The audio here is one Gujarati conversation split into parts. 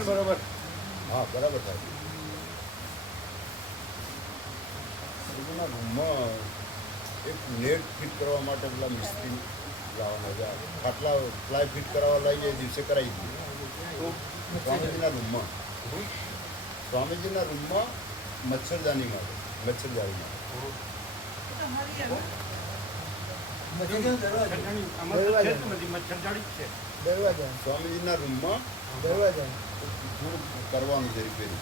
બરોબર. હા બરાબર થાય. રૂમમાં એક નેટ ફિટ કરવા માટે પેલા મિસ્ત્રી લાવવાના છે. ખાટલા પ્લાય ફિટ કરાવવા લઈ જાય દિવસે કરાવી દીધું સ્વામીજીના રૂમમાં. સ્વામીજીના રૂમમાં મચ્છરદાની માટે સ્વામીજીના રૂમમાં કરવાનું છે રિપેરિંગ.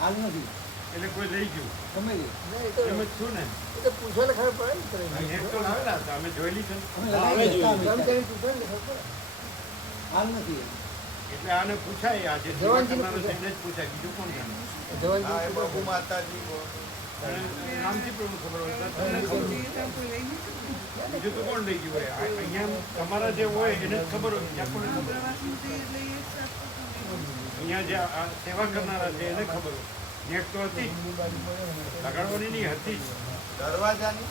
હાલ નથી એટલે કોઈ લઈ ગયું તમે એમ જ છું ને પૂછવાને ખબર પડે ને નેટ તો લાવેલા હતા અમે જોયેલી છે હાલ નથી એટલે આને પૂછાય આજે જવાનજી જ પૂછાય બીજું કોણ જાણે નામથી પણ ખબર હોય બીજું તો કોણ લઈ ગયું હોય અહીંયા તમારા જે હોય એને જ ખબર હોય બીજા કોને ખબર અહીંયા જે સેવા કરનારા છે એને ખબર હોય નેટ તો હતી લગાડવાની નહીં હતી દરવાજાની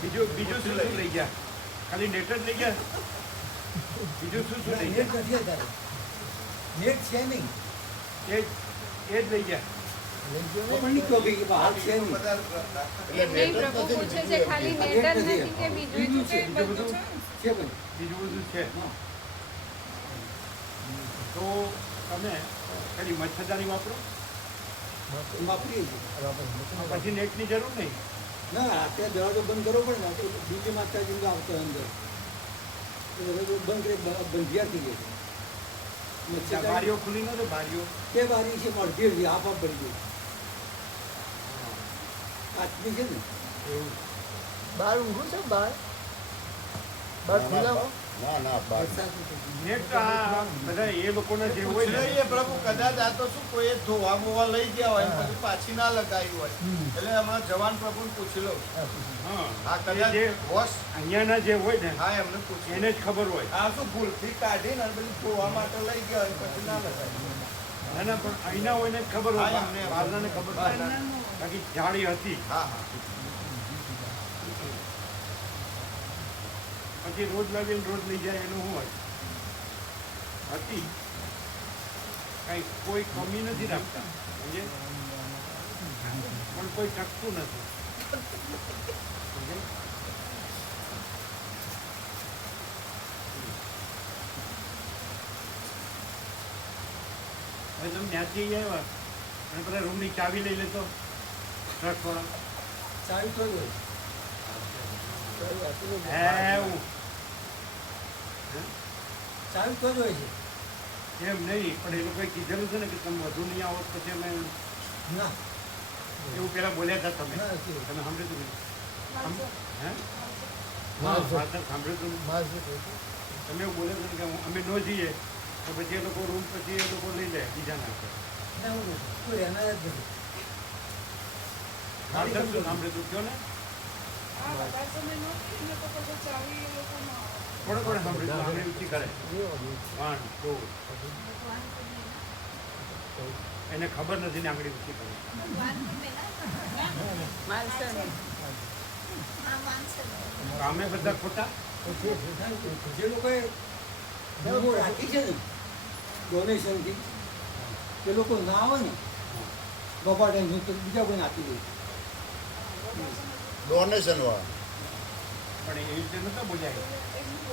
બીજું શું લઈ ગયા ખાલી નેટ જ લઈ ગયા બીજું શું લઈ ગયા નેટ છે નહીં એ જ લઈ ગયા બીજું બધું છે તો તમે ખાલી મચ્છરદાની વાપરો પછી નેટની જરૂર નહીં ના અત્યારે દરવાજો બંધ કરવો પડે ને બીજી માતાજી આવતો અંદર બંધ કરી બંધિયા થઈ ગઈ બારીઓ ખુલી નતો બારીઓ તે બારી છે અડધી અડધી હાફ પડી ગઈ આટલી છે ને એવું બહાર ઊંઘું છે બહાર ના ના બાર નેટ તો આ બધા એ લોકોના જે હોય ને એ પ્રભુ કદાચ આ તો શું કોઈ ધોવા બોવા લઈ ગયા હોય પછી પાછી ના લગાવી હોય એટલે હમણાં જવાન પ્રભુને પૂછી લો. હા આ કદાચ જે બોસ અહીંયાના જે હોય ને હા એમને પૂછી એને જ ખબર હોય આ શું ભૂલથી કાઢીને પેલી ધોવા માટે લઈ ગયા હોય પછી ના લગાવી. ના ના પણ અહીંના હોય ને જ ખબર હોય હા, એમને બહારનાને ખબર પડે બાકી જાળી હતી હા હા પછી રોજ લાવીને રોજ લઈ જાય એનું શું હોય હતી કઈ કોઈ કમી નથી રાખતા સમજે પણ કોઈ ટકતું નથી સમજે? હવે તમે ત્યાંથી આવ્યા અને પેલા રૂમની ચાવી લઈ લેતો ટ્રક વાળા ચાવી તો હોય એવું ચાવી તો જ હોય છે એમ નહીં પણ એ લોકોએ કીધેલું છે ને કે તમે વધુ નહીં આવો પછી અમે ના એવું પેલા બોલ્યા હતા તમે ના, તમે સાંભળ્યું હતું હે માણસ. સાંભળ્યું હતું તમે એવું બોલ્યા હતા કે અમે ન જઈએ તો પછી એ લોકો રૂમ પછી એ લોકો લઈ લે બીજાના હાથે. ના હું કોઈ રહેનાર જ નથી સાંભળ્યું હતું કયો ને થોડો થોડો સાંભળ્યું આંગળી ઊંચી કરે 1 2 એને ખબર નથી ને આંગળી ઊંચી કરે કામે બધા ખોટા જે લોકોએ રૂમો રાખી છે ને ડોનેશનથી એ લોકો ના આવે ને ગોપાટાઈન તો બીજા કોઈને આપી દે ડોનેશન વાળા પણ એવી રીતે નતા બોલ્યા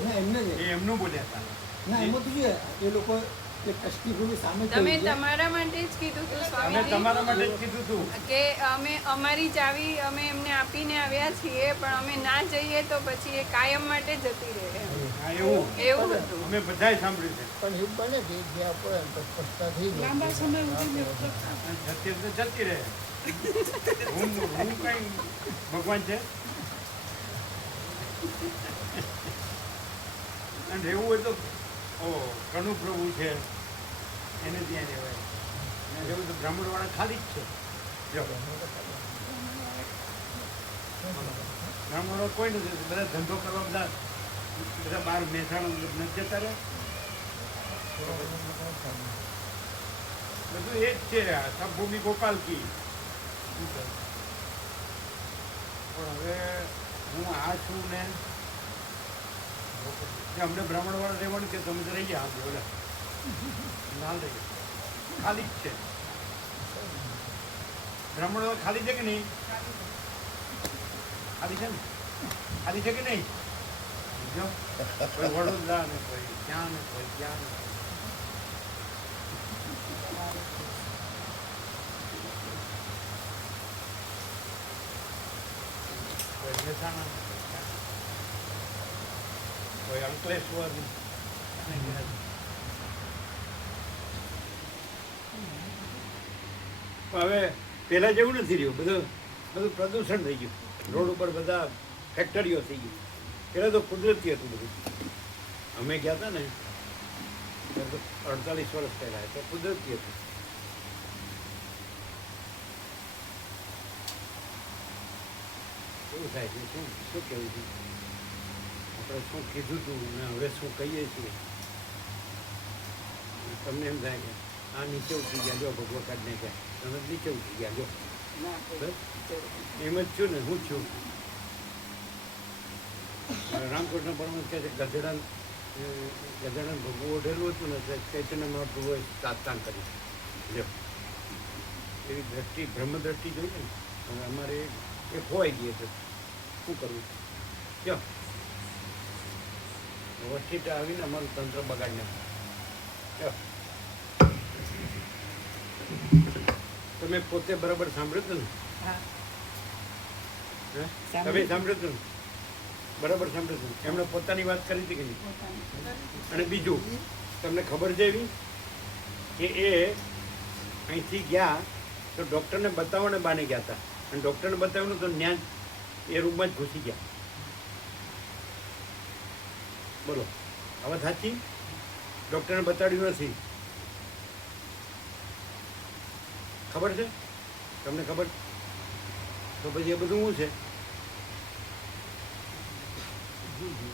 ના એમને જ એ એમનું બોલ્યા હતા ના એમાં તો જોઈએ એ લોકો એ ટ્રસ્ટી ગ્રુપની સામે તમે તમારા માટે જ કીધું હતું અમે સ્વામીજી તમારા માટે જ કીધું હતું કે અમે અમારી ચાવી અમે એમને આપીને આવ્યા છીએ પણ અમે ના જઈએ તો પછી એ કાયમ માટે જતી રહે એમ. હા હા, એવું એવું હતું. અમે બધાએ સાંભળ્યું છે. પણ એવું બને કે જ્યાં પડે ને તો પસ્તા થઈ જાય. લાંબા સમય સુધી અને જતી તો જતી રહે. હું કઈ ભગવાન છે. અને રહેવું હોય તો કનુ પ્રભુ છે એને ત્યાં રહેવાય. અને રહેવું તો બ્રાહ્મણવાળા ખાલી જ છે. જો બ્રાહ્મણો કોઈ નથી, બધા ધંધો કરવા બધા બહાર મહેસાણા નથી જતા રહ્યા. બધું એ જ છે. સબ ભૂમિ ગોપાલ કી. પણ હવે હું આ છું ને અમને બ્રાહ્મણવાળા રહેવાનું કે તમે તો રહી ગયા આમ બોલે ના રહી ખાલી જ છે. બ્રાહ્મણો ખાલી છે કે નહીં? ખાલી છે ને? ખાલી છે કે નહીં? જો કોઈ વડોદરા ને કોઈ ક્યાં ને કોઈ ક્યાં ને. કોઈ મહેસાણા ને કોઈ ક્યાં. કોઈ અંકલેશ્વર ને. હવે પહેલાં જેવું નથી રહ્યું. બધું પ્રદૂષણ થઈ ગયું. રોડ ઉપર બધા ફેક્ટરીઓ થઈ ગઈ. પહેલાં તો કુદરતી હતું બધું. અમે ગયા હતા ને 48 વર્ષ પહેલાં તો કુદરતી હતું. એવું થાય છે. શું કહેવું છે આપણે? શું કીધું હતું ને હવે શું કહીએ છીએ? તમને એમ થાય કે આ નીચે ઉતરી ગયા, જો ભગવા કાઢને ક્યાં તમે નીચે ઉતરી ગયા, જો એમ જ છું ને. હું છું રામકૃષ્ણ પરમહંસ કહે છે ગધેડા ભગવું ઓઢેલું હતું ને ચૈતન્ય મહાપ્રભુએ સાસ્તાન કરી. જો એવી દ્રષ્ટિ બ્રહ્મદ્રષ્ટિ જોઈએ ને હવે અમારે એ ખોવાઈ ગઈ છે. શું કરવું? જો વસ્તીટા આવીને અમારું તંત્ર બગાડી નાખ્યું. તમે પોતે બરાબર સાંભળ્યું હતું ને? તમે સાંભળ્યું હતું ને? બરાબર સાંભળ્યું હતું. એમણે પોતાની વાત કરી હતી કે નહીં? અને બીજું તમને ખબર છે એવી કે એ અહીંથી ગયા તો ડૉક્ટરને બતાવવાને બાને ગયા હતા. અને ડૉક્ટરને બતાવ્યું તો ન્યા એ રૂમમાં જ ઘૂસી ગયા. બોલો આ વાત સાચી? ડૉક્ટરને બતાડ્યું નથી. ખબર છે તમને? ખબર તો પછી એ બધું શું છે?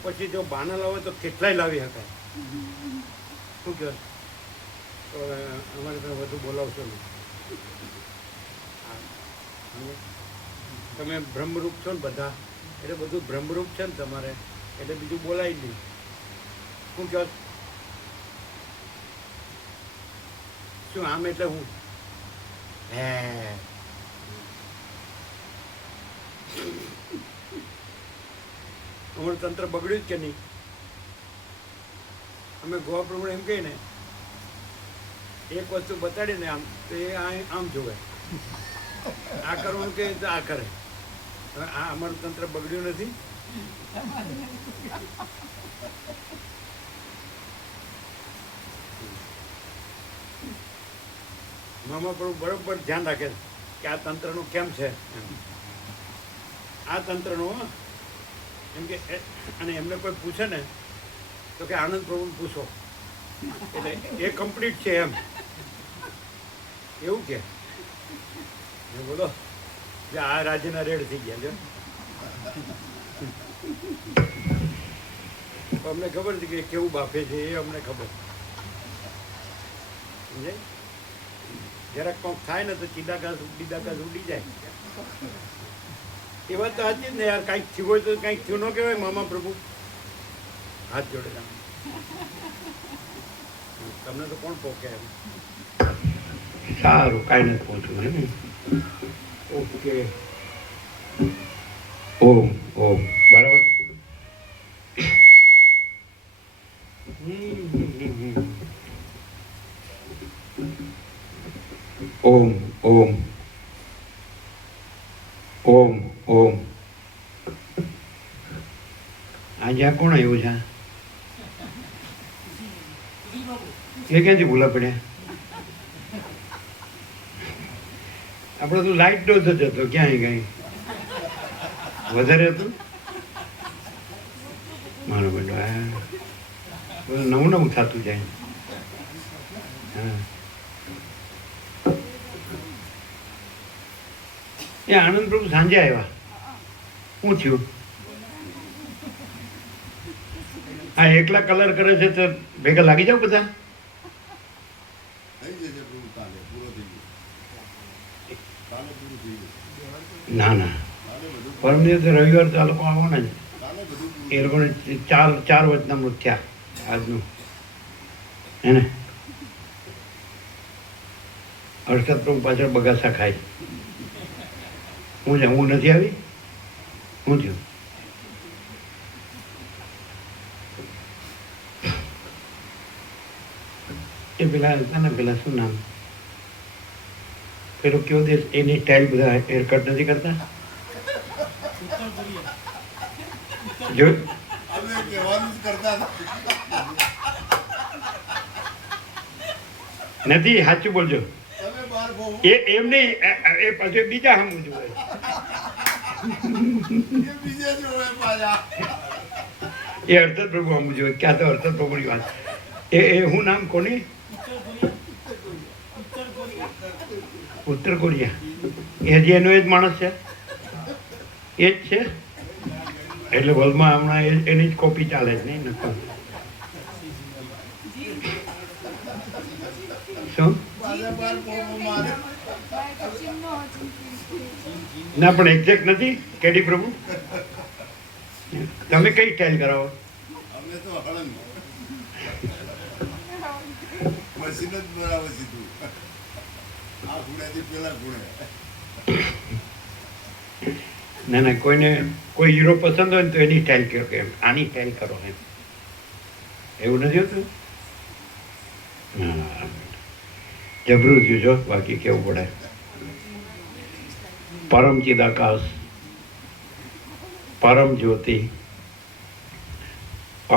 પછી જો બાના લાવે તો કેટલાય લાવી શકાય. શું કહે? તો અમારે તમે વધુ બોલાવશો નહીં. તમે બ્રહ્મરૂપ છો ને બધા, એટલે બધું બ્રહ્મરૂપ છે ને તમારે, એટલે બીજું બોલાય નહીં. શું કહો? શું આમ એટલે હું હે અમારું તંત્ર બગડ્યું જ કે નહીં? અમે ગોવા પ્રમાણે એમ કહીએ ને એક વસ્તુ બતાડીએ ને આમ તો એ આમ જોવે. આ કરવાનું કે આ કરે. હવે આ અમારું તંત્ર બગડ્યું નથી. મામા પ્રભુ બરોબર ધ્યાન રાખે કે આ તંત્રનું કેમ છે એમ. આ તંત્રનું એમ કે અને એમને કોઈ પૂછે ને તો કે આનંદ પ્રભુને પૂછો એટલે એ કમ્પ્લીટ છે એમ. એવું કે બોલો જે આ રાજ્યના રેડ થઈ ગયા છે. અમને ખબર છે કે કેવું બાફે છે એ અમને ખબર. સમજાય? જરાક કોક થાય ને તો ચીડાકાશ ઉડી જાય. એ વાત તો સાચી જ ને યાર. કાંઈક થયું હોય તો કાંઈક થયું ન કહેવાય મામા પ્રભુ? હાથ જોડે તમને તો કોણ પોકે એમ. સારું કાંઈ નથી પહોંચવું હે ને. ઓકે ઓમ ઓમ બરાબર. ઓમ ઓમ ઓમ ઓમ આજે કોણ આવ્યું છે? એ ક્યાંથી ભૂલા પડ્યા? આપણે તો લાઇટ ડોઝ જ હતો, ક્યાંય કઈ વધારે હતું. મારો બેટો બધું નવું નવું થતું જાય. હા, એ આનંદ પ્રભુ સાંજે આવ્યા. શું થયું? હા, એકલા કલર કરે છે તો ભેગા લાગી જાવ બધા. થઈ જશે પૂરું કાલે, પૂરો થઈ ગયો. કાલે પૂરું થઈ ગયું. ના ના, કાલે બધું પરમ દિવસે રવિવાર તો આ લોકો આવવાના જ. કાલે બધું પૂરું. એ લોકોને ચાર વચનામૃત થયા આજનું, હે ને? હર્ષદ પ્રભુ પાછળ બગાસા ખાય. હું છે, હું નથી આવી. શું થયું? એ પેલા હતા ને, પેલા શું નામ, પેલો કયો દેશ, એની સ્ટાઇલ બધા હેરકટ નથી કરતા. જો અમે કહેવાનું જ કરતા હતા. નથી, સાચું બોલજો. તમે બહાર બહુ એ એમ નહીં, એ પાછું બીજા સામું જોવે. એ બીજે જ હોય પાછા. એ હર્ષદ પ્રભુ સામું જોવે. ક્યાં તો હર્ષદ પ્રભુની વાત. એ હું નામ કોની? ઉત્તર કોરિયા. એ હજી એનો એ જ માણસ છે, એ જ છે. એટલે વર્લ્ડમાં હમણાં એની જ કોપી ચાલે જ નહીં. નક્કી શું? પાછા બહાર બહુ મારે. ના, પણ એક્ઝેક્ટ નથી. કેડી પ્રભુ, તમે કઈ સ્ટાઇલ કરાવો? અમને તો હળંગ મશીન જ બનાવે સીધું. આ ખૂણેથી પેલા ખૂણે. ના ના, કોઈને કોઈ હીરો પસંદ હોય ને તો એની સ્ટાઇલ કહો કે આની સ્ટાઇલ કરો એમ. એવું નથી હોતું? હા, જબરું થયું છો. બાકી કેવું પડે. પરમ ચિદાકાશ, પરમ જ્યોતિ,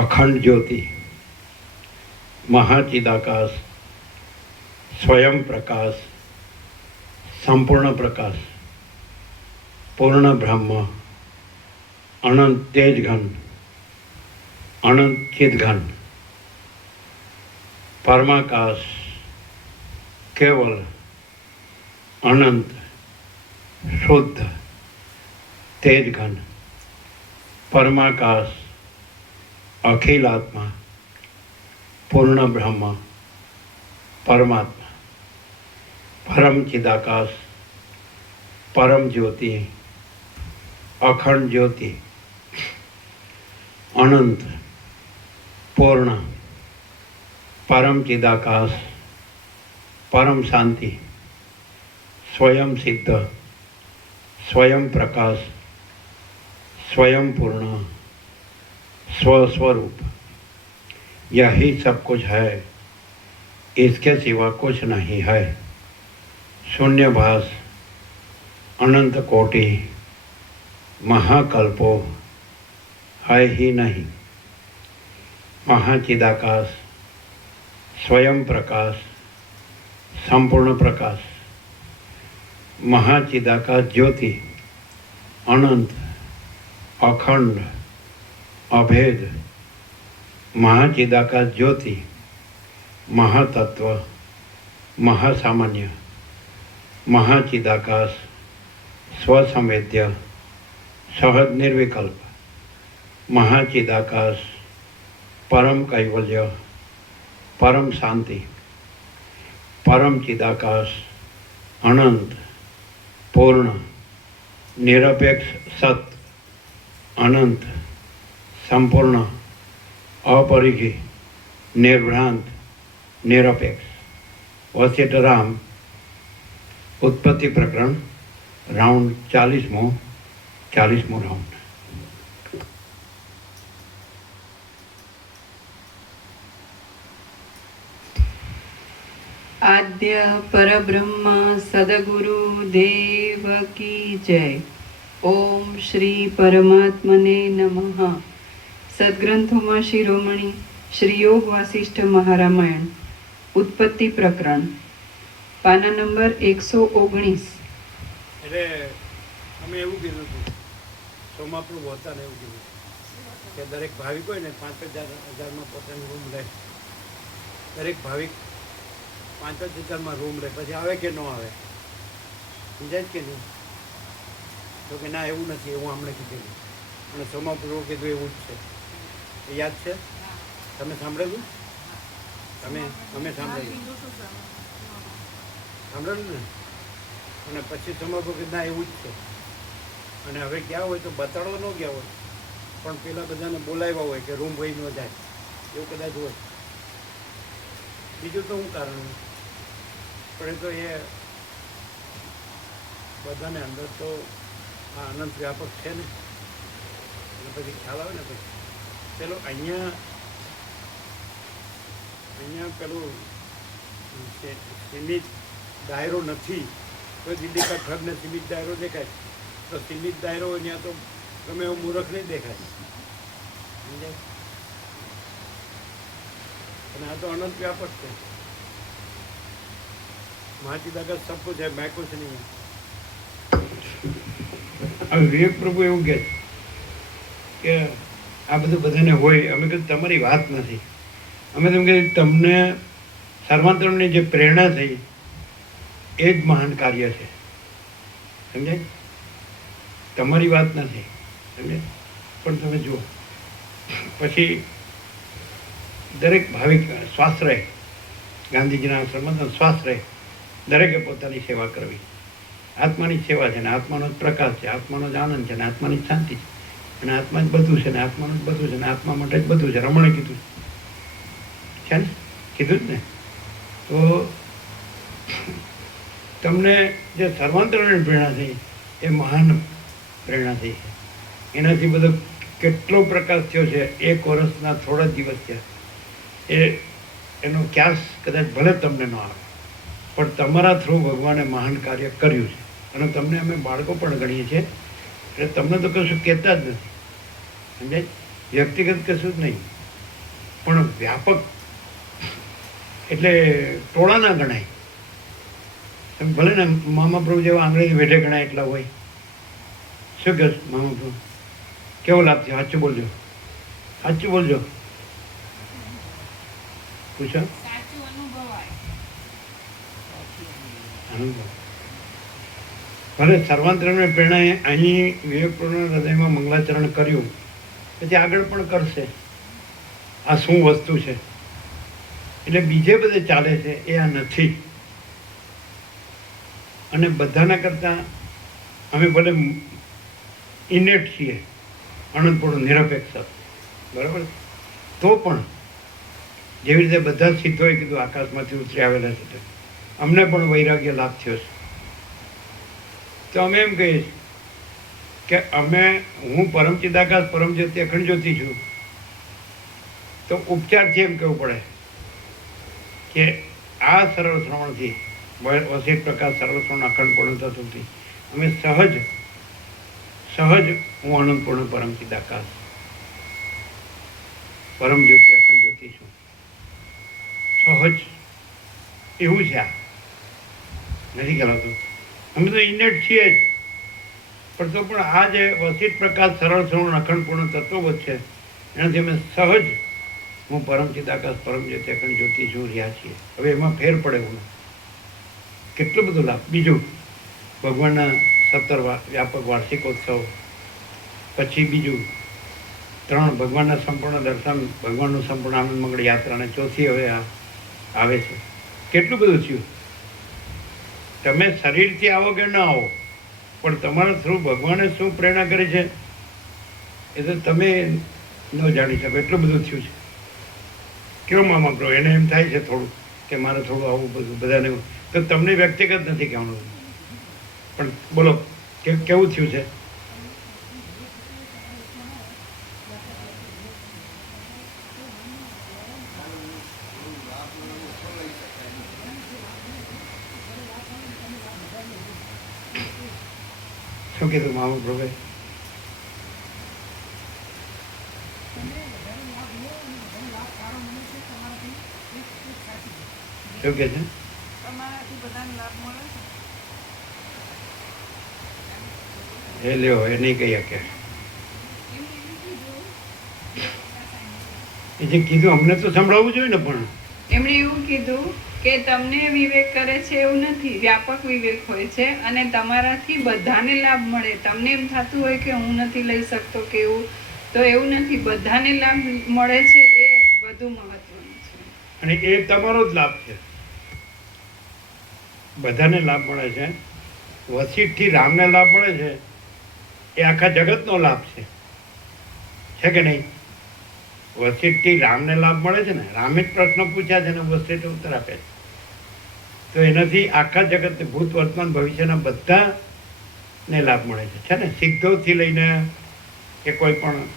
અખંડ જ્યોતિ, મહાચિદાકાશ, સ્વયં પ્રકાશ, સંપૂર્ણ પ્રકાશ, પૂર્ણ બ્રહ્મ, અનંત તેજ ઘન, અનંત ચિદ ઘન, પરમાકાશ, કેવલ, અનંત, શુદ્ધ, તેજ ઘન, પરમાકાશ, અખિલાત્મા, પૂર્ણ બ્રહ્મ, પરમાત્મા, પરમ ચિદાકાશ, પરમ જ્યોતિ, અખંડ જ્યોતિ, અનંત, પૂર્ણ, પરમ ચિદાકાશ, પરમ શાંતિ, સ્વયં સિદ્ધ, स्वयं प्रकाश, स्वयं पूर्ण, स्वस्वरूप, यही सब कुछ है, इसके सिवा कुछ नहीं है। शून्यभास, अनंत कोटि, महाकल्पो है ही नहीं। महाचिदाकाश, स्वयं प्रकाश, संपूर्ण प्रकाश, महाचिदाकाश ज्योति, अनंत, अखंड, अभेद, महाचिदाकाश ज्योति, महातत्व, महासामान्य, महाचिदाकाश, स्वसंवेद्य, सहज निर्विकल्प, महाचिदाकाश, परम कैवल्य, परम शांति, परम चिदाकाश, अनंत, पूर्ण, निरपेक्ष सत, अनंत, संपूर्ण, अपरिघी, निर्भ्रांत, निरपेक्ष. वशिष्ठराम उत्पत्ति प्रकरण राउंड 40मो राउंड. आद्य परब्रह्म सदगुरु देव की जय. ओम श्री परमात्मने नमः. સદગ્રંથોમાં શિરોમણી શ્રી યોગ વાસિષ્ઠ મહારામાયણ ઉત્પત્તિ પ્રકરણ પાના નંબર 119. એટલે અમે એવું કીધું હતું, સોમાપ્રભુ હતા ને એવું કીધું કે દરેક ભાવિક હોય ને 5,000 પોતાની રૂમ લે. દરેક ભાવિક 5,000 રૂમ લે, પછી આવે કે ન આવે, સમજાય જ કે નહીં? તો કે ના એવું નથી, એવું અમને કીધેલું. અને સોમાપ્રભુ કીધું એવું જ છે. એ યાદ છે? તમે સાંભળેલું? અમે સાંભળેલું ને? અને પછી સોમાપ્રભુ કીધું ના એવું જ છે. અને હવે ગયા હોય તો બતાડવા ન ગયા હોય, પણ પેલા બધાને બોલાવ્યા હોય કે રૂમ વહી ન જાય, એવું કદાચ હોય. બીજું તો શું કારણ હોય? પણ એ તો એ બધાને અંદર તો આ અનંત વ્યાપક છે ને, અને પછી ખ્યાલ આવે ને. પછી પેલો અહીંયા પેલું સીમિત દાયરો નથી, તો દિલ્હી કા ઠગને સીમિત દાયરો દેખાય. તો સીમિત દાયરો હોય ત્યાં તો ગમે એવું મૂર્ખ નહીં દેખાય, સમજાય? અને આ તો અનંત વ્યાપક છે. મહાજી દાદા સબ કુછ है, मैं कुछ नहीं है. હવે વિવેક પ્રભુ એવું કહે કે આ બધું બધાને હોય. અમે કીધું તમારી વાત નથી. અમે તેમ કે તમને સર્વાંતરની જે પ્રેરણા થઈ એ જ મહાન કાર્ય છે, સમજાય? તમારી વાત નથી, સમજાય? પણ તમે જુઓ, પછી દરેક ભાવિક શ્વાસ રહે, ગાંધીજીના આશ્રમમાં શ્વાસ રહે, દરેકે પોતાની સેવા કરવી. આત્માની સેવા છે ને આત્માનો જ પ્રકાશ છે, આત્માનો જ આનંદ છે ને આત્માની જ શાંતિ છે, અને આત્મા જ બધું છે ને આત્માનું જ બધું છે ને આત્મા માટે જ બધું છે. રમણે કીધું છે ને, કીધું જ ને. તો તમને જે સર્વાંતરની પ્રેરણા થઈ એ મહાન પ્રેરણા થઈ છે. એનાથી બધો કેટલો પ્રકાશ થયો છે. 1 વર્ષના થોડા જ દિવસ થયા. એનો ક્યાસ કદાચ ભલે તમને ન આવે, પણ તમારા થ્રુ ભગવાને મહાન કાર્ય કર્યું છે. અને તમને અમે બાળકો પણ ગણીએ છીએ, એટલે તમને તો કશું કહેતા જ નથી, સમજાય? વ્યક્તિગત કશું જ નહીં, પણ વ્યાપક એટલે ટોળા ના ગણાય. ભલે ને મામા પ્રભુ જેવા અંગ્રેજી વેઢે ગણાય એટલા હોય. શું કહે મામા પ્રભુ? કેવો લાભ થયો? સાચું બોલજો, સાચું બોલજો. પૂછો. ભલે સર્વાંતરની પ્રેરણાએ અહીં વિવેક પ્રભુના હૃદયમાં મંગલાચરણ કર્યું, પછી આગળ પણ કરશે. આ શું વસ્તુ છે? એટલે બીજે બધે ચાલે છે, એ આ નથી. અને બધાના કરતાં અમે ભલે ઇનેટ છીએ, અનંતપૂર્ણ નિરપેક્ષ, બરાબર, તો પણ જેવી રીતે બધા સિદ્ધોએ કીધું આકાશમાંથી ઉતરી આવેલા છે, અમને પણ વૈરાગ્ય લાભ થયો છે. તો અમે એમ કહીએ કે હું પરમચિદાકાશ પરમજ્યોતિ અખંડ જ્યોતિ છું. તો ઉપચારથી એમ કહેવું પડે કે આ સરળ શ્રવણથી, વસિષ્ઠ પ્રકાશ સરળ શ્રવણ અખંડપૂર્ણ તત્વથી અમે સહજ હું અનંતપૂર્ણ પરમચિદાકાશ પરમજ્યોતિ અખંડ જ્યોતિ છું. સહજ એવું છે. આ નથી કહેવાતું. અમે તો ઇનેટ છીએ જ, પણ તો પણ આ જે વસિષ્ઠ પ્રકાશ સરળ શ્રવણ અખંડપૂર્ણ તત્વોબદ્ધ છે, એનાથી અમે સહજ હું પરમચિદાકાશ પરમજ્યોતિ અખંડ જ્યોતિ છું રહ્યા છીએ. હવે એમાં ફેર પડે એવું કેટલો બધો લાભ. બીજું, ભગવાનના 17 વ્યાપક વાર્ષિકોત્સવ, પછી બીજું 3 ભગવાનના સંપૂર્ણ દર્શન, ભગવાનનું સંપૂર્ણ આનંદ મંગળ યાત્રા, અને ચોથી હવે આવે છે. કેટલું બધું થયું. તમે શરીરથી આવો કે ન આવો, પણ તમારા થ્રુ ભગવાને શું પ્રેરણા કરી છે એ તો તમે ન જાણી શકો. એટલું બધું થયું છે. કેવું મામા પ્રભુ? એને એમ થાય છે થોડું કે મારે થોડું આવું બધું બધાને, તો તમને વ્યક્તિગત નથી કહેવાનું, પણ બોલો કેવું થયું છે? શું કીધું મામા પ્રભુએ? શું કે છે? તમારાથી બધાને લાભ મળે છે. એ લ્યો, એ નહીં કહી શકે. એ જે કીધું અમને તો સંભળાવવું જોઈએ ને. પણ એમણે એવું કીધું કે તમને વિવેક કરે છે એવું નથી, વ્યાપક વિવેક હોય છે અને તમારાથી બધાને લાભ મળે. તમને એમ થતું હોય કે હું નથી લઈ શકતો કે એવું, તો એવું નથી. બધાને લાભ મળે છે, એ વધુ મહત્વનું છે. અને એ તમારો જ લાભ છે, બધાને લાભ મળે છે. વસિષ્ઠથી રામને લાભ મળે છે, એ આખા જગતનો લાભ છે કે નહીં? વસિષ્ઠથી રામને લાભ મળે છે ને, રામે જ પ્રશ્ન પૂછ્યા છે ને વસિષ્ઠ ઉત્તર આપે છે. તો એનાથી આખા જગતને ભૂત વર્તમાન ભવિષ્યના બધાને લાભ મળે છે ને? સિદ્ધોથી લઈને કે કોઈ પણ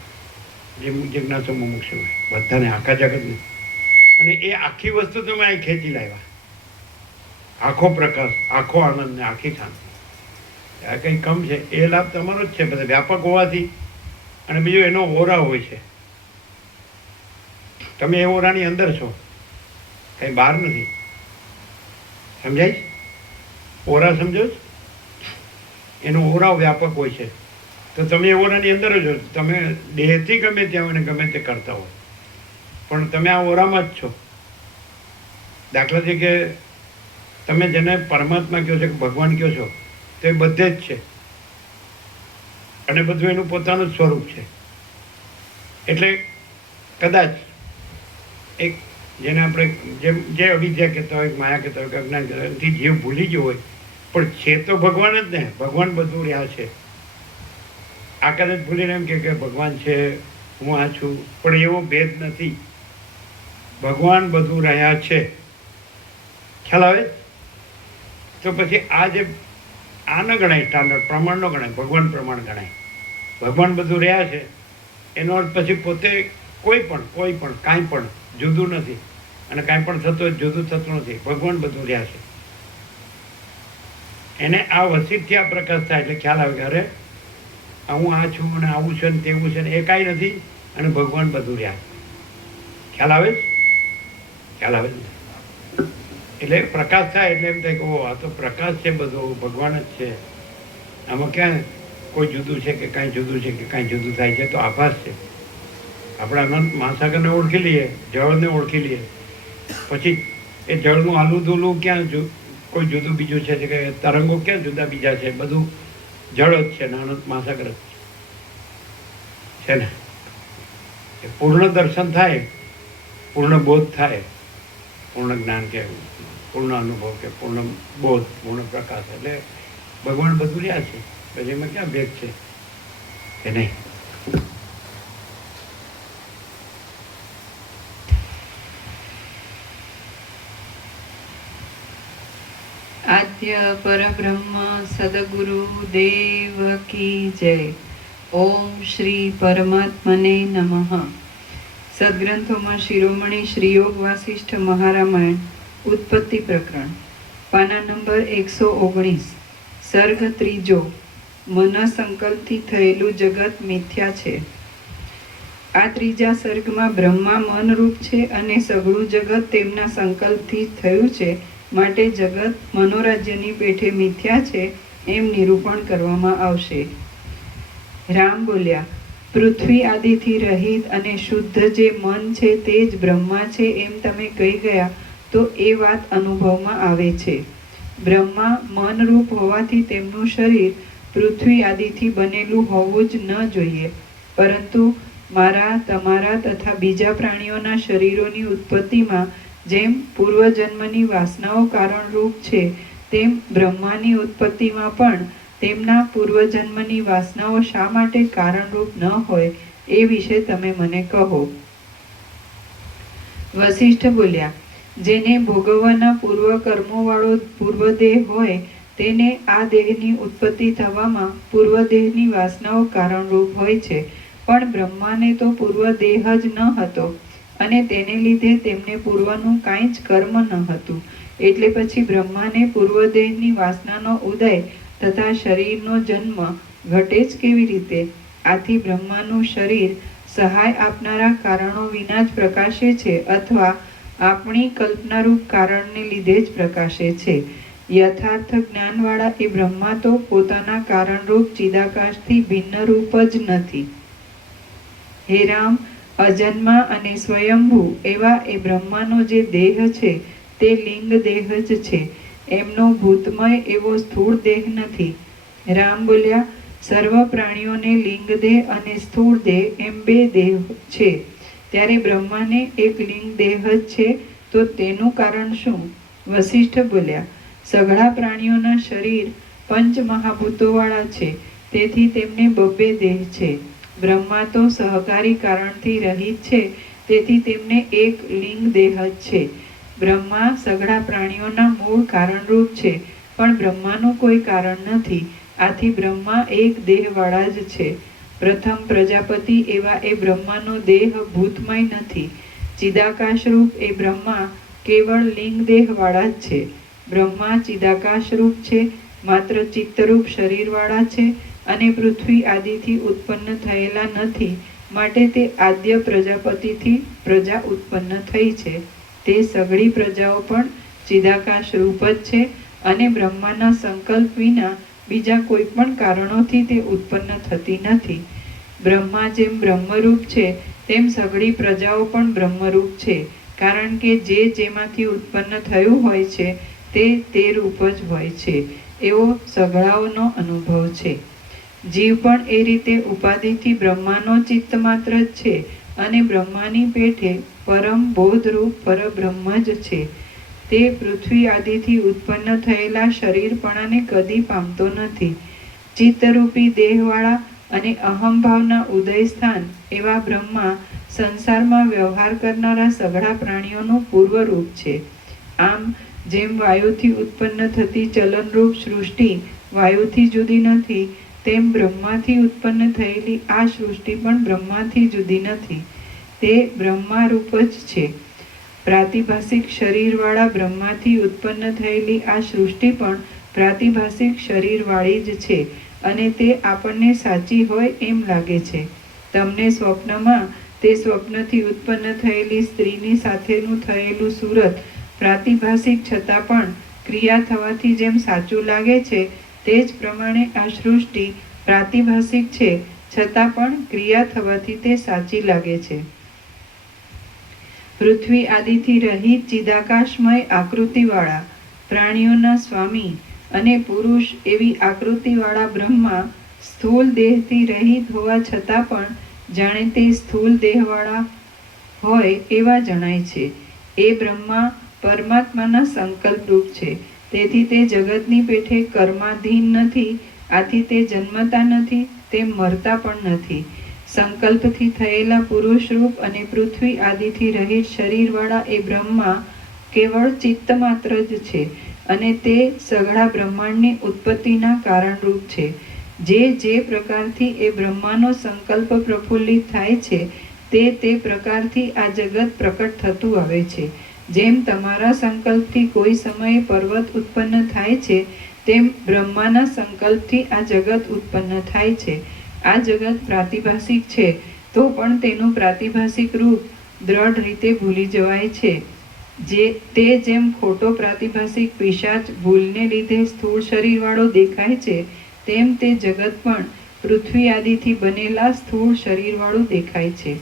જે જિજ્ઞાસુ મુમુક્ષુ હોય, બધાને, આખા જગતને. અને એ આખી વસ્તુ તમે અહીં ખેંચી લાવ્યા, આખો પ્રકાશ, આખો આનંદ ને આખી શાંતિ. આ કંઈ કમ છે? એ લાભ તમારો જ છે, બધા વ્યાપક હોવાથી. અને બીજું એનો ઓરા હોય છે, તમે એ ઓરાની અંદર છો, કંઈ બહાર નથી. સમજાય? ઓરા સમજો? એનો ઓરા વ્યાપક હોય છે, તો તમે એ ઓરાની અંદર જ છો. તમે દેહથી ગમે ત્યાં હોય ને ગમે તે કરતા હોય, પણ તમે આ ઓરામાં જ છો. દાખલા તરીકે તમે જેને પરમાત્મા કહો છો કે ભગવાન કહો છો, તો એ બધે જ છે અને બધું એનું પોતાનું જ સ્વરૂપ છે. એટલે કદાચ એક જેને આપણે જે અવિદ્યા કહેતા હોય, માયા કહેતા હોય કે અજ્ઞાન કહેતા હોય, એનાથી જીવ ભૂલી ગયો હોય, પણ છે તો ભગવાન જ ને. ભગવાન બધું રહ્યા છે. આ કદાચ ભૂલીને એમ કે ભગવાન છે, હું આ છું, પણ એવો ભેદ નથી. ભગવાન બધું રહ્યા છે. ખ્યાલ આવે? તો પછી આ જે આ ન ગણાય, સ્ટાન્ડર્ડ પ્રમાણ ન ગણાય, ભગવાન પ્રમાણ ગણાય. ભગવાન બધું રહ્યા છે એનો અર્થ પછી પોતે કોઈ પણ કાંઈ પણ જુદું નથી, અને કાંઈ પણ થતું હોય જુદું થતું નથી. ભગવાન બધું રહ્યા છે. એને આ વસિષ્ઠથી આ પ્રકાશ થાય એટલે ખ્યાલ આવે કે અરે હું આ છું અને આવું છે ને તેવું છે ને, એ કાંઈ નથી અને ભગવાન બધું રહ્યા છે. ખ્યાલ આવે જ? ખ્યાલ આવે જ. એટલે પ્રકાશ થાય એટલે એમ થાય કે ઓ આ તો પ્રકાશ છે, બધો ભગવાન જ છે. આમાં ક્યાં કોઈ જુદું છે કે કાંઈ જુદું છે કે કાંઈ જુદું થાય છે? તો આભાસ છે. આપણે અનંત મહાસાગરને ઓળખી લઈએ, જળને ઓળખી લઈએ, પછી એ જળનું આલું દૂલું ક્યાં કોઈ જુદું બીજું છે કે તરંગો ક્યાં જુદા બીજા છે? બધું જળ જ છે ને અનંત મહાસાગર જ છે ને. એ પૂર્ણ દર્શન થાય, પૂર્ણ બોધ થાય, પૂર્ણ જ્ઞાન કે પૂર્ણ અનુભવ કે પૂર્ણ બોધ, પૂર્ણ પ્રકાશ, એટલે ભગવાન બધું રહ્યા છે. પછી એમાં ક્યાં ભેદ છે કે નહીં? આદ્ય પરબ્રહ્મ સદગુરુ દેવ કી જય. ઓમ શ્રી પરમાત્મને નમઃ. સદગ્રંથોમાં શિરોમણી શ્રી યોગ વાસિષ્ઠ મહારામાયણ ઉત્પત્તિ પ્રકરણ, પાના નંબર 119, સર્ગ ત્રીજો. મન સંકલ્પથી થયેલું જગત મિથ્યા છે. આ ત્રીજા સર્ગમાં બ્રહ્મા મનરૂપ છે અને સઘળું જગત તેમના સંકલ્પથી થયું છે, માટે જગત મનોરાજ્યની પેઠે મિથ્યા છે એમ નિરૂપણ કરવામાં આવશે. રામ બોલ્યા, પૃથ્વી આદિથી રહિત અને શુદ્ધ જે મન છે તે જ બ્રહ્મા છે એમ તમે કહી ગયા તો એ વાત અનુભવમાં આવે છે. બ્રહ્મા મનરૂપ હોવાથી તેમનું શરીર પૃથ્વી આદિથી બનેલું હોવું જ ન જોઈએ, પરંતુ મારા, તમારા તથા બીજા પ્રાણીઓના શરીરોની ઉત્પત્તિમાં જેમ પૂર્વજન્મની વાસનાઓ કારણરૂપ છે, તેમ બ્રહ્માની ઉત્પત્તિમાં પણ તેમના પૂર્વજન્મની વાસનાઓ શા માટે કારણરૂપ ન હોય એ વિશે તમે મને કહો. વસિષ્ઠ બોલ્યા, જેને ભોગવવાના પૂર્વ કર્મોવાળો પૂર્વદેહ હોય તેને આ દેહની ઉત્પત્તિ થવામાં પૂર્વદેહની વાસનાઓ કારણરૂપ હોય છે, પણ બ્રહ્માને તો પૂર્વદેહ જ ન હતો અને તેને લીધે તેમને પૂર્વનું કાંઈ જ કર્મ ન હતું, એટલે પછી બ્રહ્માને પૂર્વદેહની વાસનાનો ઉદય તથા શરીરનો જન્મ ઘટે જ કેવી રીતે? આથી બ્રહ્માનું શરીર સહાય આપનારા કારણો વિના જ પ્રકાશે છે, અથવા આપણી કલ્પનારૂપ કારણને લીધે જ પ્રકાશે છે. યથાર્થ જ્ઞાનવાળા એ બ્રહ્મા તો પોતાના કારણરૂપ ચિદાકાશથી ભિન્ન રૂપ જ નથી. હે રામ, અજન્મા અને સ્વયંભૂ એવા એ બ્રહ્માનો જે દેહ છે તે લિંગ દેહ જ છે. એમનો ભૂતમય એવો સ્થૂળ દેહ નથી. રામ બોલ્યા, સર્વ પ્રાણીઓને લિંગ દેહ અને સ્થૂળ દેહ એમ બે દેહ છે. ત્યારે બ્રહ્માને એક લિંગ દેહ જ છે, તો તેનું કારણ શું? વશિષ્ઠ બોલ્યા, સઘળા પ્રાણીઓના શરીર પંચ મહાભૂતોવાળા છે, તેથી તેમને બબ્બે દેહ છે. બ્રહ્મા તો સહકારી કારણથી રહિત છે, તેથી તેમને એક લિંગ દેહ જ છે. બ્રહ્મા સઘળા પ્રાણીઓના મૂળ કારણરૂપ છે, પણ બ્રહ્માનું કોઈ કારણ નથી. આથી બ્રહ્મા એક દેહવાળા જ છે. પ્રથમ પ્રજાપતિ એવા એ બ્રહ્માનો દેહ ભૂતમય નથી. ચિદાકાશરૂપ એ બ્રહ્મા કેવળ લિંગ દેહવાળા જ છે. બ્રહ્મા ચિદાકાશરૂપ છે, માત્ર ચિત્તરૂપ શરીરવાળા છે અને પૃથ્વી આદિથી ઉત્પન્ન થયેલા નથી. માટે તે આદ્ય પ્રજાપતિથી પ્રજા ઉત્પન્ન થઈ છે. તે સઘળી પ્રજાઓ પણ ચિદાકાશ રૂપ જ છે અને બ્રહ્માના સંકલ્પ વિના બીજા કોઈ પણ કારણોથી તે ઉત્પન્ન થતી નથી. બ્રહ્મા જેમ બ્રહ્મરૂપ છે તેમ સઘળી પ્રજાઓ પણ બ્રહ્મરૂપ છે, કારણ કે જે જેમાંથી ઉત્પન્ન થયું હોય છે તે તે રૂપ જ હોય છે, એવો સઘળાઓનો અનુભવ છે. જીવ પણ એ રીતે ઉપાધિથી બ્રહ્માનો ચિત્ત માત્ર જ છે અને બ્રહ્માની પેઠે પરમ બોધરૂપ પરબ્રહ્મ જ છે. તે પૃથ્વી આદિથી ઉત્પન્ન થયેલા શરીરપણાને કદી પામતો નથી. ચિત્તરૂપી દેહવાળા અને અહંભાવના ઉદય સ્થાન એવા બ્રહ્મા સંસારમાં વ્યવહાર કરનારા સઘળા પ્રાણીઓનું પૂર્વરૂપ છે. આમ જેમ વાયુથી ઉત્પન્ન થતી ચલનરૂપ સૃષ્ટિ વાયુથી જુદી નથી, તેમ બ્રહ્માથી ઉત્પન્ન થયેલી આ સૃષ્ટિ પણ બ્રહ્માથી જુદી નથી. તે બ્રહ્મારૂપ જ છે. પ્રાતિભાસિક શરીરવાળા બ્રહ્માથી ઉત્પન્ન થયેલી આ સૃષ્ટિ પણ પ્રાતિભાસિક શરીરવાળી જ છે અને તે આપણને સાચી હોય એમ લાગે છે. તમને સ્વપ્નમાં તે સ્વપ્નથી ઉત્પન્ન થયેલી સ્ત્રીની સાથેનું થયેલું સુરત પ્રાતિભાસિક છતાં પણ ક્રિયા થવાથી જેમ સાચું લાગે છે, તે જ પ્રમાણે આ સૃષ્ટિ પ્રાતિભાસિક છે છતાં પણ ક્રિયા થવાથી તે સાચી લાગે છે. પૃથ્વી આદિથી રહિત ચિદાકાશમય આકૃતિવાળા પ્રાણીઓના સ્વામી અને પુરુષ એવી આકૃતિવાળા બ્રહ્મા સ્થૂળ દેહથી રહિત હોવા છતાં પણ જાણે તે સ્થૂળ દેહવાળા હોય એવા જણાય છે. એ બ્રહ્મા પરમાત્માના સંકલ્પરૂપ છે, તેથી તે જગતની પેઠે કર્માધીન નથી. આથી તે જન્મતા નથી, તે મરતા પણ નથી. સંકલ્પથી થયેલા પુરુષરૂપ અને પૃથ્વી આદિથી રહિત શરીરવાળા એ બ્રહ્મા કેવળ ચિત્ત માત્ર જ છે અને તે સઘળા બ્રહ્માંડની ઉત્પત્તિના કારણરૂપ છે. જે પ્રકારથી એ બ્રહ્માનો સંકલ્પ પ્રફુલ્લિત થાય છે તે પ્રકારથી આ જગત પ્રકટ થતું આવે છે. જેમ તમારા સંકલ્પથી કોઈ સમયે પર્વત ઉત્પન્ન થાય છે, તેમ બ્રહ્માના સંકલ્પથી આ જગત ઉત્પન્ન થાય છે. આ જગત પ્રાતિભાસિક છે, તો પણ તેનું પ્રાતિભાસિક રૂપ દ્રઢ રીતે ભૂલી જવાય છે. તે જેમ ખોટો પ્રાતિભાસિક પિશાચ ભૂલને લીધે સ્થૂળ શરીરવાળો દેખાય છે, તેમ તે જગત પણ પૃથ્વી આદિથી બનેલા સ્થૂળ શરીરવાળું દેખાય છે.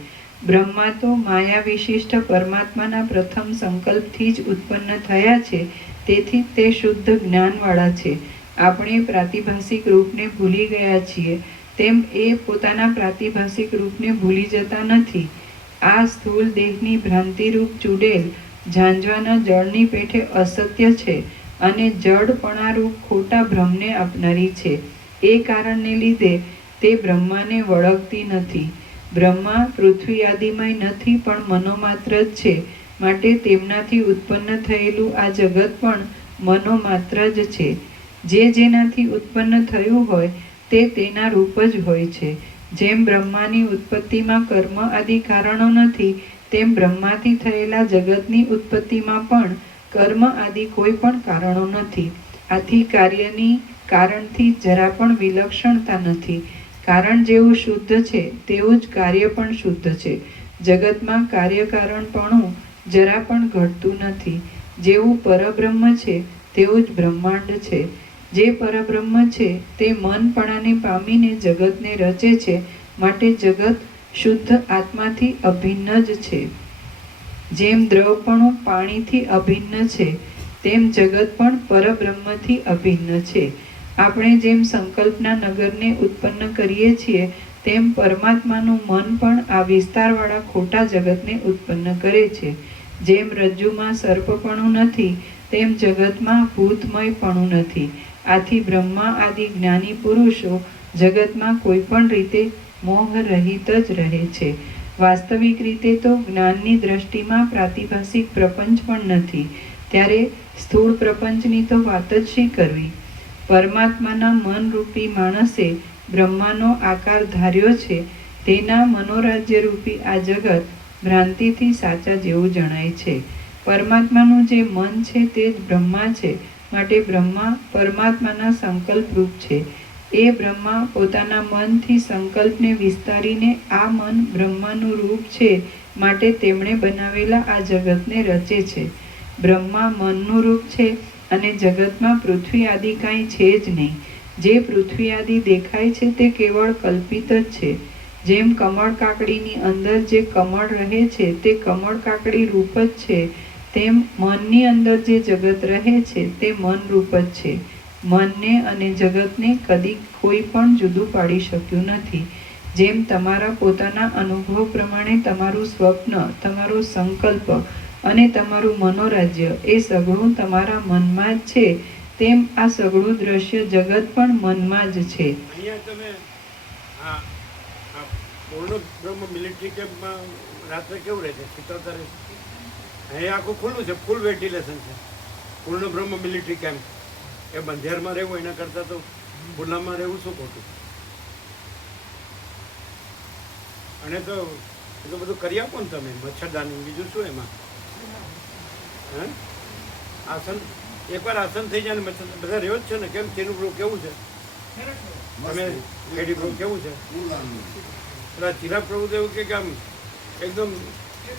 બ્રહ્મા તો માયા વિશિષ્ટ પરમાત્માના પ્રથમ સંકલ્પથી જ ઉત્પન્ન થયા છે, તેથી તે શુદ્ધ જ્ઞાનવાળા છે. આપણે પ્રાતિભાસિક રૂપને ભૂલી ગયા છીએ, તેમ એ પોતાના પ્રાતિભાસિક રૂપને ભૂલી જતા નથી. આ સ્થૂળ દેહની ભ્રાંતિરૂપ ચૂડેલ ઝાંઝવાના જળની પેઠે અસત્ય છે અને જડપણારૂપ ખોટા ભ્રમને આપનારી છે. એ કારણને લીધે તે બ્રહ્માને વળગતી નથી. બ્રહ્મા પૃથ્વી આદિમય નથી, પણ મનોમાત્ર જ છે. માટે તેમનાથી ઉત્પન્ન થયેલું આ જગત પણ મનોમાત્ર જ છે. જેનાથી ઉત્પન્ન થયું હોય તે તેના રૂપ જ હોય છે. જેમ બ્રહ્માની ઉત્પત્તિમાં કર્મ આદિ કારણો નથી, તેમ બ્રહ્માથી થયેલા જગતની ઉત્પત્તિમાં પણ કર્મ આદિ કોઈ પણ કારણો નથી. આથી કાર્યની કારણથી જરા પણ વિલક્ષણતા નથી. કારણ જેવું શુદ્ધ છે તેવું જ કાર્ય પણ શુદ્ધ છે. જગતમાં કાર્યકારણપણું જરા પણ ઘટતું નથી. જેવું પરબ્રહ્મ છે તેવું જ બ્રહ્માંડ છે. જે પરબ્રહ્મ છે તે મનપણાને પામીને જગતને રચે છે, માટે જગત શુદ્ધ આત્માથી અભિન્ન જ છે. જેમ દ્રવપણું પાણીથી અભિન્ન છે, તેમ જગત પણ પરબ્રહ્મથી અભિન્ન છે. આપણે જેમ સંકલ્પના નગરને ઉત્પન્ન કરીએ છીએ, તેમ પરમાત્માનું મન પણ આ વિસ્તારવાળા ખોટા જગતને ઉત્પન્ન કરે છે. જેમ રજ્જુમાં સર્પપણું નથી, તેમ જગતમાં ભૂતમયપણું નથી. આથી બ્રહ્મા આદિ જ્ઞાની પુરુષો જગતમાં કોઈ પણ રીતે મોહ રહિત જ રહે છે. વાસ્તવિક રીતે તો જ્ઞાનની દ્રષ્ટિમાં પ્રાતિભાસિક પ્રપંચ પણ નથી, ત્યારે સ્થૂળ પ્રપંચની તો વાત જ શી કરવી. પરમાત્માના મનરૂપી માણસે બ્રહ્માનો આકાર ધાર્યો છે, તેના મનોરાજ્યરૂપી આ જગત ભ્રાંતિથી સાચા જેવું જણાય છે. પરમાત્માનું જે મન છે તે જ બ્રહ્મા છે, માટે બ્રહ્મા પરમાત્માના સંકલ્પરૂપ છે. એ બ્રહ્મા પોતાના મનથી સંકલ્પને વિસ્તારીને આ મન બ્રહ્માનું રૂપ છે, માટે તેમણે બનાવેલા આ જગતને રચે છે. બ્રહ્મા મનનું રૂપ છે અને જગતમાં પૃથ્વી આદિ કાંઈ છે જ નહીં. જે પૃથ્વી આદિ દેખાય છે તે કેવળ કલ્પિત જ છે. જેમ કમળ કાકડીની અંદર જે કમળ રહે છે તે કમળ કાકડી રૂપ જ છે, તેમ મનની અંદર જે જગત રહે છે તે મન રૂપ જ છે. મનને અને જગતને કદી કોઈ પણ જુદું પાડી શક્યું નથી. જેમ તમારા પોતાના અનુભવ પ્રમાણે તમારું સ્વપ્ન, તમારો સંકલ્પ અને તમારું મનોરાજ્ય એ સઘળું તમારા મનમાં જ છે, તેમ આ સઘળું દ્રશ્ય જગત પણ મનમાં જ છે. અહીંયા તમે આ આ પૂર્ણ બ્રહ્મ મિલિટરી કેમ્પમાં રાત્રે કેવું રહે છે? શીતળતા રહે છે. અહીંયા આખું ખુલ્લું છે, ફૂલ વેન્ટિલેશન છે. પૂર્ણ બ્રહ્મ મિલિટરી કેમ્પ એ બંધિયારમાં રહેવું એના કરતાં તો ખુલ્લામાં રહેવું શું ખોટું? અને તો એ તો બધું કરી આપો ને તમે, મચ્છરદાની, બીજું શું એમાં? હે આસન એકવાર આસન થઈ જાય ને મચ્છર બધા રહ્યો જ છે ને. કેમ તેનું ગ્રુપ કેવું છે? તમે કેડી ગ્રુપ કેવું છે? પેલા ચિરાગ પ્રભુ તો એવું કે આમ એકદમ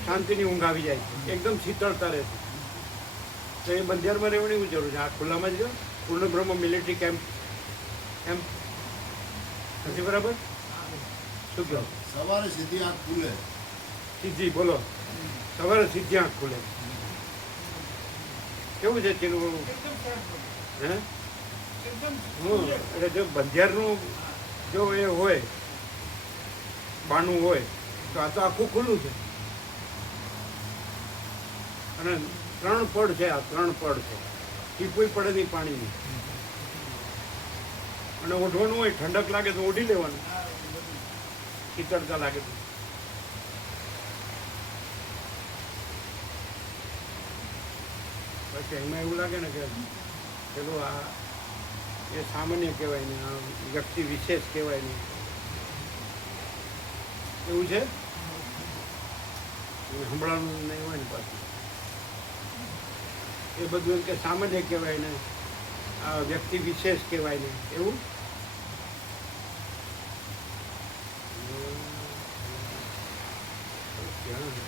શાંતિની ઊંઘ આવી જાય, એકદમ શીતળતા રહે છે. તો એ બંધિયારમાં રહેવાની એવું જરૂર છે. આ ખુલ્લામાં જ રહ્યો. પૂર્ણ બ્રહ્મ મિલિટરી કેમ્પ એમ નથી બરાબર? શું કહો? સવારે સીધી આંખ ખુલે. સીધી બોલો. સવારે સીધી આંખ ખુલે. કેવું છે તેનું? હે એટલે જો બંધિયારનું જો એ હોય, બાનું હોય, તો આ તો આખું ખુલ્લું છે. અને 3 પડ છે. આ 3 પડ છે. ટીપુય પડે નહીં પાણીની. અને ઓઢવાનું હોય, ઠંડક લાગે તો ઓઢી લેવાનું, શીતળતા લાગે તો. પછી એમાં એવું લાગે ને કે પેલું આ એ સામાન્ય કહેવાય ને, આ વ્યક્તિ વિશેષ કહેવાય ને, એવું છે. સંભળાનું નહીં હોય ને પાછું એ બધું એમ કે સામાન્ય કહેવાય ને, આ વ્યક્તિ વિશેષ કહેવાય ને, એવું.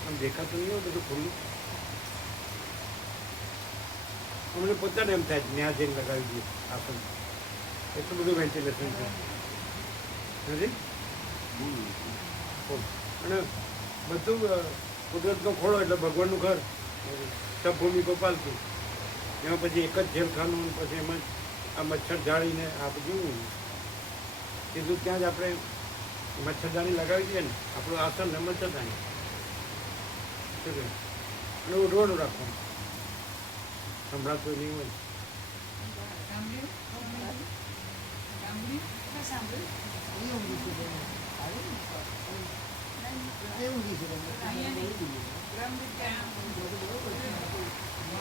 પણ દેખાતું નહીં હોય બધું ખુલ્લું. અમને પોતાને એમ થાય ત્યાં જઈને લગાવી દઈએ આસન. એટલું બધું વેન્ટિલેશન છે નથી. અને બધું કુદરતનો ખોળો એટલે ભગવાનનું ઘર, સબભૂમિ ગોપાલપુર. એમાં પછી એક જ જેલખાનું, પછી એમાં આ મચ્છર જાળીને આ બધું સીધું ત્યાં જ આપણે મચ્છરદાની લગાવી દઈએ ને, આપણું આસન ને મચ્છરદાની. શું કહે? અને ઉઠવાનું રાખવાનું, સંભળાતું નહીં હોય.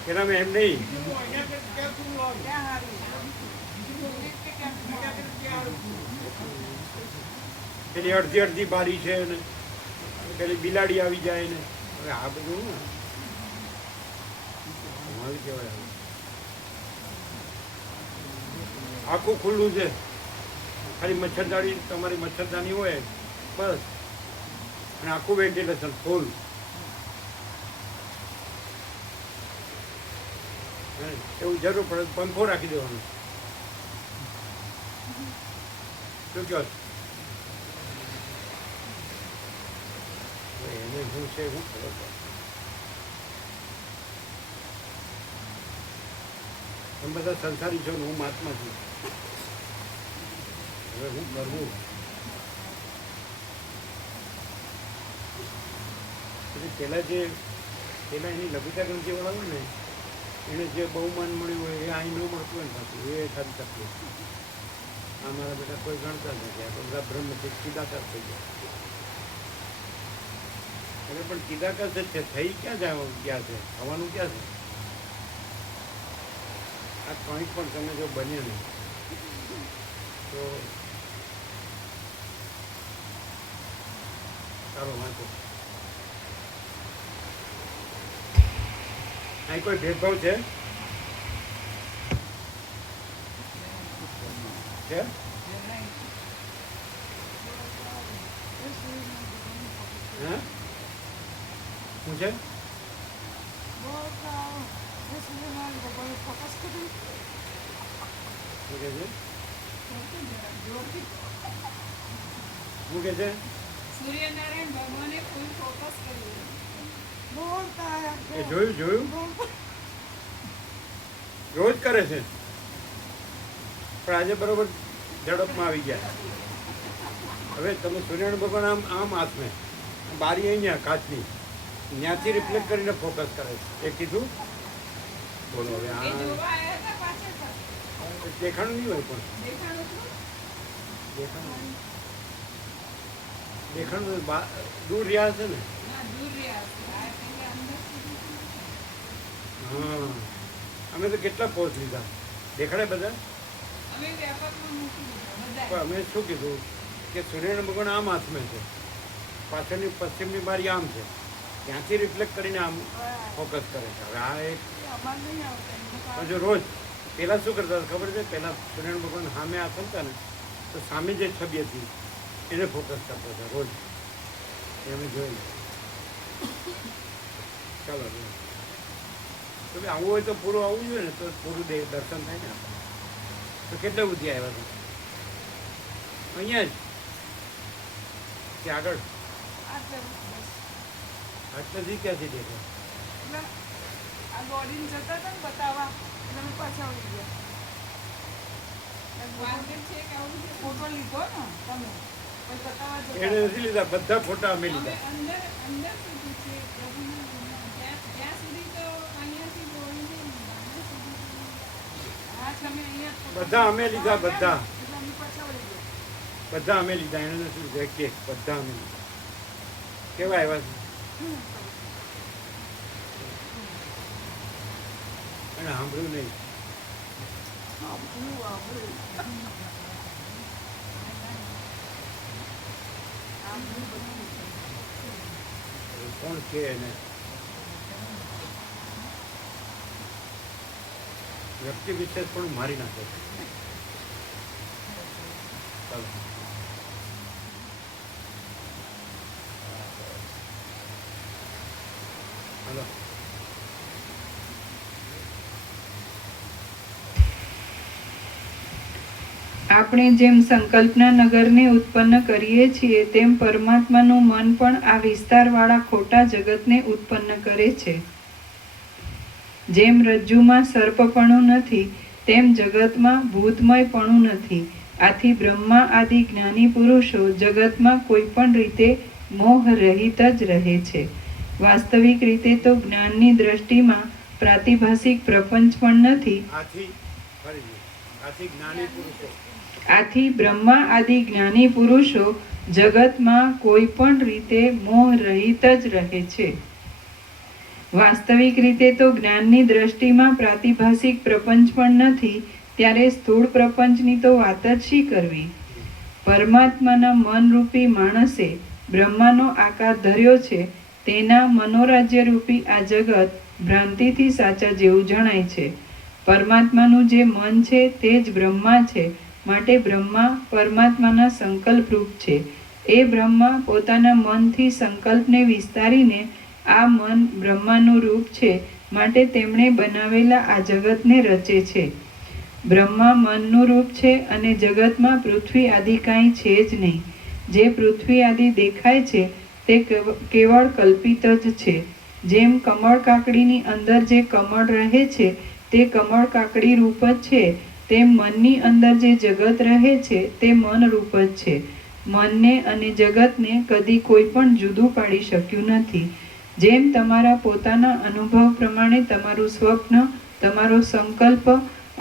એના મેં એમ નહીં. પેલી અડધી બારી છે ને પેલી બિલાડી આવી જાય ને, હવે આ બધું ને કહેવાય. આખું ખુલ્લું છે, ખાલી મચ્છરદાની, તમારી મચ્છરદાની હોય બસ. અને આખું વેન્ટિલેશન ફૂલ. એવું જરૂર પડે તો પંખો રાખી દેવાનો. શું કહો છો? હવે એને શું છે શું ખબર પડે. તમે બધા સંસારી છો ને હું મહાત્મા છું. હવે હું કરવું? પેલા એની લઘુતા ગ્રંથિ વાળા ને એને જે બહુમાન મળ્યું હોય એ અહીં ન મળતું હોય ને પાછું એ સારી તકલીફ. આ મારા બેટા કોઈ ગણતા જ નથી. આ તો બધા બ્રહ્મ છે, કીદાકાર થઈ ગયા. એટલે પણ કીદાકાર જ છે, થઈ ક્યાં ગયા છે, થવાનું ક્યાં છે? આ કંઈ પણ તમે જો બન્યા નહીં તો ચાલો વાંચો. અહીં કોઈ ભેદભાવ છે? છે? હા શું છે? શું કે છે? શું કે છે? સૂર્યનારાયણ ભગવાને ફૂલ ફોકસ કર્યું. એ જોયું રોજ કરે છે પણ આજે બરોબર ઝડપમાં આવી ગયા. હવે તમે સૂર્યનારાયણ ભગવાન આમ હાથમે બારી અહીંયા કાચની ત્યાંથી રિફ્લેક્ટ કરીને ફોકસ કરે છે. એ કીધું બોલો હવે એ આ જોવા આવ્યા હતા પાછળ પણ. દેખાણું નહીં હોય પણ દેખાડું છું. દેખાણું દૂર રહ્યા છે ને. ના, દૂર રહ્યા છે. આ એટલે અંદર સુધી હા અમે તો કેટલા પોસ્ટ લીધા દેખાડે બધા. અમે વ્યાપકમાં મૂકી દીધા પણ બધા. અમે શું કીધું કે સૂર્યનારાયણ ભગવાન આમ હાથમાં છે, પાછળની પશ્ચિમની બારી આમ છે, ત્યાંથી રિફ્લેક્ટ કરીને આમ ફોકસ કરે છે. હવે આ એક અમારે નહીં આવતા એમનું કામ. જો રોજ પહેલાં શું કરતા હતા ખબર છે? પહેલાં સૂર્યનારાયણ ભગવાન સામે આથમતા ને તો સામે જે છબી હતી એને ફોકસ કરતા હતા રોજ. એ અમે જોયેલું. ચાલો તો ભાઈ આવવું હોય તો પૂરું આવવું જોઈએ ને તો પૂરું દર્શન થાય ને આપણે. તો કેટલા સુધી આવ્યા હતા? અહીંયા જ કે આગળ આટલે બસ. આટલેથી ક્યાંથી દેખાય? એટલે આ બોડીને જતા હતા ને બતાવવા એટલે અમે પાછા આવી ગયા. માર્કેટ છે કે આવું છે? ફોટો લીધો ને તમે પછી બતાવવા જતા એને હતા. નથી લીધા, બધા ફોટા અમે અમે લીધા. અંદર અંદર સુધી છે પ્રભુના ત્યાં સુધી તો અહીંયાથી બોડીને અંદર સુધી તો હા છે અમે અહીંયા બધા અમે લીધા, બધા એટલે અમે પાછા વળી ગયા. બધા અમે લીધા. એને નથી લીધા એક એક, બધા અમે લીધા. કેવા આવ્યા છે? એને સાંભળ્યું નહીં. કોણ છે એને? વ્યક્તિ વિશેષ પણ મારી નાખે છે. ચાલો હાલો. આપણે જેમ સંકલ્પના નગરને ઉત્પન્ન કરીએ છીએ તેમ પરમાત્માનું મન પણ આ વિસ્તારવાળા ખોટા જગતને ઉત્પન્ન કરે છે. જેમ રજ્જુમાં સર્પપણું નથી તેમ જગતમાં ભૂતમયપણું નથી. આથી બ્રહ્મા આદિ જ્ઞાની પુરુષો જગતમાં કોઈ પણ રીતે મોહ રહિત જ રહે છે. વાસ્તવિક રીતે તો જ્ઞાનની દ્રષ્ટિમાં પ્રાતિભાસિક પ્રપંચ પણ નથી. આથી જ્ઞાની પુરુષો આથી બ્રહ્મા આદિ જ્ઞાની પુરુષો જગતમાં કોઈ પણ રીતે મોહ રહિત જ રહે છે. વાસ્તવિક રીતે તો જ્ઞાનની દ્રષ્ટિમાં પ્રાતિભાસિક પ્રપંચ પણ નથી, ત્યારે સ્થૂળ પ્રપંચની તો વાત જ શી કરવી. પરમાત્માના મનરૂપી માણસે બ્રહ્માનો આકાર ધર્યો છે, તેના મનોરાજ્ય રૂપી આ જગત ભ્રાંતિથી સાચા જેવું જણાય છે. પરમાત્માનું જે મન છે તે જ બ્રહ્મા છે, માટે બ્રહ્મા પરમાત્માના સંકલ્પ રૂપ છે. એ બ્રહ્મા પોતાના મનથી સંકલ્પને વિસ્તારીને આ મન બ્રહ્માનું રૂપ છે, માટે તેમણે બનાવેલા આ જગતને રચે છે. બ્રહ્મા મનનું રૂપ છે અને જગતમાં પૃથ્વી આદિ કાંઈ છે જ નહીં. જે પૃથ્વી આદિ દેખાય છે તે કેવળ કલ્પિત જ છે. જેમ કમળ કાકડીની અંદર જે કમળ રહે છે તે કમળ કાકડી રૂપ જ છે, તેમ મનની અંદર જે જગત રહે છે તે મન રૂપ જ છે. મનને અને જગતને કદી કોઈ પણ જુદું પાડી શક્યું નથી. જેમ તમારા પોતાના અનુભવ પ્રમાણે તમારું સ્વપ્ન, તમારો સંકલ્પ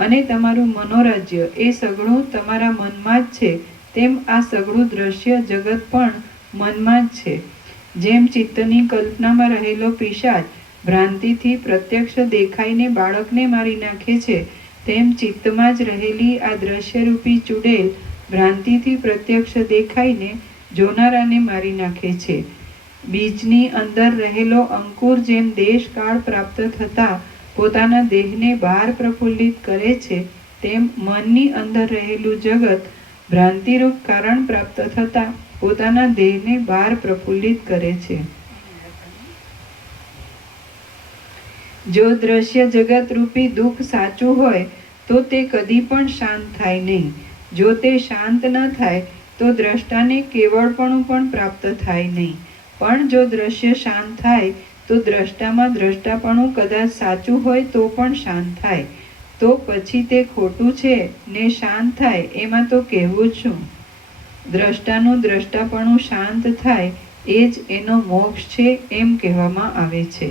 અને તમારું મનોરાજ્ય એ સઘળું તમારા મનમાં જ છે, તેમ આ સઘળું દ્રશ્ય જગત પણ મનમાં જ છે. જેમ ચિત્તની કલ્પનામાં રહેલો પિશાચ ભ્રાંતિથી પ્રત્યક્ષ દેખાઈને બાળકને મારી નાખે છે, તેમ ચિત્તમાં જ રહેલી આ દ્રશ્યરૂપી ચૂડેલ ભ્રાંતિથી પ્રત્યક્ષ દેખાઈને જોનારાને મારી નાખે છે. બીજની અંદર રહેલો અંકુર જેમ દેશ કાળ પ્રાપ્ત થતાં પોતાના દેહને બહાર પ્રફુલ્લિત કરે છે, તેમ મનની અંદર રહેલું જગત ભ્રાંતિરૂપ કારણ પ્રાપ્ત થતાં પોતાના દેહને બહાર પ્રફુલ્લિત કરે છે. જો દ્રશ્ય જગત રૂપી દુઃખ સાચું હોય તો તે કદી પણ શાંત થાય નહીં. જો તે શાંત ન થાય તો દ્રષ્ટાને કેવળપણું પણ પ્રાપ્ત થાય નહીં. પણ જો દ્રશ્ય શાંત થાય તો દ્રષ્ટામાં દ્રષ્ટાપણું કદાચ સાચું હોય તો પણ શાંત થાય. તો પછી તે ખોટું છે ને શાંત થાય એમાં તો કહેવું જ શું? દ્રષ્ટાનું દ્રષ્ટાપણું શાંત થાય એ જ એનો મોક્ષ છે એમ કહેવામાં આવે છે.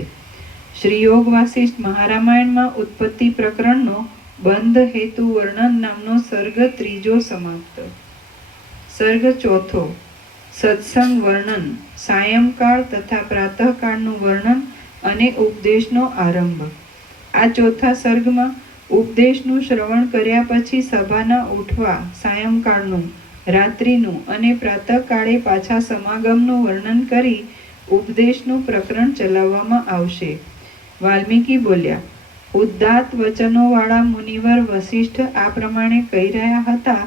શ્રી યોગ વાસિષ્ઠ મહારામાયણમાં ઉત્પત્તિ પ્રકરણનો બંધ હેતુ વર્ણન નામનો સર્ગ 3 સમાપ્ત. સર્ગ 4 સત્સંગ વર્ણન, સાયંકાળ તથા પ્રાતઃકાળનું વર્ણન અને ઉપદેશનો આરંભ. આ ચોથા સર્ગમાં ઉપદેશનું શ્રવણ કર્યા પછી સભાના ઉઠવા, સાયંકાળનું, રાત્રિનું અને પ્રાતઃકાળે પાછા સમાગમનું વર્ણન કરી ઉપદેશનું પ્રકરણ ચલાવવામાં આવશે. વાલ્મીકી બોલ્યા, ઉદ્દાત વચનોવાળા મુનિવર વસિષ્ઠ આ પ્રમાણે કહી રહ્યા હતા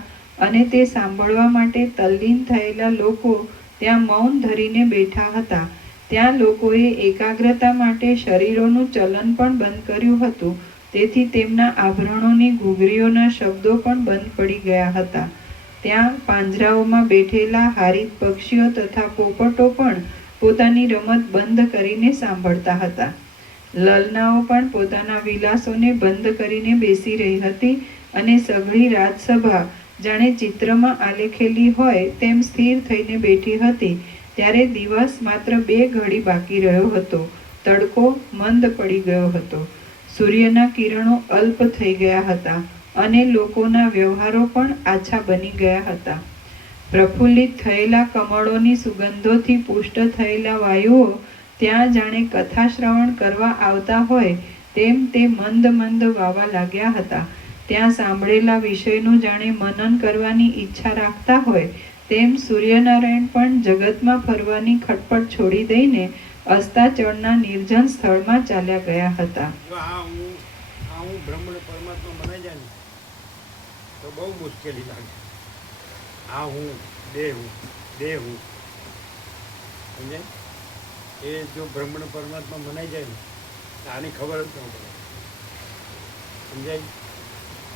અને તે સાંભળવા માટે તલ્લીન થયેલા લોકો ત્યાં મૌન ધરીને બેઠા હતા. ત્યાં લોકોએ એકાગ્રતા માટે શરીરોનું ચલન પણ બંધ કર્યું હતું, તેથી તેમના આભરણોની ઘૂઘરીઓના શબ્દો પણ બંધ પડી ગયા હતા. ત્યાં પાંજરાઓમાં બેઠેલા હારિત પક્ષીઓ તથા પોપટો પણ પોતાની રમત બંધ કરીને સાંભળતા હતા. લલનાઓ પણ પોતાના વિલાસોને બંધ કરીને બેસી રહી હતી અને સઘળી રાજસભા જાણે ચિત્રમાં આલેખેલી હોય તેમ સ્થિર થઈને બેઠી હતી. ત્યારે દિવસ માત્ર 2 ઘડી બાકી રહ્યો હતો. તડકો મંદ પડી ગયો હતો. સૂર્યના કિરણો અલ્પ થઈ ગયા હતા અને લોકોના વ્યવહારો પણ આછા બની ગયા હતા. પ્રફુલ્લિત થયેલા કમળોની સુગંધોથી પુષ્ટ થયેલા વાયુઓ ત્યાં જાણે કથા શ્રવણ કરવા આવતા હોય તેમ તે મંદ મંદ વાવા લાગ્યા હતા. ત્યાં સાંભળેલા વિષયનું જાણે મનન કરવાની ઈચ્છા રાખતા હોય તેમ સૂર્યનારાયણ પણ જગતમાં ફરવાની ખટપટ છોડી દઈને અસ્તાચળના નિર્જન સ્થળમાં ચાલ્યા ગયા હતા. આ હું બ્રહ્મ ને પરમાત્મા મનાઈ જાય ને તો બહુ મુશ્કેલી લાગે. આ હું દેહ હું સમજે એ જો બ્રહ્મ ને પરમાત્મા મનાઈ જાય ને તો આની ખબર જ ન પડે. સમજાય?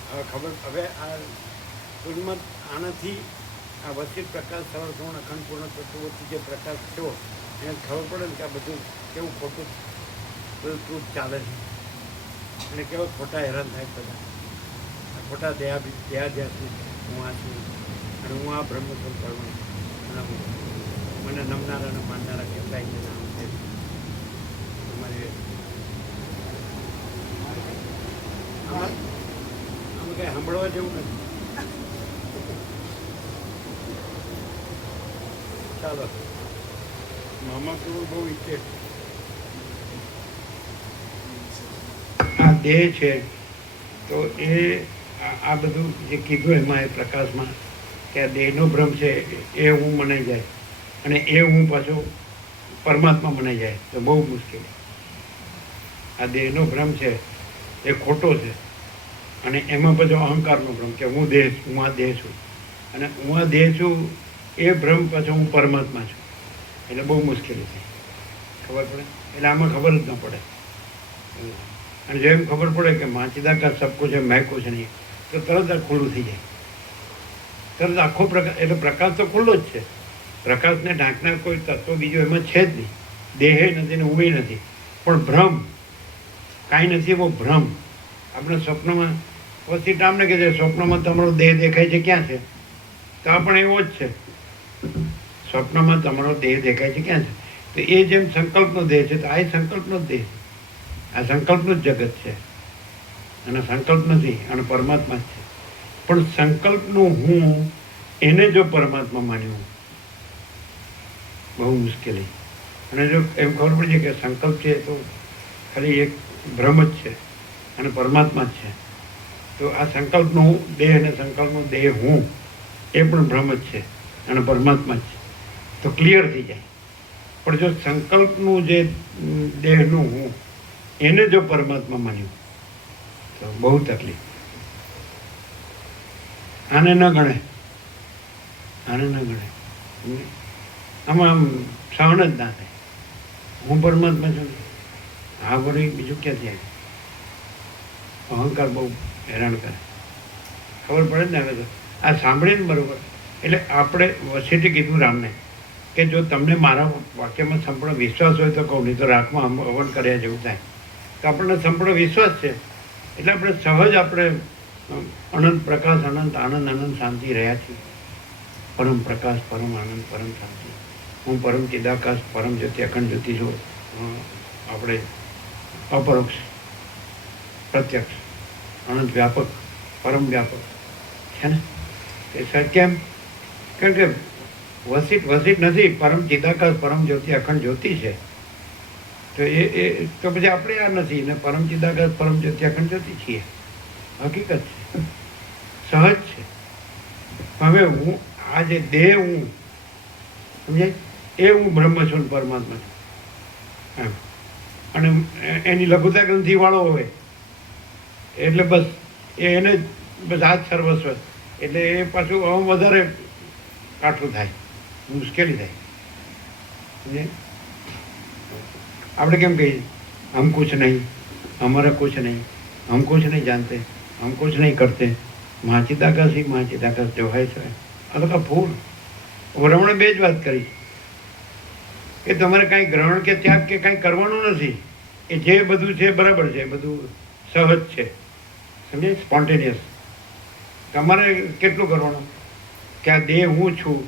હવે ખબર હવે આ ટૂંકમાં આનાથી આ વચ્ચે પ્રકાશ સવર ગુણ અખંડ પૂર્ણ તત્વોથી જે પ્રકાશ થયો એને ખબર પડે ને કે આ બધું કેવું ખોટું બધું ટ્રૂથ ચાલે છે અને કેવા ખોટા હેરાન થાય બધા. આ ખોટા દેહાધ્યાસની હું આ છું અને હું આ બ્રહ્મ છું કરવાનું અને મને નમનારા અને માનનારા કેટલાય છે નામ છે. તમારી આમાં કંઈ સાંભળવા જેવું નથી. ચાલો મામા તું બહુ ઈચ્છે આ દેહ છે તો એ આ બધું જે કીધું એમાં એ પ્રકાશમાં કે આ દેહનો ભ્રમ છે એ હું મનાઈ જાય અને એ હું પાછો પરમાત્મા મનાઈ જાય તો બહુ મુશ્કેલ. આ દેહનો ભ્રમ છે એ ખોટો છે અને એમાં બધો અહંકારનો ભ્રમ કે હું આ દેહ છું અને હું આ દેહ છું એ ભ્રમ પાછો હું પરમાત્મા છું. એટલે બહુ મુશ્કેલી છે. ખબર પડે એટલે આમાં ખબર જ ન પડે. અને જો એમ ખબર પડે કે માં ચિદાકાશ સબ કુછ है मैं कुछ नहीं, તો તરત જ ખુલ્લું થઈ જાય. તરત આખો પ્રકાશ, એટલે પ્રકાશ તો ખુલ્લો જ છે. પ્રકાશને ઢાંકનાર કોઈ તત્વ બીજું એમાં છે જ નહીં. દેહે નથી ને ઊંઘે નથી, પણ ભ્રમ કાંઈ નથી, એવો ભ્રમ. આપણે સ્વપ્નમાં પછી ટામને કહે છે સ્વપ્નમાં તમારો દેહ દેખાય છે ક્યાં છે, તો આ પણ એવો જ છે. સ્વપ્નમાં તમારો દેહ દેખાય છે ક્યાં છે, તો એ જેમ સંકલ્પનો દેહ છે, તો આ સંકલ્પનો જ દેહ છે. આ સંકલ્પનું જ જગત છે, અને સંકલ્પ નથી, અને પરમાત્મા જ છે. પણ સંકલ્પનું હું એને જો પરમાત્મા માન્યું બહુ મુશ્કેલી. અને જો એમ ખબર પડી જાય કે સંકલ્પ છે તો ખાલી એક ભ્રમ જ છે અને પરમાત્મા જ છે, તો આ સંકલ્પનું દેહ અને સંકલ્પનો દેહ હું એ પણ ભ્રમ જ છે અને પરમાત્મા જ છે, તો ક્લિયર થઈ જાય. પણ જો સંકલ્પનું જે દેહનું હું એને જો પરમાત્મા માન્યું તો બહુ તકલીફ. આને ન ગણે, આને ન ગણે. આમાં આમ સહન જ ના થાય. હું પરમાત્મા છું, આ વળી બીજું ક્યાંથી આવ્યું? અહંકાર બહુ હેરાન કરે. ખબર પડે જ ને હવે તો આ સાંભળીને બરોબર. એટલે આપણે વસીથી કીધું રામને કે જો તમને મારા વાક્યમાં સંપૂર્ણ વિશ્વાસ હોય તો કહું, નહીં તો રાખમાં હવન કર્યા જેવું થાય. તો આપણને સંપૂર્ણ વિશ્વાસ છે એટલે આપણે સહજ આપણે અનંત પ્રકાશ, અનંત આનંદ, અનંત શાંતિ રહ્યા છીએ. પરમ પ્રકાશ, પરમ આનંદ, પરમ શાંતિ. હું પરમ ચિદાકાશ, પરમ જ્યોતિ, અખંડ જ્યોતિ છું. આપણે અપરોક્ષ, પ્રત્યક્ષ, અનંત વ્યાપક, પરમ વ્યાપક છે ને. એ સર કેમ? કારણ કે વસિત નથી, પરમ ચિદાકાશ, પરમ જ્યોતિ, અખંડ જ્યોતિ છે. તો એ તો પછી આપણે આ નથી ને પરમ ચિદાકાશ, પરમ જ્યોતિ, અખંડ જ્યોતિ છીએ. હકીકત છે, સહજ છે. હવે હું આ જે દેહ હું સમજાય એ હું બ્રહ્મ છું, પરમાત્મા છું એમ. અને એની લઘુતા ગ્રંથિ વાળો હોય એટલે બસ એને બસ આ જ સર્વસ્વ, એટલે એ પાછું આમ વધારે કાઠું થાય, મુશ્કેલી થાય. સમજે? આપણે કેમ કહીએ હમ કુછ નહીં, હમારા કુછ નહીં, હમ કુછ નહીં જાનતે, હમ કુછ નહીં કરતે, મા ચિદાકાશ ही મા ચિદાકાશ जो है सो અલગ ફૂલ. રમણે બે જ વાત કરી કે તમારે કાંઈ ગ્રહણ કે ત્યાગ કે કાંઈ કરવાનું નથી. એ જે બધું છે બરાબર છે, બધું સહજ છે, સમજે, સ્પોન્ટેનિયસ. તમારે કેટલું કરવાનું કે આ દેહ હું છું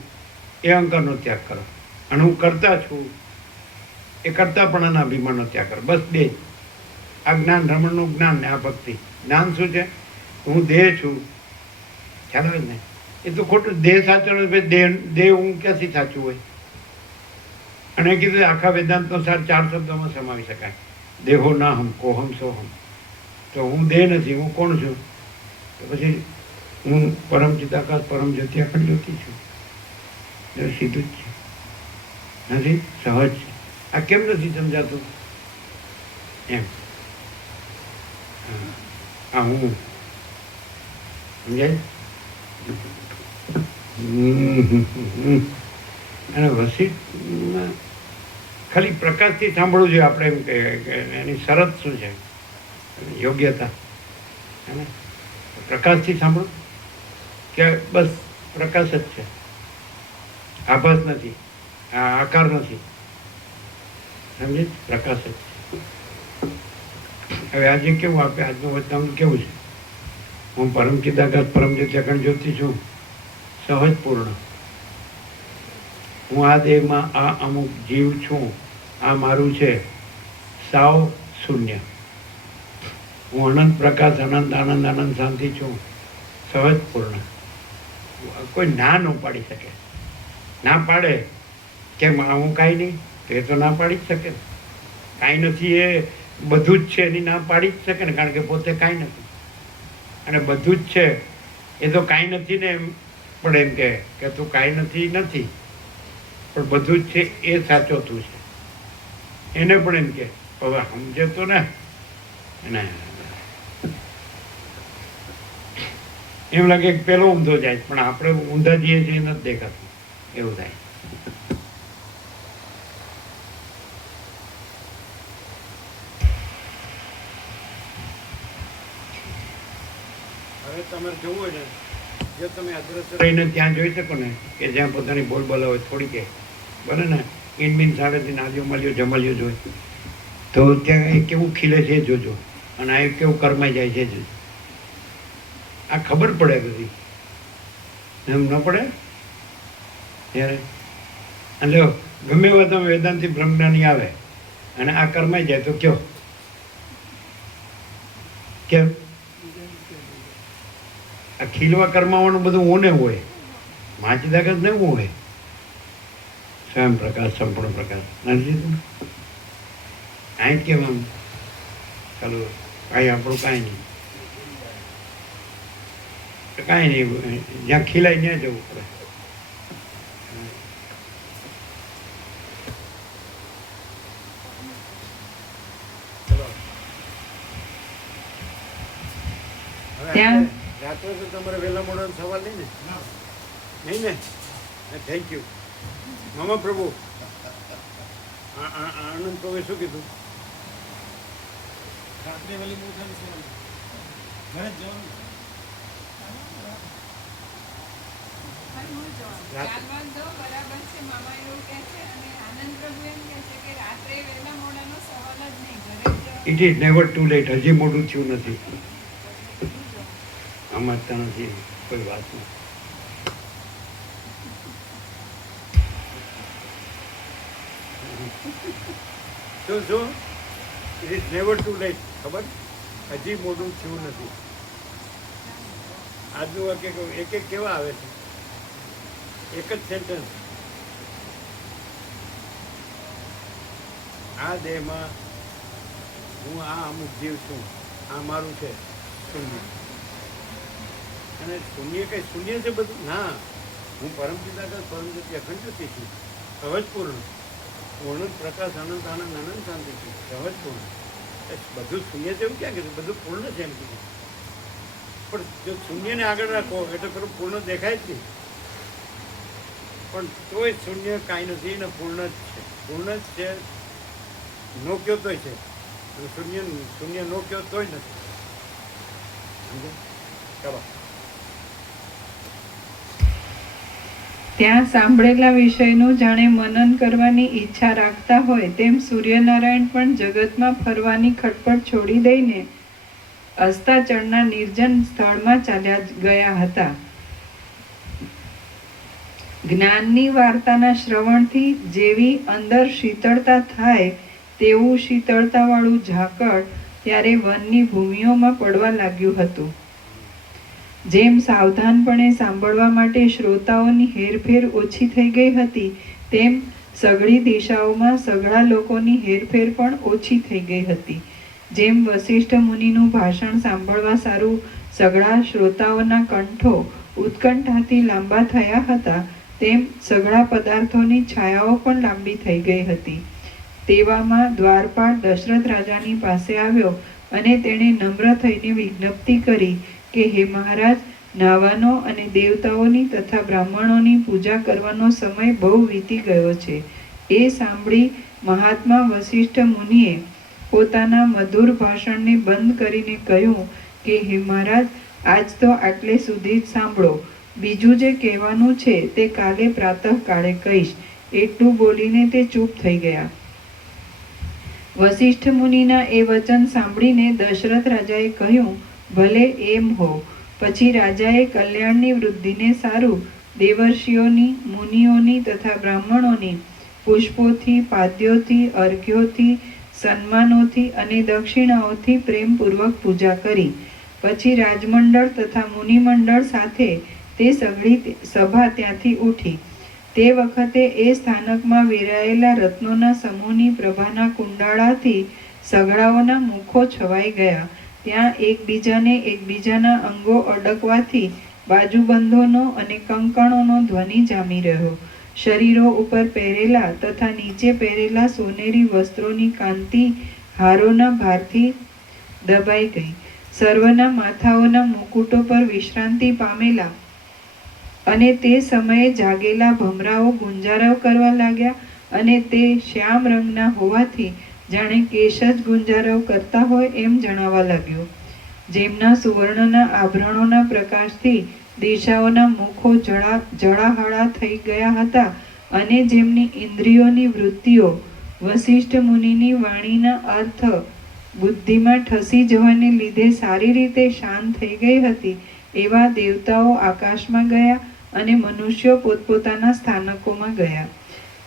એ અહંકારનો ત્યાગ કરો, અને હું કરતા છું એ કરતાપણાના અભિમાનનો ત્યાગ કરો. બસ બે જ. આ જ્ઞાન, રમણનું જ્ઞાન ને આ ભક્તિ. જ્ઞાન શું છે? હું દેહ છું, ખ્યાલ આવે ને? એ તો ખોટું. દેહ સાચો નથી, દેહ હું ક્યાંથી સાચું હોય? અને કીધું આખા વેદાંતનો સાર 4 શબ્દોમાં સમાવી શકાય. દેહો ના હમ, કોહમ સોહમ. તો હું દેહ નથી, હું કોણ છું? તો પછી હું પરમ ચિદાકાશ, પરમ જ્યોતિ, અખંડ જ્યોતિ છું. એ સીધું જ છે, નથી? સહજ છે. આ કેમ નથી સમજાતું એમ? આ હું સમજાય? અને વસિતમાં ખાલી પ્રકાશથી સાંભળવું જોઈએ. આપણે એમ કે એની શરત શું છે, યોગ્યતા હે ને? પ્રકાશથી સાંભળો કે બસ પ્રકાશ જ છે, આભાસ નથી, આ આકાર નથી, સમજે? પ્રકાશ જ છે. હવે આજે કેવું આપે, આજનું વચનામૃત કેવું છે? હું પરમ ચિદાકાશ, પરમ જ્યોતિ, અખંડ જ્યોતિ છું, સહજ પૂર્ણ. હું આ દેહમાં આ અમુક જીવ છું, આ મારું છે, સાવ શૂન્ય. હું અનંત પ્રકાશ, અનંત આનંદ, અનંત શાંતિ છું, સહજ પૂર્ણ. કોઈ ના ન પાડી શકે. ના પાડે કેમ? હું કાંઈ નહીં, તો એ તો ના પાડી જ શકે. કાંઈ નથી એ બધું જ છે એની ના પાડી જ શકે ને, કારણ કે પોતે કાંઈ નથી. અને બધું જ છે એ તો કાંઈ નથી ને એમ પણ એમ કે તું કાંઈ નથી નથી, પણ બધું જ છે એ સાચો તું છે. એને પણ એમ કે હવે સમજે તો ને. અને એમ લાગે કે પેલો ઊંધો જાય, પણ આપણે ઊંધા જઈએ છીએ નથી દેખાતું, એવું થાય. હવે તમારે જોવું હોય ને, જો તમે અદ્રશ્ય રહીને ત્યાં જોઈ શકો ને કે જ્યાં પોતાની બોલ બોલાવે થોડી કે બને ને ઇનબીન સાડેથી નાલીઓ માલીઓ જમાલીઓ જોઈ તો ત્યાં એ કેવું ખીલે છે એ જોજો, અને આ કેવું કરમાઈ જાય છે જોજો. આ ખબર પડે બધી, એમ ન પડે ત્યારે. અને લો ગમે એવા તમે વેદાંતિ બ્રહ્મજ્ઞાની આવે અને આ કરમાઈ જાય તો કયો કેમ? આ ખીલવા કરમાવાનું બધું ઓને હોય, માચી તાકાત નહીં હોય. સ્વયં પ્રકાશ સંપૂર્ણ પ્રકાશ નથી તું અહીં જ કેમ આમ ચાલો કાંઈ આપણું કાંઈ નહીં, કાંઈ નહીં, જ્યાં ખીલાય ત્યાં જવું પડે. ચલો હવે ત્યાં- રાત્રે તો તમારે વહેલા મોડાનો સવાલ નહીં ને? નહીં ને? થેન્ક યુ મામા પ્રભુ. આનંદ પ્રભુએ શું કીધું? રાત્રે વહેલી મોટાની સેવા ઘરે જ જવાનું. ખાલી હું જવાનું. ચાલવા દો, બરાબર છે. મામા એવું કહે છે અને આનંદ પ્રભુ એમ કહે છે કે રાત્રે વહેલા મોડાનો સવાલ જ નહીં, ઘરે જ જવાનું. It is never too late. હજી મોડું થયું નથી. આમાં તો નથી કોઈ વાત નહીં. શું it is never too late. ખબર? હજી મોડું થયું નથી. આજનું વાક્ય એક એક કેવા આવે છે? એક જ સેન્ટેન્સ. આ દેહમાં હું આ અમુક જીવ છું, આ મારું છે શૂન્ય. અને શૂન્ય કઈ શૂન્ય છે બધું? ના, હું પરમ પિતા પરમ જ્યોતિ અખંડ જ્યોતિ છું, સહજ પૂર્ણ, પૂર્ણ પ્રકાશ, આનંદ આનંદ આનંદ શાંતિ છું, સહજ પૂર્ણ. એ બધું શૂન્ય છે એવું ક્યાં કીધું? બધું પૂર્ણ છે એમ કીધું. પણ જો શૂન્યને આગળ રાખો એટલે પેલું પૂર્ણ દેખાય જ નહીં. પણ તોય શૂન્ય કાંઈ નથી ને પૂર્ણ જ છે. પૂર્ણ જ છે, નો કયો તોય છે, અને શૂન્ય નો કયો તોય નથી. સમજ્યા? ચલો. ત્યાં સાંભળેલા વિષયનું જાણે મનન કરવાની ઈચ્છા રાખતા હોય તેમ સૂર્યનારાયણ પણ જગતમાં ફરવાની ખટપટ છોડી દઈને અસ્તાચળના નિર્જન સ્થળમાં ચાલ્યા ગયા હતા. જ્ઞાનની વાર્તાના શ્રવણથી જેવી અંદર શીતળતા થાય તેવું શીતળતાવાળું ઝાકળ ત્યારે વનની ભૂમિઓમાં પડવા લાગ્યું હતું. જેમ સાવધાનપણે સાંભળવા માટે શ્રોતાઓની હેરફેર ઓછી થઈ ગઈ હતી, તેમ સઘળી દિશાઓમાં સઘળા લોકોની હેરફેર પણ ઓછી થઈ ગઈ હતી. જેમ વસિષ્ઠ મુનિનું ભાષણ સાંભળવા સારું સઘળા શ્રોતાઓના કંઠો ઉત્કંઠાથી લાંબા થયા હતા, તેમ સઘળા પદાર્થોની છાયાઓ પણ લાંબી થઈ ગઈ હતી. તેવામાં દ્વારપાળ દશરથ રાજાની પાસે આવ્યો અને તેણે નમ્ર થઈને વિજ્ઞપ્તિ કરી કે હે મહારાજ, નાવાનો અને દેવતાઓની તથા બ્રાહ્મણોની પૂજા કરવાનો સમય બહુ વીતી ગયો છે. એ સાંભળી મહાત્મા વસિષ્ઠ મુનિએ પોતાના મધુર ભાષણને બંધ કરીને કહ્યું કે હે મહારાજ, આજ તો આટલે સુધી જ સાંભળો. બીજું જે કહેવાનું છે તે કાલે પ્રાતઃકાળે કહીશ. એટલું બોલીને તે ચૂપ થઈ ગયા. વસિષ્ઠ મુનિના એ વચન સાંભળીને દશરથ રાજાએ કહ્યું, ભલે એમ હો. પછી રાજાએ કલ્યાણની વૃદ્ધિને સારું દેવર્ષિઓની, મુનિઓની તથા બ્રાહ્મણોની પુષ્પોથી, પાદ્યોથી, અર્ઘ્યોથી, સન્માનોથી અને દક્ષિણાઓથી પ્રેમપૂર્વક પૂજા કરી. પછી રાજમંડળ તથા મુનિમંડળ સાથે તે સઘળી સભા ત્યાંથી ઉઠી. તે વખતે એ સ્થાનકમાં વેરાયેલા રત્નોના સમૂહની પ્રભાના કુંડાળાથી સઘળાઓના મુખો છવાઈ ગયા. ત્યાં એકબીજાના અંગો અડકવાથી બાજુબંધોનો અને કંકણોનો ધ્વનિ જામી રહ્યો. શરીરો ઉપર પહેરેલા તથા નીચે પહેરેલા સોનેરી વસ્ત્રોની કાંતિ હારોના ભારથી દબાઈ ગઈ. સર્વના માથાઓના મુકુટો પર વિશ્રાંતિ પામેલા અને તે સમયે જાગેલા ભમરાઓ ગુંજારવ કરવા લાગ્યા, અને તે શ્યામ રંગના હોવાથી જાણે કેશ જ ગુંજારવ કરતા હોય એમ જણાવા લાગ્યું. જેમના સુવર્ણના આભરણોના પ્રકાશથી દિશાઓના મુખો જળાહળા થઈ ગયા હતા અને જેમની ઇન્દ્રિયોની વૃત્તિઓ વશિષ્ઠ મુનિની વાણીના અર્થ બુદ્ધિમાં ઠસી જવાને લીધે સારી રીતે શાંત થઈ ગઈ હતી, એવા દેવતાઓ આકાશમાં ગયા અને મનુષ્યો પોતપોતાના સ્થાનકોમાં ગયા.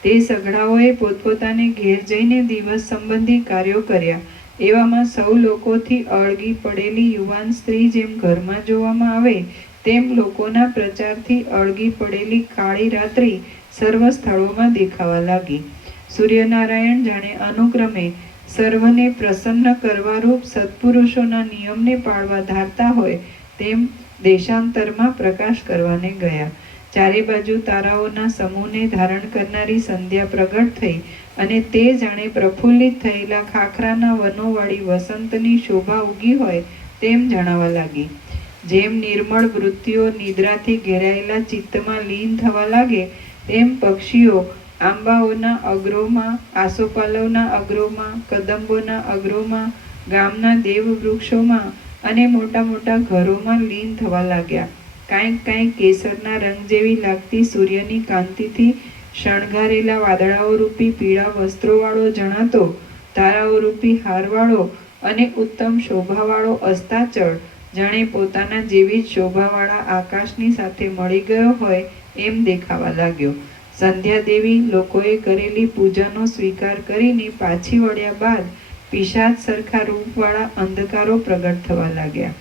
તે સઘળાઓએ પોતપોતાને ઘેર જઈને દિવસ સંબંધી કાર્યો કર્યા. એવામાં સૌ લોકોથી અળગી પડેલી યુવાન સ્ત્રી જેમ ઘરમાં જોવામાં આવે તેમ લોકોના પ્રચારથી અળગી પડેલી કાળી રાત્રિ સર્વ સ્થળોમાં દેખાવા લાગી. સૂર્યનારાયણ જાણે અનુક્રમે સર્વને પ્રસન્ન કરવારૂપ સત્પુરુષોના નિયમને પાળવા ધારતા હોય તેમ દેશાંતરમાં પ્રકાશ કરવાને ગયા. ચારે બાજુ તારાઓના સમૂહને ધારણ કરનારી સંધ્યા પ્રગટ થઈ અને તે જાણે પ્રફુલ્લિત થયેલા ખાખરાના વનોવાળી વસંતની શોભા ઉગી હોય તેમ જણાવા લાગી. જેમ નિર્મળ વૃત્તિઓ નિદ્રાથી ઘેરાયેલા ચિત્તમાં લીન થવા લાગે તેમ પક્ષીઓ આંબાઓના અગ્રોમાં, આસોપાલવના અગ્રોમાં, કદંબોના અગ્રોમાં, ગામના દેવવૃક્ષોમાં અને મોટા મોટા ઘરોમાં લીન થવા લાગ્યા. કાંઈક કેસરના રંગ જેવી લાગતી સૂર્યની કાંતિથી શણગારેલા વાદળાઓ રૂપી પીળા વસ્ત્રોવાળો જણાતો તારાઓ રૂપી હારવાળો અને ઉત્તમ શોભાવાળો અસ્તાચળ જાણે પોતાના જેવી જ શોભાવાળા આકાશની સાથે મળી ગયો હોય એમ દેખાવા લાગ્યો. સંધ્યા દેવી લોકોએ કરેલી પૂજાનો સ્વીકાર કરીને પાછી વળ્યા બાદ પિશાચ સરખા રૂપવાળા અંધકારો પ્રગટ થવા લાગ્યા.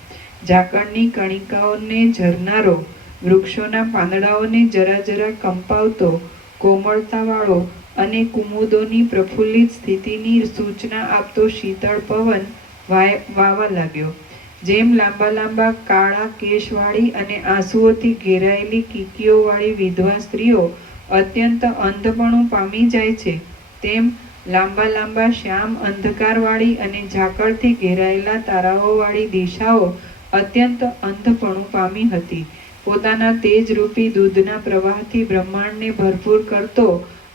ઝાકળની કણિકાઓને ઝરનારો, વૃક્ષોના પાંદડાઓને જરા જરા કંપાવતો, કોમળતાવાળો અને કુમુદોની પ્રફુલ્લિત સ્થિતિની સૂચના આપતો શીતળ પવન વાવા લાગ્યો. જેમ લાંબા લાંબા કાળા કેશવાળી અને આંસુઓથી ઘેરાયેલી કીકીઓવાળી વિધવા સ્ત્રીઓ અત્યંત અંધપણું પામી જાય છે તેમ લાંબા લાંબા શ્યામ અંધકારવાળી અને ઝાકળથી ઘેરાયેલા તારાઓવાળી દિશાઓ અત્યંત અંધપણું પામી હતી. પોતાના તેજરૂપી દૂધના પ્રવાહથી બ્રહ્માંડને ભરપૂર કરતો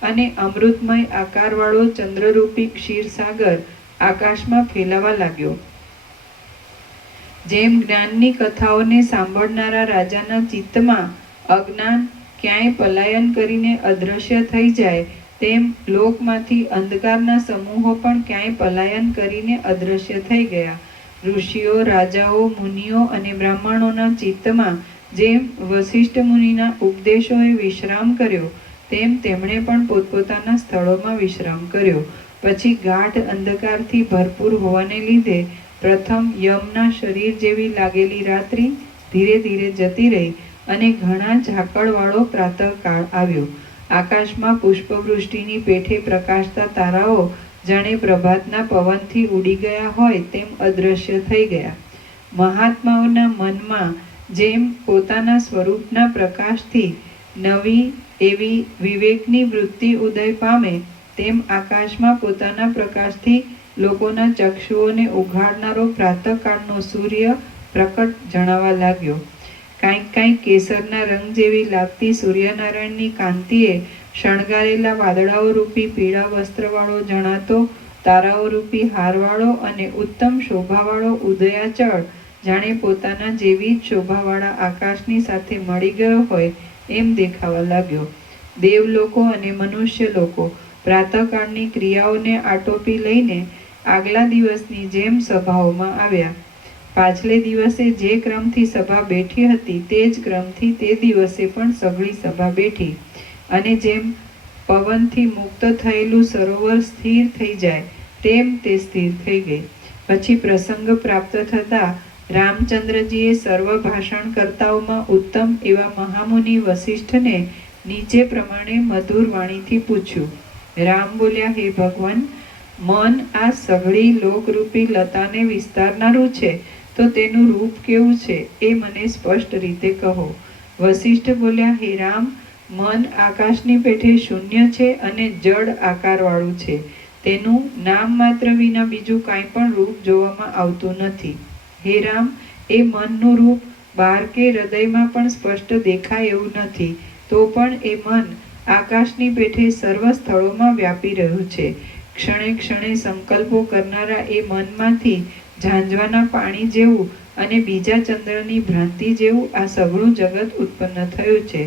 અને અમૃતમય આકારવાળો ચંદ્રરૂપી ક્ષીરસાગર આકાશમાં ફેલાવા લાગ્યો. જેમ જ્ઞાનની કથાઓને સાંભળનારા રાજાના ચિત્તમાં અજ્ઞાન ક્યાંય પલાયન કરીને અદૃશ્ય થઈ જાય તેમ લોકમાંથી અંધકારના સમૂહો પણ ક્યાંય પલાયન કરીને અદૃશ્ય થઈ ગયા. ઋષિઓ, રાજાઓ, મુનિઓ અને બ્રાહ્મણોના ચિત્તમાં જેમ વશિષ્ઠ મુનિના ઉપદેશોએ વિશ્રામ કર્યો તેમ તેમણે પણ પોતપોતાના સ્થળોમાં વિશ્રામ કર્યો. પછી ગાઢ અંધકારથી ભરપૂર હોવાને લીધે પ્રથમ યમના શરીર જેવી લાગેલી રાત્રિ ધીરે ધીરે જતી રહી અને ઘણા ઝાકળવાળો પ્રાતઃકાળ આવ્યો. આકાશમાં પુષ્પવૃષ્ટિની પેઠે પ્રકાશતા તારાઓ જાણે પ્રભાતના પવનથી ઉડી ગયા હોય તેમ અદૃશ્ય થઈ ગયા. મહાત્માઓના મનમાં જેમ પોતાના સ્વરૂપના પ્રકાશથી નવી એવી વિવેકની વૃત્તિ ઉદય પામે તેમ આકાશમાં પોતાના પ્રકાશથી લોકોના ચક્ષુઓને ઉઘાડનારો પ્રાતઃકાળનો સૂર્ય પ્રકટ જણાવા લાગ્યો. કાંઈક કેસરના રંગ જેવી લાગતી સૂર્યનારાયણની કાંતિએ શણગારેલા વાદળાઓ રૂપી પીળા વસ્ત્રવાળો જણાતો તારાઓ રૂપી હારવાળો અને ઉત્તમ શોભાવાળો ઉદયાચળ જાણે પોતાના જેવી જ શોભાવાળા આકાશની સાથે મળી ગયો હોય એમ દેખાવા લાગ્યો. દેવલોકો અને મનુષ્ય લોકો પ્રાતઃકાળની ક્રિયાઓને આટોપી લઈને આગલા દિવસની જેમ સભાઓમાં આવ્યા. પાછલે દિવસે જે ક્રમથી સભા બેઠી હતી તે જ ક્રમથી તે દિવસે પણ સઘળી સભા બેઠી અને જેમ પવનથી મુક્ત થયેલું સરોવર સ્થિર થઈ જાય તેમ તે સ્થિર થઈ ગઈ. પછી પ્રસંગ પ્રાપ્ત થતાં રામચંદ્રજીએ સર્વ ભાષણકર્તાઓમાં ઉત્તમ એવા મહામુનિ વશિષ્ઠને નીચે પ્રમાણે મધુર વાણીથી પૂછ્યું. રામ બોલ્યા, હે ભગવાન, મન આ સઘળી લોકરૂપી લતાને વિસ્તારનારું છે તો તેનું રૂપ કેવું છે એ મને સ્પષ્ટ રીતે કહો. વશિષ્ઠ બોલ્યા, હે રામ, મન આકાશની પેઠે શૂન્ય છે અને જડ આકારવાળું છે. તેનું નામ માત્ર વિના બીજું કાંઈ પણ રૂપ જોવામાં આવતું નથી. હે રામ, એ મનનું રૂપ બહાર કે હૃદયમાં પણ સ્પષ્ટ દેખાય એવું નથી, તો પણ એ મન આકાશની પેઠે સર્વ સ્થળોમાં વ્યાપી રહ્યું છે. ક્ષણે ક્ષણે સંકલ્પો કરનારા એ મનમાંથી ઝાંઝવાના પાણી જેવું અને બીજા ચંદ્રની ભ્રાંતિ જેવું આ સઘળું જગત ઉત્પન્ન થયું છે.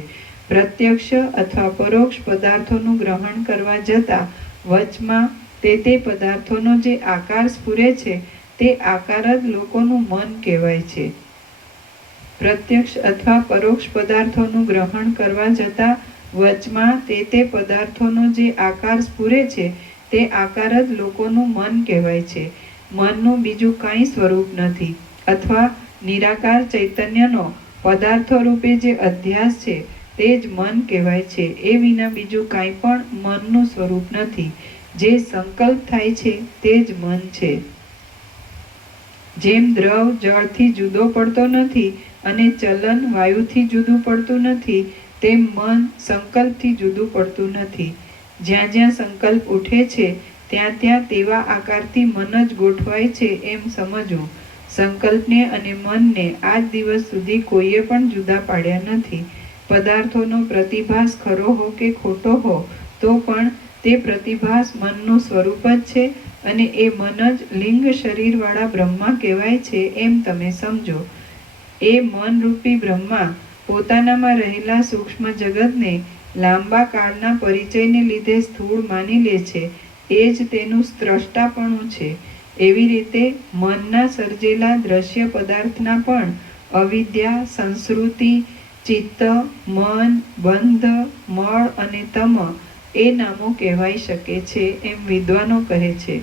પ્રત્યક્ષ અથવા પરોક્ષ પદાર્થોનું ગ્રહણ કરવા જતાં વચમાં તે પદાર્થોનો જે આકાર સ્ફુરે છે તે આકાર જ લોકોનું મન કહેવાય છે. પ્રત્યક્ષ અથવા પરોક્ષ પદાર્થોનું ગ્રહણ કરવા જતાં વચમાં તે પદાર્થોનો જે આકાર સ્ફુરે છે તે આકાર જ લોકોનું મન કહેવાય છે. મનનું બીજું કાંઈ સ્વરૂપ નથી, અથવા નિરાકાર ચૈતન્યનો પદાર્થો રૂપે જે અધ્યાસ છે તે જ મન કહેવાય છે. એ વિના બીજું કાંઈ પણ મનનું સ્વરૂપ નથી. જે સંકલ્પ થાય છે તે જ મન છે. જેમ દ્રવ જળથી જુદો પડતો નથી અને ચલન વાયુથી જુદું પડતું નથી, તેમ મન સંકલ્પથી જુદું પડતું નથી. જ્યાં જ્યાં સંકલ્પ ઉઠે છે ત્યાં ત્યાં તેવા આકારથી મન જ ગોઠવાય છે એમ સમજવું. સંકલ્પને અને મનને આજ દિવસ સુધી કોઈએ પણ જુદા પાડ્યા નથી. પદાર્થોનો પ્રતિભાસ ખરો હો કે ખોટો હો, તો પણ તે પ્રતિભાસ મનનું સ્વરૂપ જ છે અને એ મન જ લિંગ શરીરવાળા બ્રહ્મા કહેવાય છે એમ તમે સમજો. એ મનરૂપી બ્રહ્મા પોતાનામાં રહેલા સૂક્ષ્મ જગતને લાંબા કાળના પરિચયને લીધે સ્થૂળ માની લે છે. એ જ તેનું સ્રષ્ટાપણું છે. એવી રીતે મનના સર્જેલા દ્રશ્ય પદાર્થના પણ અવિદ્યા, સંસ્કૃતિ, ચિત્ત, મન, બંધ, મળ અને તમ એ નામો કહેવાઈ શકે છે એમ વિદ્વાનો કહે છે.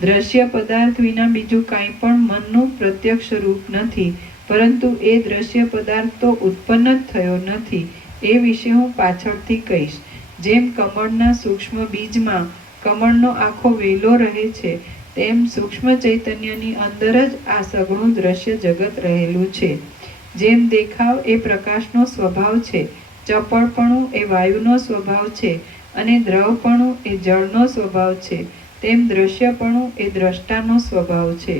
દ્રશ્ય પદાર્થ વિના બીજું કાંઈ પણ મનનું પ્રત્યક્ષ રૂપ નથી, પરંતુ એ દ્રશ્ય પદાર્થ તો ઉત્પન્ન જ થયો નથી. એ વિશે હું પાછળથી કહીશ. જેમ કમળના સૂક્ષ્મ બીજમાં કમળનો આખો વેલો રહે છે, તેમ સૂક્ષ્મ ચૈતન્યની અંદર જ આ સઘળું દ્રશ્ય જગત રહેલું છે. જેમ દેખાવ એ પ્રકાશનો સ્વભાવ છે, ચપળપણું એ વાયુનો સ્વભાવ છે અને દ્રવપણું એ જળનો સ્વભાવ છે, તેમ દ્રશ્યપણું એ દ્રષ્ટાનો સ્વભાવ છે.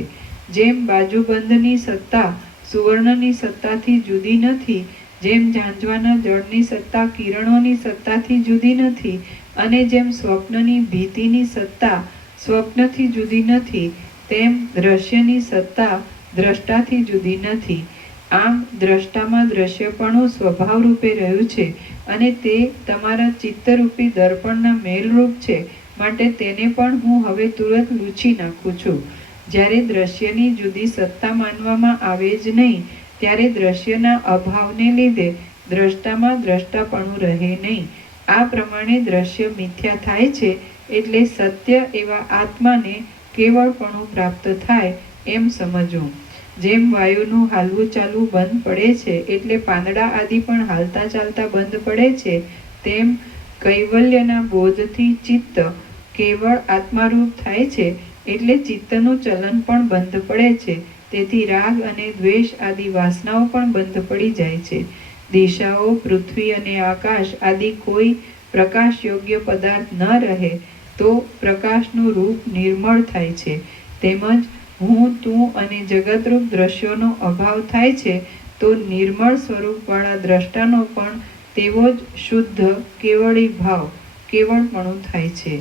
જેમ બાજુબંધની સત્તા સુવર્ણની સત્તાથી જુદી નથી, જેમ ઝાંઝવાના જળની સત્તા કિરણોની સત્તાથી જુદી નથી, અને જેમ સ્વપ્નની ભીતિની સત્તા સ્વપ્નથી જુદી નથી, તેમ દ્રશ્યની સત્તા દ્રષ્ટાથી જુદી નથી. આમ દ્રષ્ટામાં દ્રશ્યપણું સ્વભાવ રૂપે રહ્યું છે અને તે તમારા ચિત્તરૂપી દર્પણના મેલરૂપ છે, માટે તેને પણ હું હવે તુરંત લૂછી નાખું છું. જ્યારે દ્રશ્યની જુદી સત્તા માનવામાં આવે જ નહીં, ત્યારે દ્રશ્યના અભાવને લીધે દ્રષ્ટામાં દ્રષ્ટાપણું રહે નહીં. આ પ્રમાણે દ્રશ્ય મિથ્યા થાય છે, એટલે સત્ય એવા આત્માને કેવળપણું પ્રાપ્ત થાય એમ સમજવું. જેમ વાયુનું હાલવું ચાલવું બંધ પડે છે એટલે પાંદડા આદિ પણ હાલતા ચાલતા બંધ પડે છે, તેમ કૈવલ્યના બોધથી ચિત્ત કેવળ આત્મારૂપ થાય છે એટલે ચિત્તનું ચલન પણ બંધ પડે છે. તેથી રાગ અને દ્વેષ આદિ વાસનાઓ પણ બંધ પડી જાય છે. દિશાઓ, પૃથ્વી અને આકાશ આદિ કોઈ પ્રકાશ યોગ્ય પદાર્થ ન રહે તો પ્રકાશનું રૂપ નિર્મળ થાય છે. તેમજ હું, તું અને જગતરૂપ દ્રશ્યોનો અભાવ થાય છે તો નિર્મળ સ્વરૂપવાળા દ્રષ્ટાનો પણ તેવો જ શુદ્ધ કેવળી ભાવ કેવળપણું થાય છે.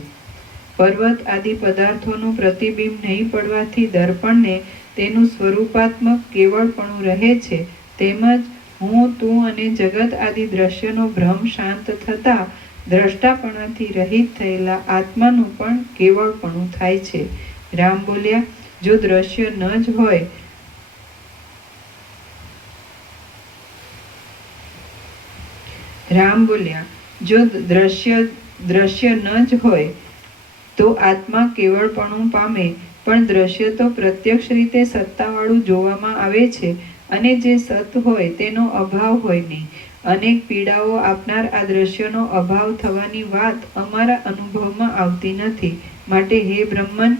પર્વત આદિ પદાર્થોનું પ્રતિબિંબ નહીં પડવાથી દર્પણને તેનું સ્વરૂપાત્મક કેવળપણું રહે છે. તેમજ હું, તું અને જગત આદિ દ્રશ્યનો ભ્રમ શાંત થતાં દ્રષ્ટાપણાથી રહિત થયેલા આત્માનું પણ કેવળપણું થાય છે. રામ બોલ્યા, જો દ્રશ્ય ન જ હોય રામ બોલ્યા, જો દ્રશ્ય ન જ હોય તો આત્મા કેવળપણું પામે, પણ દ્રશ્ય તો પ્રત્યક્ષ રીતે સત્તાવાળું જોવામાં આવે છે અને જે સત હોય તેનો અભાવ હોય નહીં. અનેક પીડાઓ આપનાર આ દ્રશ્યનો અભાવ થવાની વાત અમારા અનુભવમાં આવતી નથી. માટે હે બ્રહ્મન,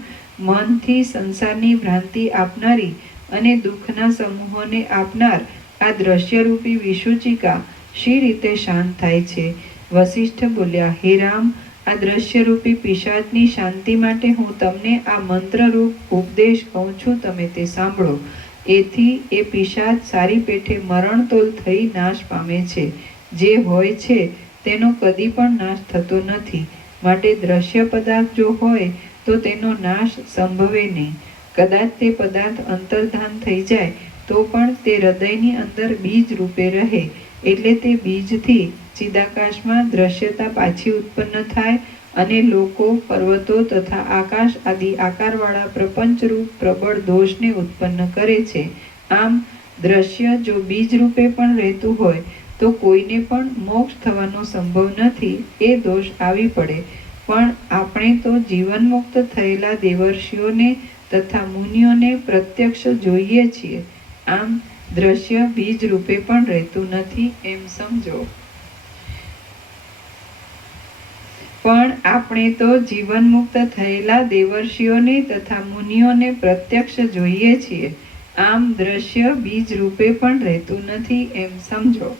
મનથી સંસારની ભ્રાંતિ આપનારી અને દુઃખના સમૂહોને આપનાર આ દ્રશ્યરૂપી વિસૂચિકા શી રીતે શાંત થાય છે? વસિષ્ઠ બોલ્યા, હે રામ, આ દ્રશ્યરૂપી પિશાચની શાંતિ માટે હું તમને આ મંત્રરૂપ ઉપદેશ કહું છું, તમે તે સાંભળો. એથી એ પિશાચ સારી પેઠે મરણતોલ થઈ નાશ પામે છે. જે હોય છે તેનો કદી પણ નાશ થતો નથી. માટે દ્રશ્ય પદાર્થ જો હોય તો તેનો નાશ સંભવે નહીં. કદાચ તે પદાર્થ અંતર્ધાન થઈ જાય તો પણ તે હૃદયની અંદર બીજ રૂપે રહે, એટલે તે બીજથી ચિદાકાશમાં દ્રશ્યતા પાછી ઉત્પન્ન થાય અને લોકો, પર્વતો તથા આકાશ આદિ આકારવાળા પ્રપંચરૂપ પ્રબળ દોષને ઉત્પન્ન કરે છે. આમ દ્રશ્ય જો બીજ રૂપે પણ રહેતું હોય તો કોઈને પણ મોક્ષ થવાનો સંભવ નથી, એ દોષ આવી પડે. પણ આપણે તો જીવનમુક્ત થયેલા દેવર્ષિઓને તથા મુનિઓને પ્રત્યક્ષ જોઈએ છીએ. આમ દ્રશ્ય બીજ રૂપે પણ રહેતું નથી એમ સમજો. પણ આપણે તો જીવનમુક્ત થયેલા દેવર્ષિઓને તથા મુનિઓને પ્રત્યક્ષ જોઈએ છીએ. આમ દ્રશ્ય બીજ રૂપે પણ રહેતું નથી એમ સમજો.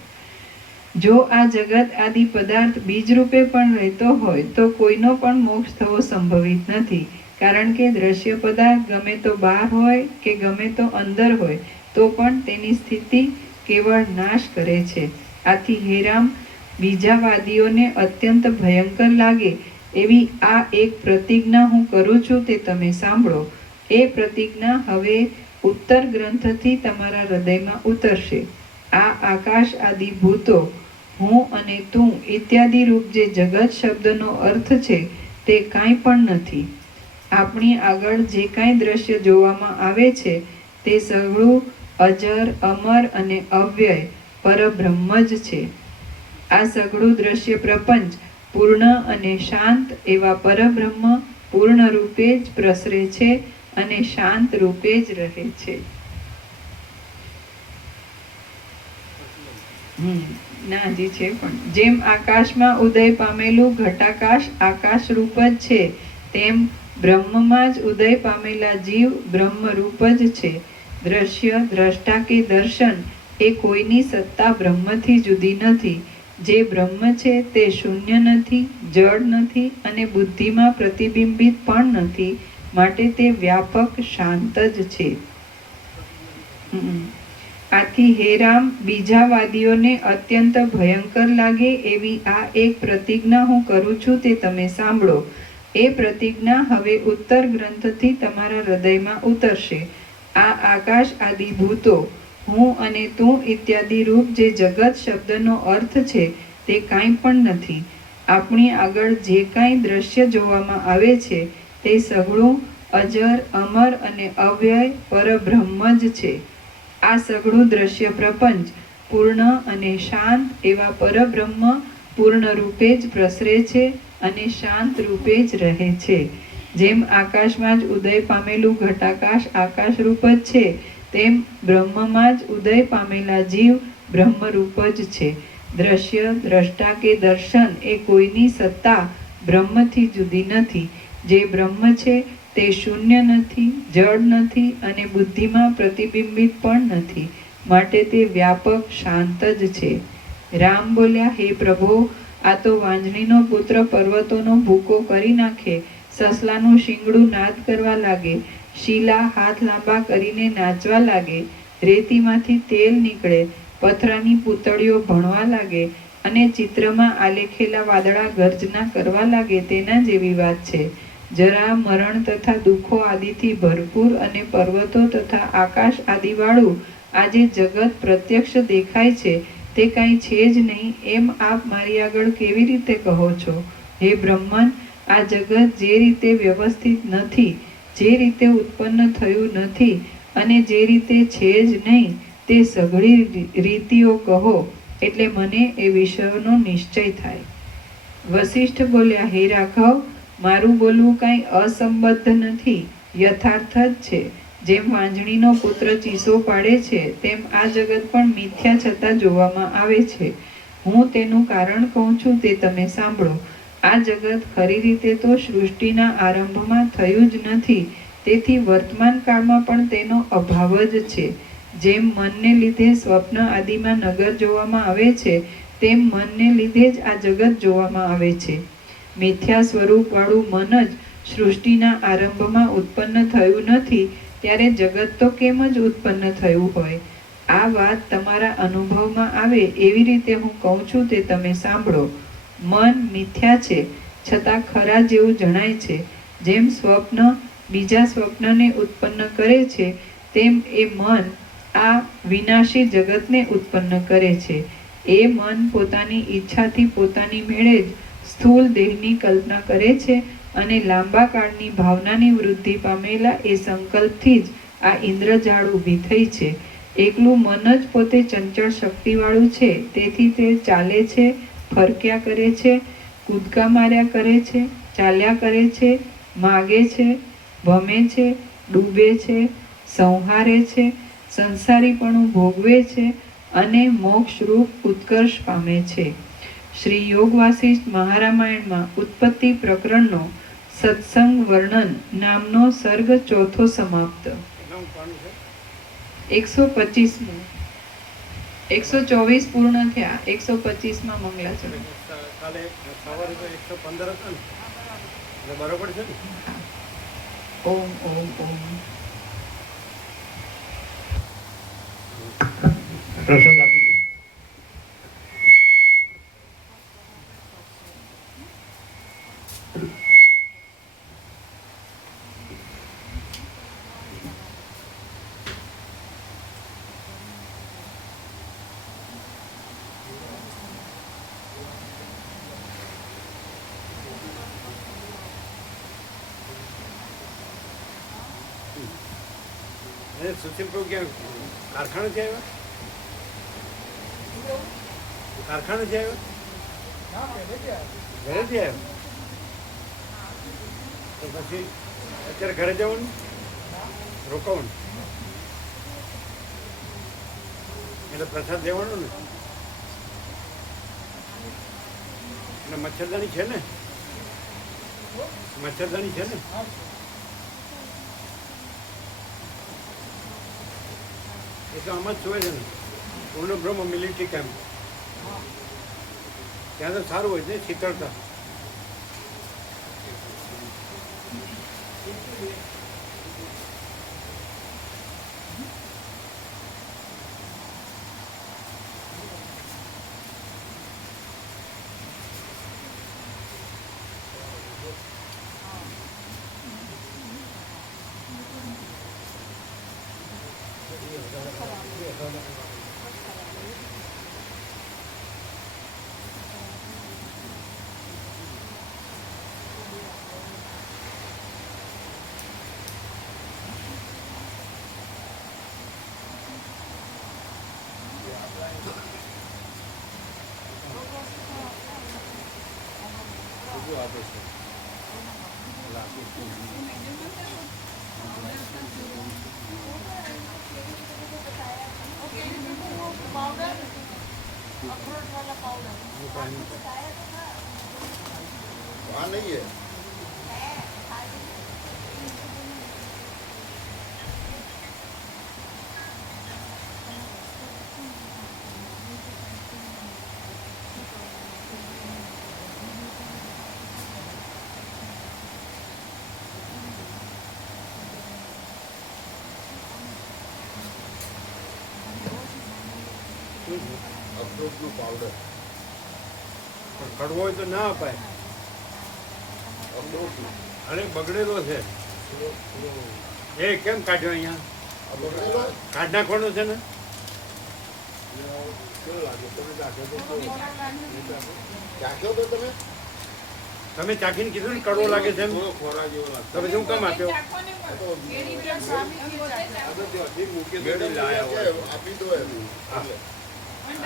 જો આ જગત આદિ પદાર્થ બીજ રૂપે પણ રહેતો હોય તો કોઈનો પણ મોક્ષ થવો સંભવિત નથી. કારણ કે દ્રશ્ય પદાર્થ ગમે તો બહાર હોય કે ગમે તો અંદર હોય તો પણ તેની સ્થિતિ કેવળ નાશ કરે છે. આથી હે રામ, બીજાવાદીઓને અત્યંત ભયંકર લાગે એવી આ એક પ્રતિજ્ઞા હું કરું છું તે તમે સાંભળો. એ પ્રતિજ્ઞા હવે ઉત્તર ગ્રંથથી તમારા હૃદયમાં ઉતરશે. આ આકાશ આદિ ભૂતો, હું અને તું ઇત્યાદિ રૂપ જે જગત શબ્દનો અર્થ છે તે કાંઈ પણ નથી. આપણી આગળ જે કાંઈ દ્રશ્ય જોવામાં આવે છે તે સઘળું અજર, અમર અને અવ્યય પરબ્રહ્મ જ છે. આ સઘળું દ્રશ્ય પ્રપંચ પૂર્ણ અને શાંત એવા પરબ્રહ્મ પૂર્ણ રૂપે જ પ્રસરે છે અને શાંત રૂપે જ રહે છે. ના હજી છે પણ જેમ આકાશમાં ઉદય પામેલું ઘટાકાશ આકાશ રૂપ જ છે, તેમ બ્રહ્મમાં જ ઉદય પામેલા જીવ બ્રહ્મ રૂપ જ છે. દ્રશ્ય, દ્રષ્ટા કે દર્શન એ કોઈની સત્તા બ્રહ્મથી જુદી નથી. જે બ્રહ્મ છે તે શૂન્ય નથી, જડ નથી અને બુદ્ધિમાં પ્રતિબિંબિત પણ નથી, માટે તે વ્યાપક શાંત જ છે. આથી હે રામ, બીજાવાદીઓને અત્યંત ભયંકર લાગે એવી આ એક પ્રતિજ્ઞા હું કરું છું તે તમે સાંભળો. એ પ્રતિજ્ઞા હવે ઉત્તર ગ્રંથથી તમારા હૃદયમાં ઉતરશે. આ આકાશ આદિ ભૂતો, હું અને તું ઇત્યાદિ રૂપ જે જગત શબ્દનો અર્થ છે તે કાંઈ પણ નથી. આપણી આગળ જે કાંઈ દ્રશ્ય જોવામાં આવે છે તે સઘળું અજર, અમર અને અવ્યય પરબ્રહ્મ જ છે. આ સઘળું દ્રશ્ય પ્રપંચ પૂર્ણ અને શાંત એવા પરબ્રહ્મ પૂર્ણ રૂપે જ પ્રસરે છે અને શાંત રૂપે જ રહે છે. જેમ આકાશમાં જ ઉદય પામેલું ઘટાકાશ આકાશ રૂપ જ છે, તેમ બ્રહ્મમાં જ ઉદય પામેલા જીવ બ્રહ્મરૂપ જ છે. દ્રશ્ય, દ્રષ્ટા કે દર્શન એ કોઈની સત્તા બ્રહ્મથી જુદી નથી. જે બ્રહ્મ છે તે શૂન્ય નથી, જડ નથી અને બુદ્ધિમાં પ્રતિબિંબિત પણ નથી, માટે તે વ્યાપક શાંત જ છે. રામ બોલ્યા, હે પ્રભો, આ તો વાંજણીનો પુત્ર પર્વતોનો ભૂકો કરી નાખે, સસલાનું શિંગડું નાદ કરવા લાગે, શીલા હાથ લાંબા કરીને નાચવા લાગે, રેતીમાંથી તેલ નીકળે, પથરાની પૂતળીઓ ભણવા લાગે અને ચિત્રમાં આલેખેલા વાદળા ગર્જના કરવા લાગે, તેના જેવી વાત છે. જરા, મરણ તથા દુઃખો આદિથી ભરપૂર અને પર્વતો તથા આકાશ આદિવાળું આ જે જગત પ્રત્યક્ષ દેખાય છે તે કાંઈ છે જ નહીં એમ આપ મારી આગળ કેવી રીતે કહો છો? હે બ્રહ્મન, આ જગત જે રીતે વ્યવસ્થિત નથી, જે રીતે ઉત્પન્ન થયું નથી અને જે રીતે છે જ નહીં તે સઘળી રીતિઓ કહો, એટલે મને એ વિષયોનો નિશ્ચય થાય. વસિષ્ઠ બોલ્યા, હે રાઘવ, મારું બોલવું કાંઈ અસંબદ્ધ નથી, યથાર્થ જ છે. જેમ વાંજણીનો પુત્ર ચીસો પાડે છે તેમ આ જગત પણ મિથ્યા છતાં જોવામાં આવે છે. હું તેનું કારણ કહું છું તે તમે સાંભળો. આ જગત ખરી રીતે તો સૃષ્ટિના આરંભમાં થયું જ નથી, તેથી વર્તમાન કાળમાં પણ તેનો અભાવ જ છે. જેમ મનને લીધે સ્વપ્ન આદિમાં નગર જોવામાં આવે છે, તેમ મનને લીધે જ આ જગત જોવામાં આવે છે. મિથ્યા સ્વરૂપવાળું મન જ સૃષ્ટિના આરંભમાં ઉત્પન્ન થયું નથી, ત્યારે જગત તો કેમ જ ઉત્પન્ન થયું હોય? આ વાત તમારા અનુભવમાં આવે એવી રીતે હું કહું છું તે તમે સાંભળો. મન મિથ્યા છે છતાં ખરા જેવું જણાય છે. જેમ સ્વપ્ન બીજા સ્વપ્નને ઉત્પન્ન કરે છે, તેમ એ મન આ વિનાશી જગતને ઉત્પન્ન કરે છે. એ મન પોતાની ઈચ્છાથી પોતાની મેળે જ સ્થૂળ દેહની કલ્પના કરે છે અને લાંબા કાળની ભાવનાની વૃદ્ધિ પામેલા એ સંકલ્પથી જ આ ઇન્દ્રજાળ ઊભી થઈ છે. એકલું મન જ પોતે ચંચળ શક્તિવાળું છે, તેથી તે ચાલે છે, ફરક્યા કરે છે, કૂદકા માર્યા કરે છે, ચાલ્યા કરે છે, માગે છે, ભમે છે, ડૂબે છે, સંહારે છે, સંસારીપણું ભોગવે છે અને મોક્ષરૂપ ઉત્કર્ષ પામે છે. શ્રી યોગ વાસિષ્ઠ મહારામાયણમાં ઉત્પત્તિ પ્રકરણનો સત્સંગ વર્ણન નામનો સર્ગ 4 સમાપ્ત. 125 124 પૂર્ણ થયા. 125માં મંગલાચરણ. કાલે સવારે તો 115 હતો ને, એટલે બરોબર છે ને? ઓમ ઓમ ઓમ. પ્રસાદ આપી દો. સુશીલ પ્રભુ ક્યાં કારખાનેથી આવ્યા? કારખાનેથી આવ્યા? ઘરેથી આવ્યા? તો પછી અત્યારે ઘરે જવાનું, રોકાવાનું, એટલે પ્રસાદ દેવાનો ને. એટલે મચ્છરદાની છે ને? મચ્છરદાની છે ને? એ તો આમાં જ જોવે છે ને, પૂર્ણ બ્રહ્મ મિલિટરી કેમ્પ. ત્યાં તો સારું હોય છે, શીતળતા. वहाँ नहीं है. અખરોટનો પાવડર. પણ કડવો હોય તો ના અપાય. અખરોટનો. અરે બગડેલો છે. એ કેમ કાઢ્યો અહીંયા? આ બગડેલો કાઢ નાખવાનો છે ને? કેવો લાગે? તમે ચાખ્યો તો ચાખ્યો તો તમે? તમે ચાખીને કીધું ને કડવો લાગે છે એમ. થોડો ખોરા જેવો લાગે. તમે શું કામ આપ્યો? આપી દો એમ. એટલે. પણ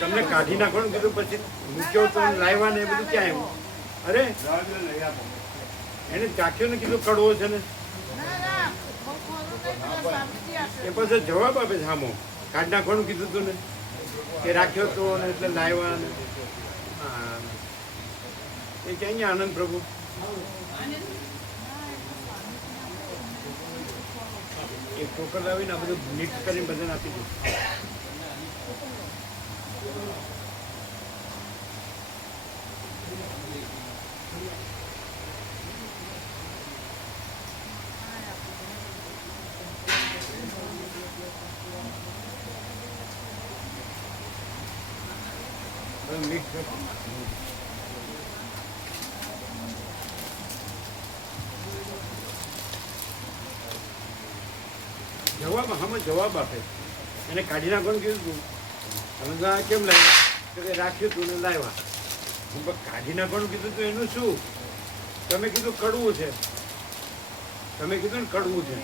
તમને કાઢી નાખવાનું કીધું, પછી મૂક્યો તો લાવ્યા ને એ બધું ક્યાં આવ્યું? અરે એને ચાખ્યો ને કીધું કડવો છે ને, એ પછી જવાબ આપે છે સામો. કાઢી નાખવાનું કીધું તું ને, કે રાખ્યો તો ને એટલે લાવ્યા ને. હા, એ ક્યાં અહીંયા આનંદ પ્રભુ? એક ટોકર લાવીને આ બધું મિક્સ કરીને બધાને આપી દઉં. મિક્સ જવું જવાબ આપે. એને કાઢી નાખવાનું કીધું તું, તમે તો આ કેમ લાવ્યા? તો કે રાખ્યું તું ને લાવ્યા. હું પણ કાઢી નાખવાનું કીધું તું એનું શું? તમે કીધું કડવું છે, તમે કીધું ને કડવું છે.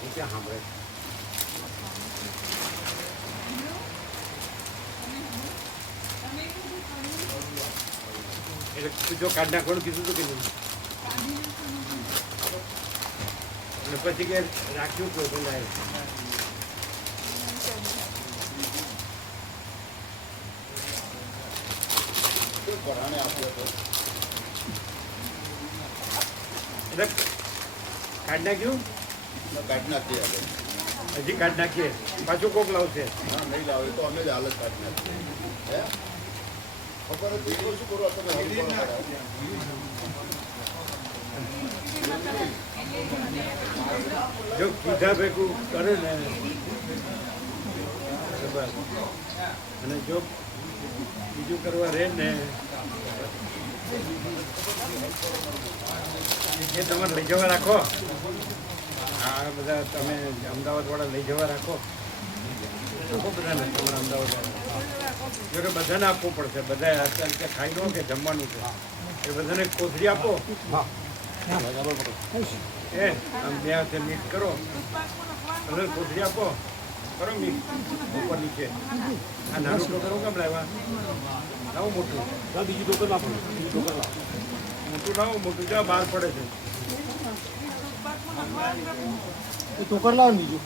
હું ક્યાં સાંભળે? એટલે તું જો કાઢી નાખવાનું કીધું તું કે નહીં? અને પછી કે રાખ્યું તું એટલે લાવ્યા. શું પરાણે આપ્યો હતો? એટલે કાઢી નાખ્યું, કાઢી નાખીએ આપણે. હજી કાઢી નાખીએ, પાછું કોક લાવશે. હા, નહીં લાવે તો અમે જ હાલત કાઢી નાખીએ. હે ખબર હતી તો શું કરવા તમે હળી જો કીધા ભેગું કરે ને તો બસ. અને જો બીજું કરવા રહે ને એ તમારે લઈ જવા રાખો. આ બધા તમે અમદાવાદવાળા લઈ જવા રાખો. લોકો બધાને તમારા અમદાવાદવાળા જો કે બધાને આપવું પડશે. બધા અત્યારે ખાઈ લો કે જમવાનું છે એ બધાને કોથળી આપો. એ આમ બે હાથે મીટ કરો, બધાને કોથળી આપો. કરો મીટ ઉપર નીચે. આ નાનું ટોકરું કેમ લાવ્યા? લાવો મોટું. બીજું ટોકર આપો. બીજું ટોકર લાવો. મોટું લાવો. મોટું જ્યાં બહાર પડે છે. ટોકર લાવો બીજું.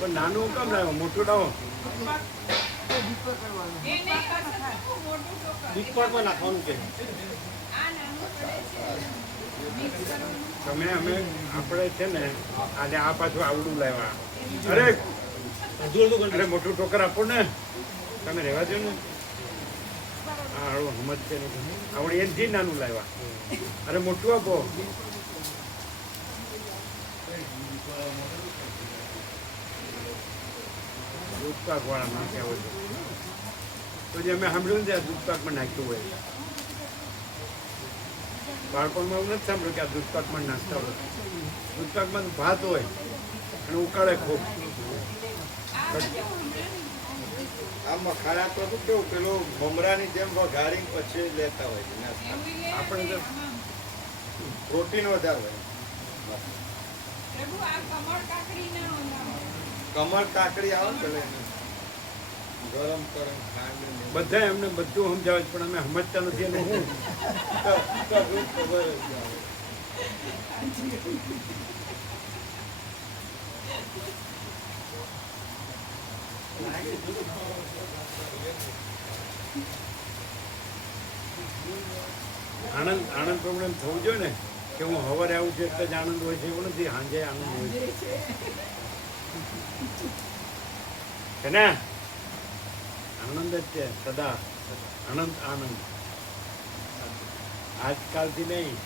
પણ નાનું કેમ લાવો? મોટું લાવો. દીપકમાં નાખવાનું કે તમે અમે આપણે છે ને આજે આ પાછું આવડું લાવ્યા. અરે અરે મોટું ટોકર આપો ને. તમે રહેવા દો ને. હા હળવું સમજ છે ને. આવડે એનથી નાનું લાવ્યા. અરે મોટું આપો. દૂધપાક વાળા નાખ્યા હોય તો જે અમે સાંભળ્યું ને ત્યાં દૂધપાકમાં નાખ્યું હોય. બાળપણમાં એવું નથી સાંભળ્યું કે આ દૂધપાકમાં નાખતા હોય. દૂધપાકમાં ભાત હોય અને ઉકાળે ખૂબ. આ મખાના તો શું કેવું પેલું મમરાની જેમ વઘારી પછી લેતા હોય છે નાસ્તા. આપણે તો પ્રોટીન વધારે હોય. કમળ કાકડી આવે ને પેલા એને ગરમ કરે ખાંડ ને બધા એમને બધું સમજાવે છે પણ અમે સમજતા નથી. અને હું ખબર જ આવે. આનંદ પ્રોબ્લેમ થવું જોઈએ ને કે હું સવારે આવું છું એટલે જ આનંદ હોય છે એવું નથી. સાંજે આનંદ હોય છે ને. આનંદ જ છે સદા. આનંદ આજકાલથી નહીં.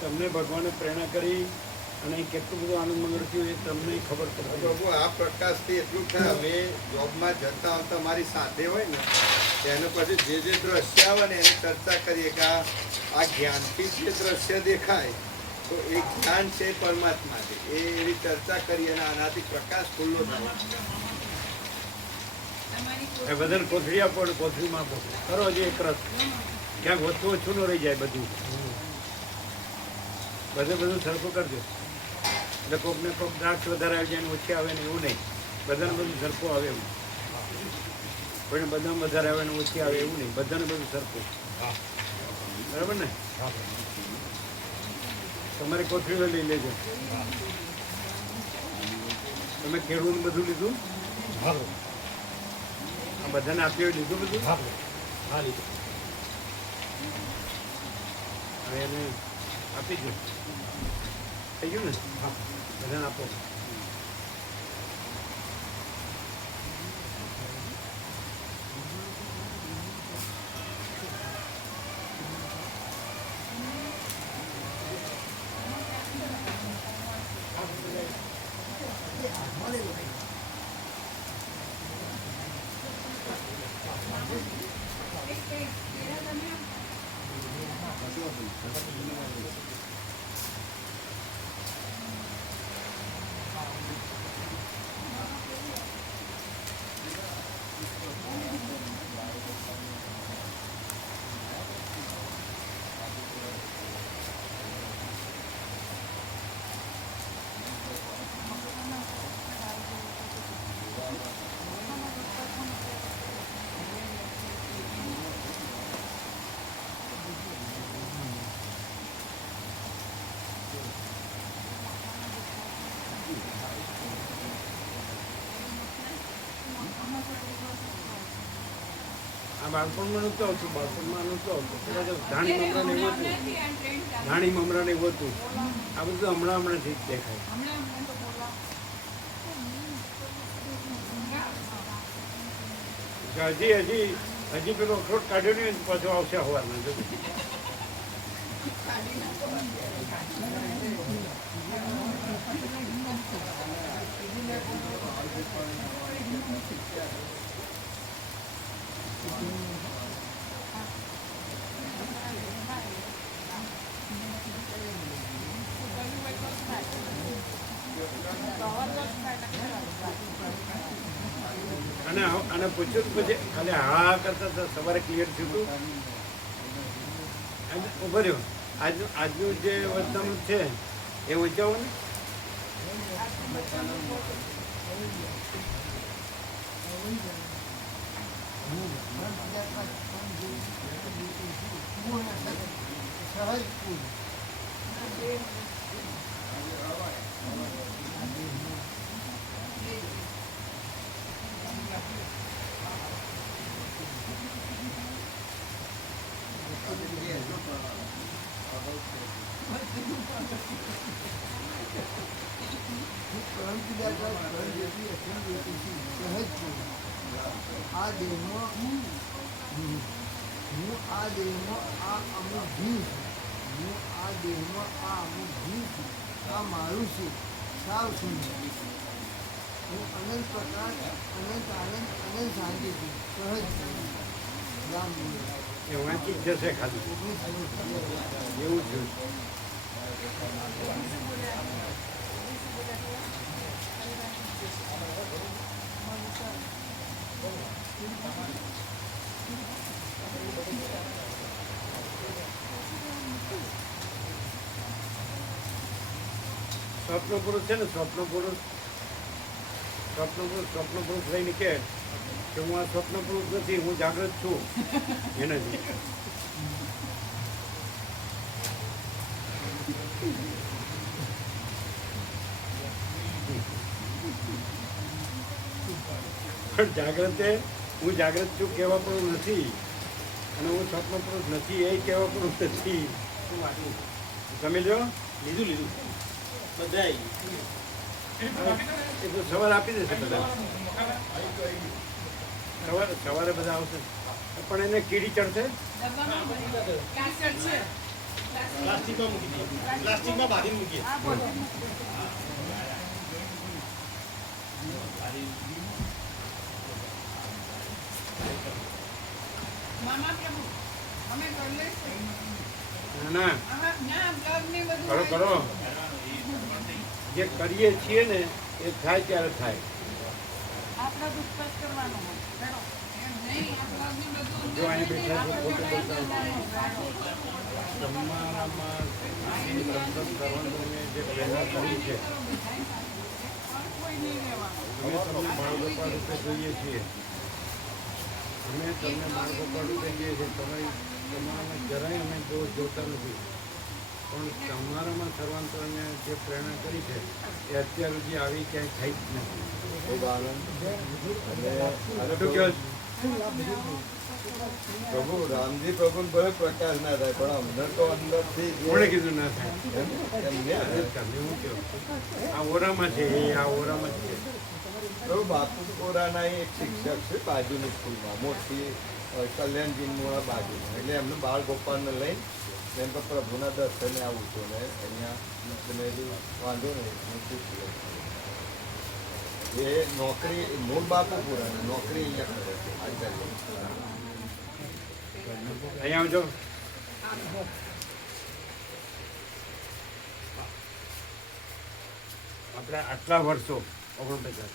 તમને ભગવાને પ્રેરણા કરી અને કેટલું બધું આનંદ મંગળ થયું એ તમને ખબર પડે. બાબુ આ પ્રકાશથી એટલું થાય અમે જોબમાં જતા આવતા મારી સાથે હોય ને તેને પછી જે દ્રશ્ય આવે ને એની ચર્ચા કરીએ કે આ જ્ઞાનથી જે દ્રશ્ય દેખાય તો એ જ્ઞાન છે પરમાત્મા છે એવી ચર્ચા કરીએ અને આનાથી પ્રકાશ ખુલ્લો થાય. એ બધાને કોથળી આપો અને કોથળીમાં આપો. કરો હજી એક રસ. ક્યાંક ઓછું ઓછું ન રહી જાય. બધું સરખું કરજો. એટલે કોકને કોક દ્રાક્ષ વધારે આવી જાય ને ઓછી આવે ને એવું નહીં. બધાને બધું સરખું આવે એવું. કોઈને બધામાં વધારે આવે ને ઓછી આવે એવું નહીં. બધાને બધું સરખું. બરાબર ને? તમારી કોથળીઓ લઈ લેજો. તમે ખેડૂત બધું લીધું? આ બધાને આપ્યું લીધું બધું? હવે એને આપી દો. થઈ ગયું ને? બધાને આપો. આ બાળપણમાં નહોતું આવતું, બાળપણમાં નહોતું આવતું. પેલા તો ધાણી મમરાને એવું હતું, હમણાંથી આ ટ્રેન્ડ ચાલુ. ધાણી મમરાને એવું હતું. આ બધું હમણાંથી જ દેખાય. હમણાં હજી પેલો અખરોટ કાઢ્યો નહીં હોય તો પાછો આવશે સવારના જો. અને પૂછ્યું તો પછી ખાલી હા કરતા હતા, સવારે ક્લિયર થયું હતું. અને ઉભો રહ્યો, આજનું જે વર્તણૂક છે એ ઉજવો ને. આ દેહમાં હું આ દેહમાં આ અમુક જીવ છું, હું આ દેહમાં આ અમુક જીવ છું, આ મારું છે, સાવ શૂન્ય. હું અનંત પ્રકાશ, અનંત આનંદ, અનંત શાંતિ છું, સહજ છું. રામ બોલો. એ વાંચી જ જશે ખાલી એવું જ જોયું. સ્વપ્ન પુરુષ છે ને, સ્વપ્ન પુરુષ લઈને કે હું આ સ્વપ્ન પુરુષ નથી, હું જાગૃત છું એને જ. પણ જાગ્રત હું જાગ્રત છું કહેવા પણ નથી, અને હું સ્વપ્ન પુરુષ નથી એ કહેવા પણ નથી. તમે લો લીધું બધા એ તો સવારે આપી દેશે બધા, સવારે બધા આવશે. પણ એને કીડી ચડશે. ડબ્બામાં કાચળ છે. પ્લાસ્ટિકમાં મૂકી દઈએ, પ્લાસ્ટિકમાં બાંધીને મૂકીએ. આ બોલો. મામા પ્રભુ અમે કરી લઈશું. ના ના બ્લોગ ને બધું કરો કરો, જે કરીએ છીએ ને એ થાય ત્યારે થાય. આપણા દુઃખ પર કરવાનો હોય. એમ નહીં, આ બ્લોગ ને બધું જો અહીં બેઠા છો, આપણે ખોટું જોડાઈ બોલતા જતા હોય. તમારામાં સંતોષ કરવાની જે પ્રેરણા કરી છે કોઈ નહીં રહેવાનું. અમે તમને બાળગોપાલ રૂપે જોઈએ છીએ, અમે તમને બાળગોપાલ રૂપે જોઈએ છીએ. તમારામાં જરાય અમે દોષ જોતા નથી, પણ તમારામાં સર્વાંતરને જે પ્રેરણા કરી છે એ અત્યાર સુધી આવી ક્યાંય થઈ જ નથી. ખૂબ આનંદ. અને શું કહો છો? પ્રભુ રામજી પ્રભુ ભલે પ્રકાશ ના થાય પણ અમને તો અંદરથી કોણે કીધું ના થાય? એમને તમે શું કહો? આ ઓરામાં છે, એ આ ઓરામાં જ છે. પ્રભુ બાપુપુરાના એક શિક્ષક છે બાજુની સ્કૂલમાં મોટી કલ્યાણજીની બાજુમાં, એટલે એમને બાળ ગોપાલને લઈને એમ તો પ્રભુના દર્શને આવું છું ને અહીંયા તમે વાંધો નહીં હું પૂછી લઉં. એ નોકરી મૂળ બાપુપુરાની નોકરી અહીંયા કરે છે આચાર્ય. અહીંયા આવજો. આપણે આટલા વર્ષો 49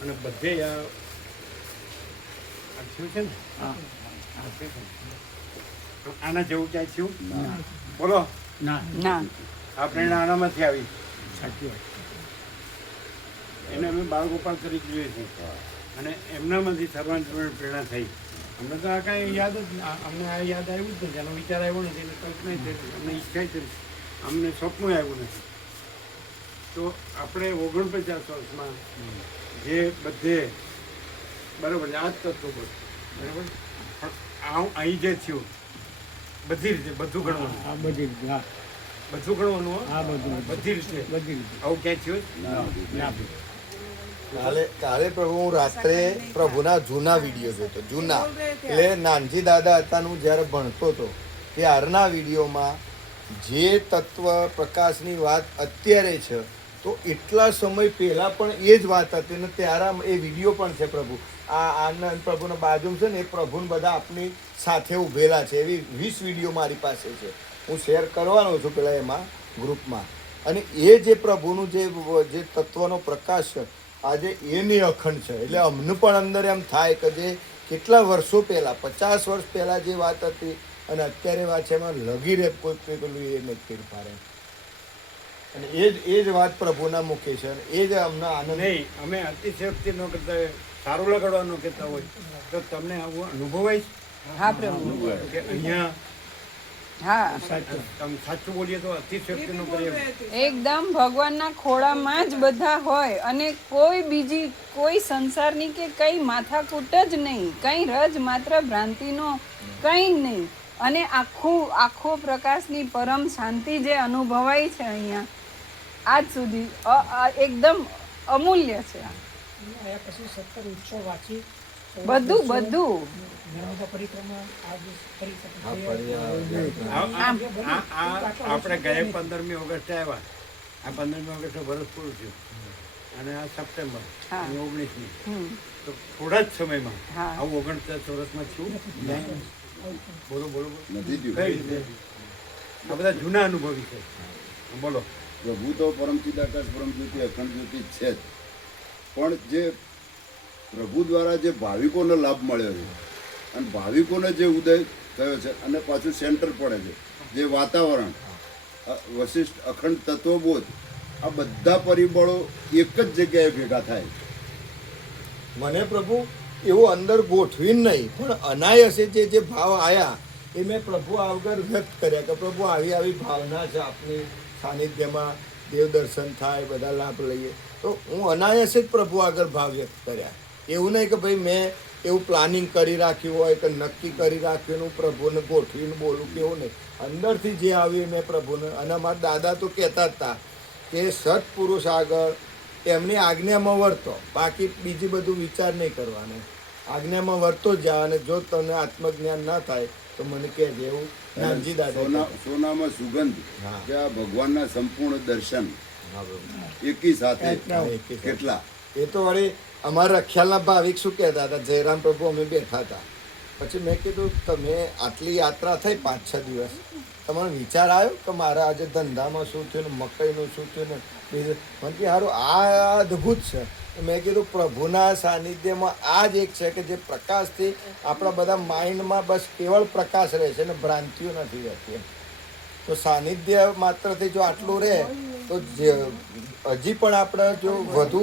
અને બધે આ થયું છે ને, આ થયું છે ને. આના જેવું ક્યાંય થયું બોલો ના આ પ્રેરણા આનામાંથી આવી. સાચી વાત. એને અમે બાળગોપાલ તરીકે જોઈએ છીએ અને એમનામાંથી સર્વાંતરણ પ્રેરણા થઈ. અમને તો આ કાંઈ યાદ જ અમને આ યાદ આવ્યું જ નથી, આનો વિચાર આવ્યો નથી, એને કલ્પના થઈ, અમને ઈચ્છા થઈ, અમને સ્વપ્ન આવ્યું નથી. તો આપણે 49 વર્ષમાં જે બધે બરાબર આ જ તત્વો બરાબર અહીં જે થયું બધી રીતે બધું ગણવાનું આ બધી રીતે હા બધું ગણવાનું હો? આ બધું બધી રીતે બધી રીતે આવું ક્યાંય થયું જ? ના કાલે પ્રભુ હું રાત્રે પ્રભુના જૂના વિડીયો જોતો જૂના એટલે નાનજી દાદા હતાનું જ્યારે ભણતો હતો ત્યારના વિડીયોમાં જે તત્વ પ્રકાશની વાત અત્યારે છે તો એટલા સમય પહેલા પણ એ જ વાત હતી ને ત્યારે એ વિડીયો પણ છે પ્રભુ આ આનંદ પ્રભુના બાજુમાં છે ને એ પ્રભુને બધા આપની સાથે ઊભેલા છે એવી 20 વિડીયો મારી પાસે છે હું શેર કરવાનો છું પેલા એમાં ગ્રુપમાં અને એ જે પ્રભુનું જે તત્વનો પ્રકાશ છે આજે એની અખંડ છે એટલે અમને પણ અંદર એમ થાય કે જે કેટલા વર્ષો પહેલાં 50 વર્ષ પહેલાં જે વાત હતી અને અત્યારે વાત છે એમાં લગી રહે કોઈ પેલું એ નથી ફેરફાર એમ. અને એ જ વાત પ્રભુના મુખે છે અને એ જ અમને આનંદ નહીં અમે અતિશયોક્તિ ન કરતા હોય, સારું લગાડવાનું કહેતા હોય તો તમને આવું અનુભવાય છે? હા પ્રભુ કે અહીંયા હા તમે સાચું બોલીએ તો અતિશયોક્તિ ન કરીએ એકદમ ભગવાનના ખોળામાં જ બધા હોય અને કોઈ બીજી કોઈ સંસારની કે કઈ માથાકૂટ જ નહીં, કઈ રજ માત્ર ભ્રાંતિનો કંઈ નહીં અને આખો પ્રકાશની પરમ શાંતિ જે અનુભવાય છે અહીંયા આજ સુધી એકદમ અમૂલ્ય છે. પછી 17 ઉત્સવ વાંચી બધું નર્મદા પરિક્રમા આજે કરી શકે આપણે ગયા 15મી ઓગસ્ટે આવ્યા. આ 15મી ઓગસ્ટે વર્ષ પૂરું થયું અને આ સપ્ટેમ્બર હા. 19મી તો થોડા જ સમયમાં હા. આવું 39 વર્ષમાં થયું. બોલો બોલો બોલો. નથી કઈ થયું. રીતે? આ બધા જૂના અનુભવી છે. બોલો. પ્રભુ તો પરમ ચિદાકાશ પરમ જ્યોતિ અખંડ જ્યોતિ છે જ પણ જે પ્રભુ દ્વારા જે ભાવિકોને લાભ મળ્યો છે અને ભાવિકોને જે ઉદય થયો છે અને પાછું સેન્ટર પડે છે જે વાતાવરણ વશિષ્ઠ અખંડ તત્વબોધ આ બધા પરિબળો એક જ જગ્યાએ ભેગા થાય. મને પ્રભુ એવું અંદર ગોઠવીને નહીં પણ અનાયસે જે ભાવ આવ્યા એ મેં પ્રભુ આગળ વ્યક્ત કર્યા કે પ્રભુ આવી ભાવના છે આપની સાનિધ્યમાં દેવ દર્શન થાય બધા લાભ લઈએ તો હું અનાયસે જ પ્રભુ આગળ ભાવ વ્યક્ત કર્યા. એવું નહીં કે ભાઈ મેં એવું પ્લાનિંગ કરી રાખ્યું હોય કે નક્કી કરી રાખ્યું હું પ્રભુને ગોઠવીને બોલું કે એવું નહીં. અંદરથી જે આવ્યું મેં પ્રભુને અને અમારા દાદા તો કહેતા જ હતા કે સત્પુરુષ આગળ એમની આજ્ઞામાં વર્તો, બાકી બીજી બધું વિચાર નહીં કરવાનો, આજ્ઞામાં વર્તો જ જાવ અને જો તમને આત્મજ્ઞાન ના થાય તો મને કહેજે એવું નાનજી દાદા. સોનામાં સુગંધ હા. કે આ ભગવાનના સંપૂર્ણ દર્શન એકી સાથે કેટલા એ તો વળી અમારા રખિયાલના ભાવિક શું કહેતા હતા, જયરામ પ્રભુ અમે બેઠા હતા પછી મેં કીધું તમે આટલી યાત્રા થઈ 5-6 દિવસ તમારો વિચાર આવ્યો કે મારા આજે ધંધામાં શું થયું ને મકઈનું શું થયું ને બીજું મને કે સારું આ અદ્ભુત છે. મેં કીધું પ્રભુના સાનિધ્યમાં આ જ એક છે કે જે પ્રકાશથી આપણા બધા માઇન્ડમાં બસ કેવળ પ્રકાશ રહે છે ને ભ્રાંતિઓ નથી રહેતી. તો સાનિધ્ય માત્રથી જો આટલું રહે તો હજી પણ આપણે જો વધુ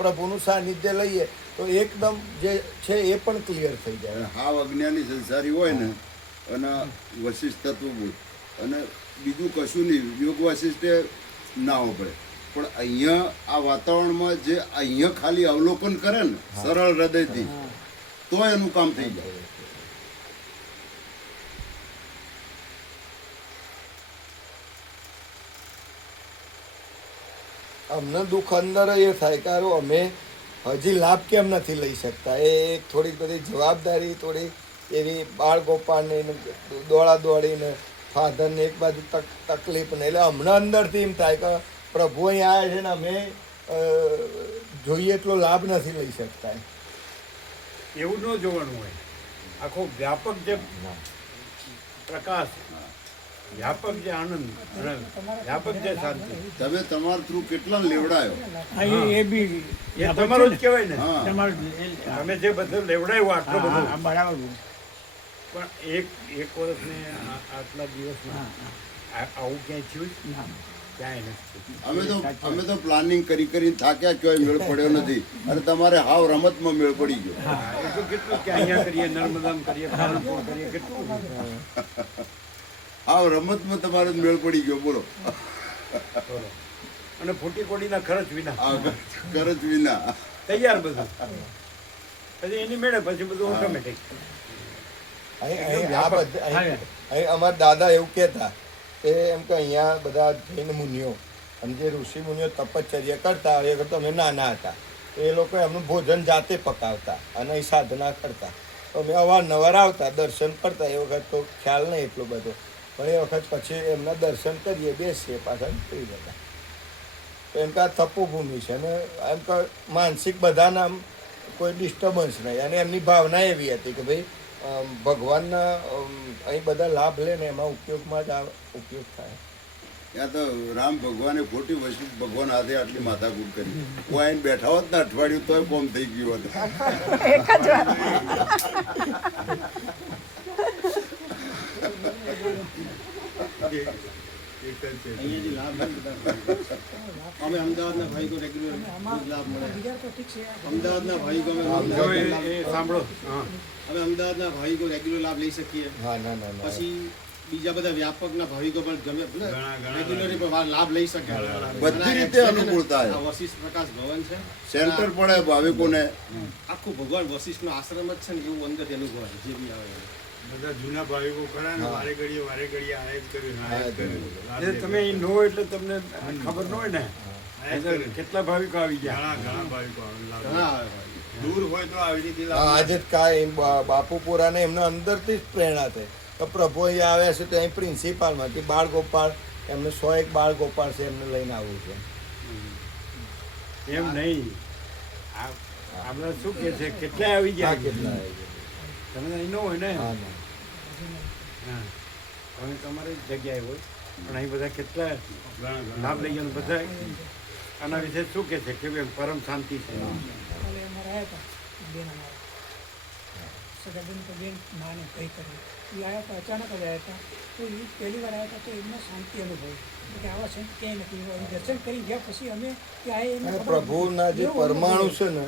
પ્રભુનું સાનિધ્ય લઈએ તો એકદમ જે છે એ પણ ક્લિયર થઈ જાય. હાવ અજ્ઞાની સંસારી હોય ને અને વશિષ્ઠ તત્વબોધ અને બીજું કશું નહીં યોગ વશિષ્ઠે ના પડે પણ અહીંયા આ વાતાવરણમાં જે અહીંયા ખાલી અવલોકન કરે ને સરળ હૃદયથી તો એનું કામ થઈ જાય. અમને દુઃખ અંદર એ થાય કે હારું અમે હજી લાભ કેમ નથી લઈ શકતા. એ થોડીક બધી જવાબદારી થોડી એવી બાળ ગોપાળને દોડા દોડીને ફાધરને એક બાજુ તકલીફ ને એટલે હમણાં અંદરથી એમ થાય કે પ્રભુ અહીં આવ્યા છે ને અમે જોઈએ એટલો લાભ નથી લઈ શકતા. એવું ન જોવાનું હોય. આખો વ્યાપક જે પ્રકાશ, વ્યાપક જે આનંદ, વ્યાપક જે શાંતિ, તમે તમારા થ્રુ કેટલા લેવડાયો એ બી એ તમારું જ કહેવાય ને. હા તમે જે બધું લેવડાયું આટલું બધું બરાબર પણ એક વર્ષને આટલા દિવસમાં આવું ક્યાંય થયું જ? ક્યાંય નથી. અમે તો પ્લાનિંગ કરીને થાક્યા ક્યાંય મેળ પડ્યો નથી અને તમારે હાવ રમતમાં મેળ પડી ગયો. એ તો કેટલું કે અહીંયા કરીએ, નર્મદામાં કરીએ, પાલનપુર કરીએ, કેટલું હાવ રમતમાં તમારે મેળ પડી ગયો બોલો. બોલો. અને ફૂટી કોડીના ખર્ચ વિના ખર્ચ વિના તૈયાર બધું. પછી એની મેળે પછી બધું ઓટોમેટિક. અહીં અમારા દાદા એવું કહેતા કે એમ કે અહીંયા બધા જૈન મુનિઓ અને જે ઋષિ મુનિઓ તપશ્ચર્યા કરતા એ વખત અમે નાના હતા એ લોકો એમનું ભોજન જાતે પકાવતા અને અહીં સાધના કરતા તો અમે અવારનવાર આવતા દર્શન કરતા એ વખત તો ખ્યાલ નહીં એટલો બધો પણ એ વખત પછી એમના દર્શન કરીએ બેસીએ પાછા થઈ જતા તો એમ કે આ તપોભૂમિ છે અને એમ કે માનસિક બધાના કોઈ ડિસ્ટર્બન્સ નહીં અને એમની ભાવના એવી હતી કે ભાઈ ભગવાનના અહીં બધા લાભ લે ને એમાં ઉપયોગમાં જ આ ઉપયોગ થાય. ત્યાં તો રામ ભગવાને ખોટી વસ્તુ ભગવાન હાથે આટલી માથાકૂટ કરી હું આઈને બેઠા હોત ને અઠવાડિયું તોય કોમ થઈ ગયું હતું. અહીંયાથી લાભ નથી બધા. અમે અમદાવાદના ભાઈ કો રેગ્યુલર લાભ મળે. અમદાવાદના ભાઈ કો સાંભળો અમે અમદાવાદના ભાઈ કો રેગ્યુલર લાભ લઈ શકીએ. હા ના ના ના પછી બીજા બધા વ્યાપકના ભાવિકો પણ ગમે રેગ્યુલરી પણ લાભ લઈ શકે. બધી રીતે અનુકૂળતા આ વશિષ્ઠ પ્રકાશ ભવન છે. સેન્ટર પડે ભાવિકોને. આખું ભગવાન વશિષ્ઠનો આશ્રમ જ છે ને એવું અંદર અનુભવ છે જે બી આવે એ. બધા જૂના ભાવિકો ખરા ને વારે ઘડીએ આ જ કર્યું આ જ કર્યું. એ તમે અહીં નો એટલે તમને ખબર ન હોય ને કેટલા ભાવિકો આવી ગયા. ઘણા ભાવિકો આવે. ઘણા આવે ભાઈ. દૂર હોય તો આવી રીતે હા, આજે જ કાંઈ બાપુપુરાને એમને અંદરથી જ પ્રેરણા થઈ તો પ્રભુ અહીં આવ્યા છે તો અહીં પ્રિન્સિપાલમાંથી બાળ ગોપાળ એમને 101 બાળ ગોપાળ છે એમને લઈને આવવું છે. એમ નહીં આપણે શું કે છે કેટલા આવી ગયા કેટલા તમે અહીં ન હોય ને હા ના હા હવે તમારી જગ્યાએ હોય પણ અહીં બધા કેટલા લાભ લઈ ગયા બધા આના વિશે શું કે છે કે પરમ શાંતિ છે. કાલે અમારા આવ્યા હતા બેન અમારા સગાબેન તો બેન માને કંઈ કર્યું એ આવ્યા હતા અચાનક જ આવ્યા હતા તો એ પહેલી વાર આવ્યા હતા તો એમને શાંતિ અનુભવી કે આવા સંત ક્યાંય નથી અહીં દર્શન કરી ગયા પછી અમે ત્યાં એમને અને પ્રભુના જે પરમાણુ છે ને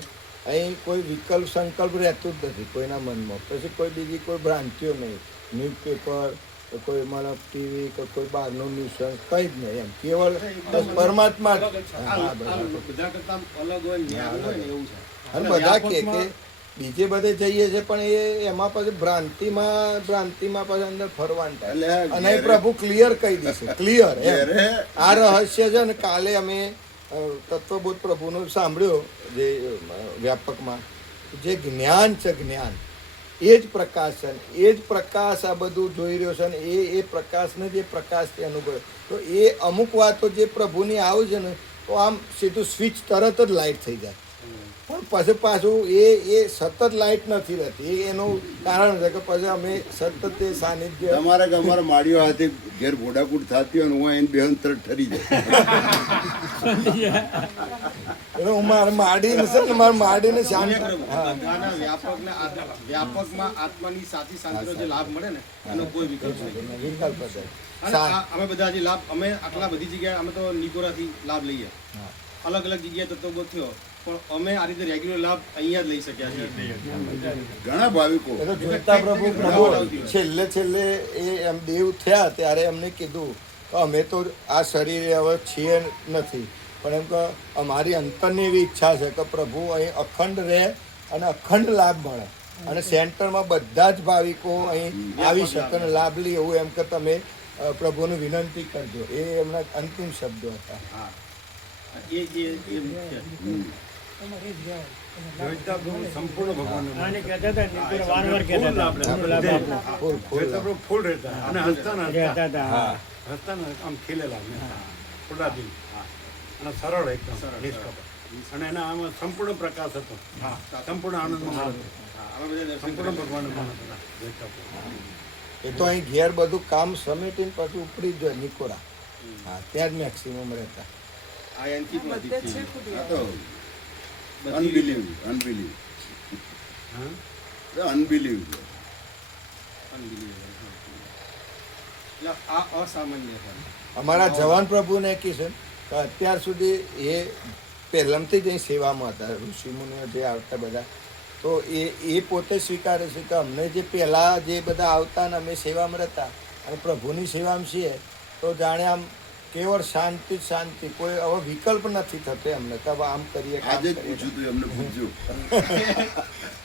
અહીં કોઈ વિકલ્પ સંકલ્પ રહેતું જ નથી કોઈના મનમાં પછી કોઈ બીજી કોઈ ભ્રાંતિઓ નહીં ન્યૂઝપેપર કે કોઈ મતલબ ટીવી કે કોઈ બહારનું ન્યૂઝ કંઈ જ નહીં એમ કેવળ બસ પરમાત્મા જ. હા, બરાબર. બધા કરતા અલગ હોય જ્ઞાન હોય ને એવું છે. અને બધા કે બીજે બધે જઈએ છે પણ એમાં પછી ભ્રાંતિમાં પછી અંદર ફરવાનું થાય અને એ પ્રભુ ક્લિયર કહી દેશે ક્લિયર આ રહસ્ય છે ને કાલે અમે તત્વબોધ પ્રભુનું સાંભળ્યો જે વ્યાપકમાં જે જ્ઞાન છે જ્ઞાન એ જ પ્રકાશ છે એ જ પ્રકાશ આ બધું જોઈ રહ્યો છે ને એ પ્રકાશને જે પ્રકાશથી અનુભવ તો એ અમુક વાતો જે પ્રભુની આવે છે ને તો આમ સીધું સ્વિચ તરત જ લાઇટ થઈ જાય પણ પછી પાછું એ સતત લાઇટ નથી રહેતી એનું કારણ છે કે પછી અમે સતત એ સાનિધ્ય તમારે કે અમારા માળીઓ હાથે ઘેર ઘોડાકૂટ થતી હોય ને હું એને બેહન તરત ઠરી જાય. એટલે હું મારે માડીને છે ને મારે માડીને શાંત બધાના વ્યાપકમાં આત્માની સાચી શાંતિનો જે લાભ મળે ને એનો કોઈ વિકલ્પ નહીં. વિકલ્પ છે અને અમે બધા જે લાભ અમે આટલા બધી જગ્યાએ અમે તો નિકોરાથી લાભ લઈએ અલગ અલગ જગ્યાએ તત્વો થયો પણ અમે આ રીતે રેગ્યુલર લાભ અહીંયા જ લઈ શક્યા છીએ. ઘણા ભાવિકો એ તો જોતા પ્રભુ છેલ્લે એ એમ દેવ થયા ત્યારે એમને કીધું કે અમે તો આ શરીરે હવે છીએ નથી પણ એમ કે અમારી અંતરની એવી ઈચ્છા છે કે પ્રભુ અહીં અખંડ રહે અને અખંડ લાભ મળે અને સેન્ટરમાં બધા જ ભાવિકો અહીં આવી શકે અને લાભ લે એવું એમ કે તમે પ્રભુને વિનંતી કરજો એ એમના અંતિમ શબ્દો હતા. હા એ મુખ્ય તમારે જ રહેવાય. જોઈતા પ્રભુ સંપૂર્ણ ભગવાનનું નામ. ફૂલ ફૂલ જોઈતા પ્રભુ ફૂલ રહેતા અને હસતા ને હસતા હા હસતા ને આમ ખીલેલા ખુલ્લા દિલ અને સરળ એકદમ નિષ્કપટ અને એના આમાં સંપૂર્ણ પ્રકાશ હતો સંપૂર્ણ આનંદમાં હતો અમે બધા સંપૂર્ણ ભગવાનનું નામ હતું જોઈતા પ્રભુ. એ તો અહીં ઘેર બધું કામ સમેટીને પછી ઉપડી જ જાય નિકોરા હા ત્યાં જ મેક્સિમમ રહેતા. આ એનથી પણ અધિક છે. આ તો અનબિલીવ Unbelievable. એટલે આ અસામાન્ય છે. અમારા જવાન પ્રભુને કીધું કે અત્યાર સુધી એ પહેલાંથી જ અહીં સેવામાં હતા ઋષિમુનિઓ જે આવતા બધા તો એ પોતે સ્વીકારે છે કે અમને જે પહેલાં જે બધા આવતા ને અમે સેવામાં રહેતા અને પ્રભુની સેવામાં છીએ તો જાણે આમ કેવળ શાંતિ શાંતિ કોઈ હવે વિકલ્પ નથી થતો એમને કે આમ કરીએ આજે જ પૂછ્યું તું એમને પૂછ્યું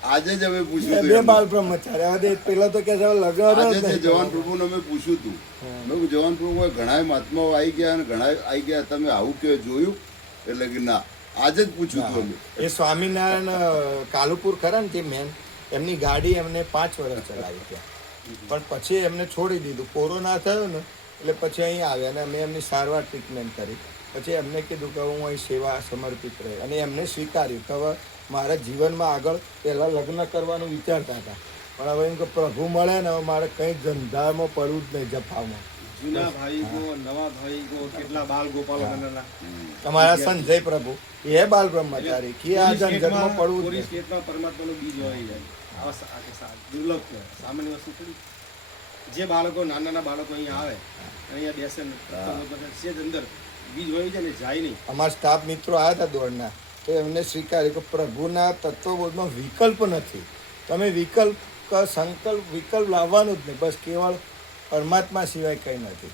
આજે જ અમે પૂછ્યું બે હતું બાલ બ્રહ્મચારી હવે પેલા તો કે છે હવે લગ્ન જ આજે જે નહીં જવાન કરવાનું. પ્રભુને અમે પૂછ્યું હતું મેં કીધું જવાન પ્રભુ ઘણા મહાત્માઓ આવી ગયા અને ઘણા આવી ગયા તમે આવું કે જોયું એટલે કે ના આજે જ પૂછ્યું હતું અમે એ સ્વામિનારાયણ કાલુપુર ખરા ને જે મેન એમની ગાડી એમને 5 વર્ષ ચલાવી ત્યાં પણ પછી એમને છોડી દીધું કોરોના થયો ને એટલે પછી અહીં આવ્યા અને અમે એમની સારવાર ટ્રીટમેન્ટ કરી પછી એમને કીધું કે હું અહીં સેવા સમર્પિત રહે અને એમને સ્વીકાર્યું કે હવે મારા જીવનમાં આગળ પહેલાં લગ્ન કરવાનું વિચારતા હતા પણ હવે એમ કે પ્રભુ મળે ને હવે મારે કંઈ ધંધામાં પડવું જ નહીં જફામાં જૂના ભાઈકો નવા ભાઈકો કેટલા બાલ ગોપાલો બનેલા તમારા સંજય પ્રભુ એ બાલ બ્રહ્મચારી કે આ ઝંઝટમાં પડવું જ પૂરી નહીં સ્ટેટમાં પરમાત્માનું બીજ હોય જાય દુર્લભ છે સામાન્ય વસ્તુ થોડી જે બાળકો નાના બાળકો અહીંયા આવે અને અહીંયા બેસે ને છે જ અંદર બીજ હોય છે ને જાય નહીં અમારા સ્ટાફ મિત્રો આવ્યા હતા દોડના તો એમને સ્વીકાર્યું કે પ્રભુના તત્વબોધમાં વિકલ્પ નથી તમે વિકલ્પ લાવવાનું જ નહીં બસ કેવળ પરમાત્મા સિવાય કંઈ નથી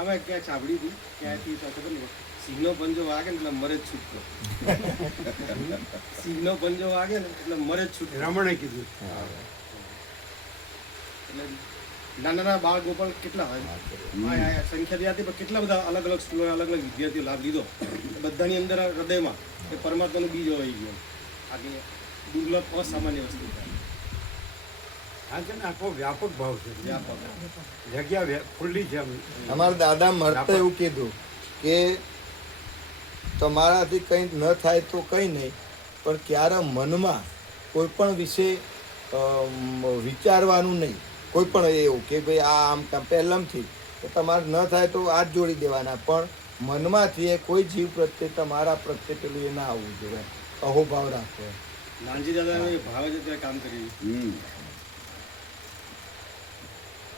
અમે ક્યાં સાંભળ્યું હતું ક્યાંથી ખબર નહીં સિંહનો પંજો વાગે ને એટલે મરે જ છૂટકો સિંહનો પંજો વાગે ને એટલે મરે જ છૂટકો રમણે કીધું એટલે નાના બાળ ગોપાલ કેટલા હોય સંખ્યા હતી પણ કેટલા બધા અલગ અલગ સ્કૂલો અલગ અલગ વિદ્યાર્થીઓ લાભ લીધો બધાની અંદર હૃદયમાં એ પરમાત્માનું બીજ હોય ગયો આગે દુર્લભ અસામાન્ય વસ્તુ આ છે ને આખો વ્યાપક ભાવ છે વ્યાપક જગ્યા ખુલ્લી છે આમ. અમારા દાદા મળતા એવું કીધું કે તમારાથી કંઈ ન થાય તો કંઈ નહીં પણ ક્યારે મનમાં કોઈ પણ વિશે વિચારવાનું નહીં કોઈ પણ એવું કે ભાઈ આ આમ કામ પહેલાંથી તો તમારે ન થાય તો આ જ જોડી દેવાના પણ મનમાંથી એ કોઈ જીવ પ્રત્યે તમારા પ્રત્યે પેલું એ ના આવવું જોઈએ અહોભાવ રાખવો નાનજી દાદાનો એ ભાવ જ અત્યારે કામ કરી રહ્યું.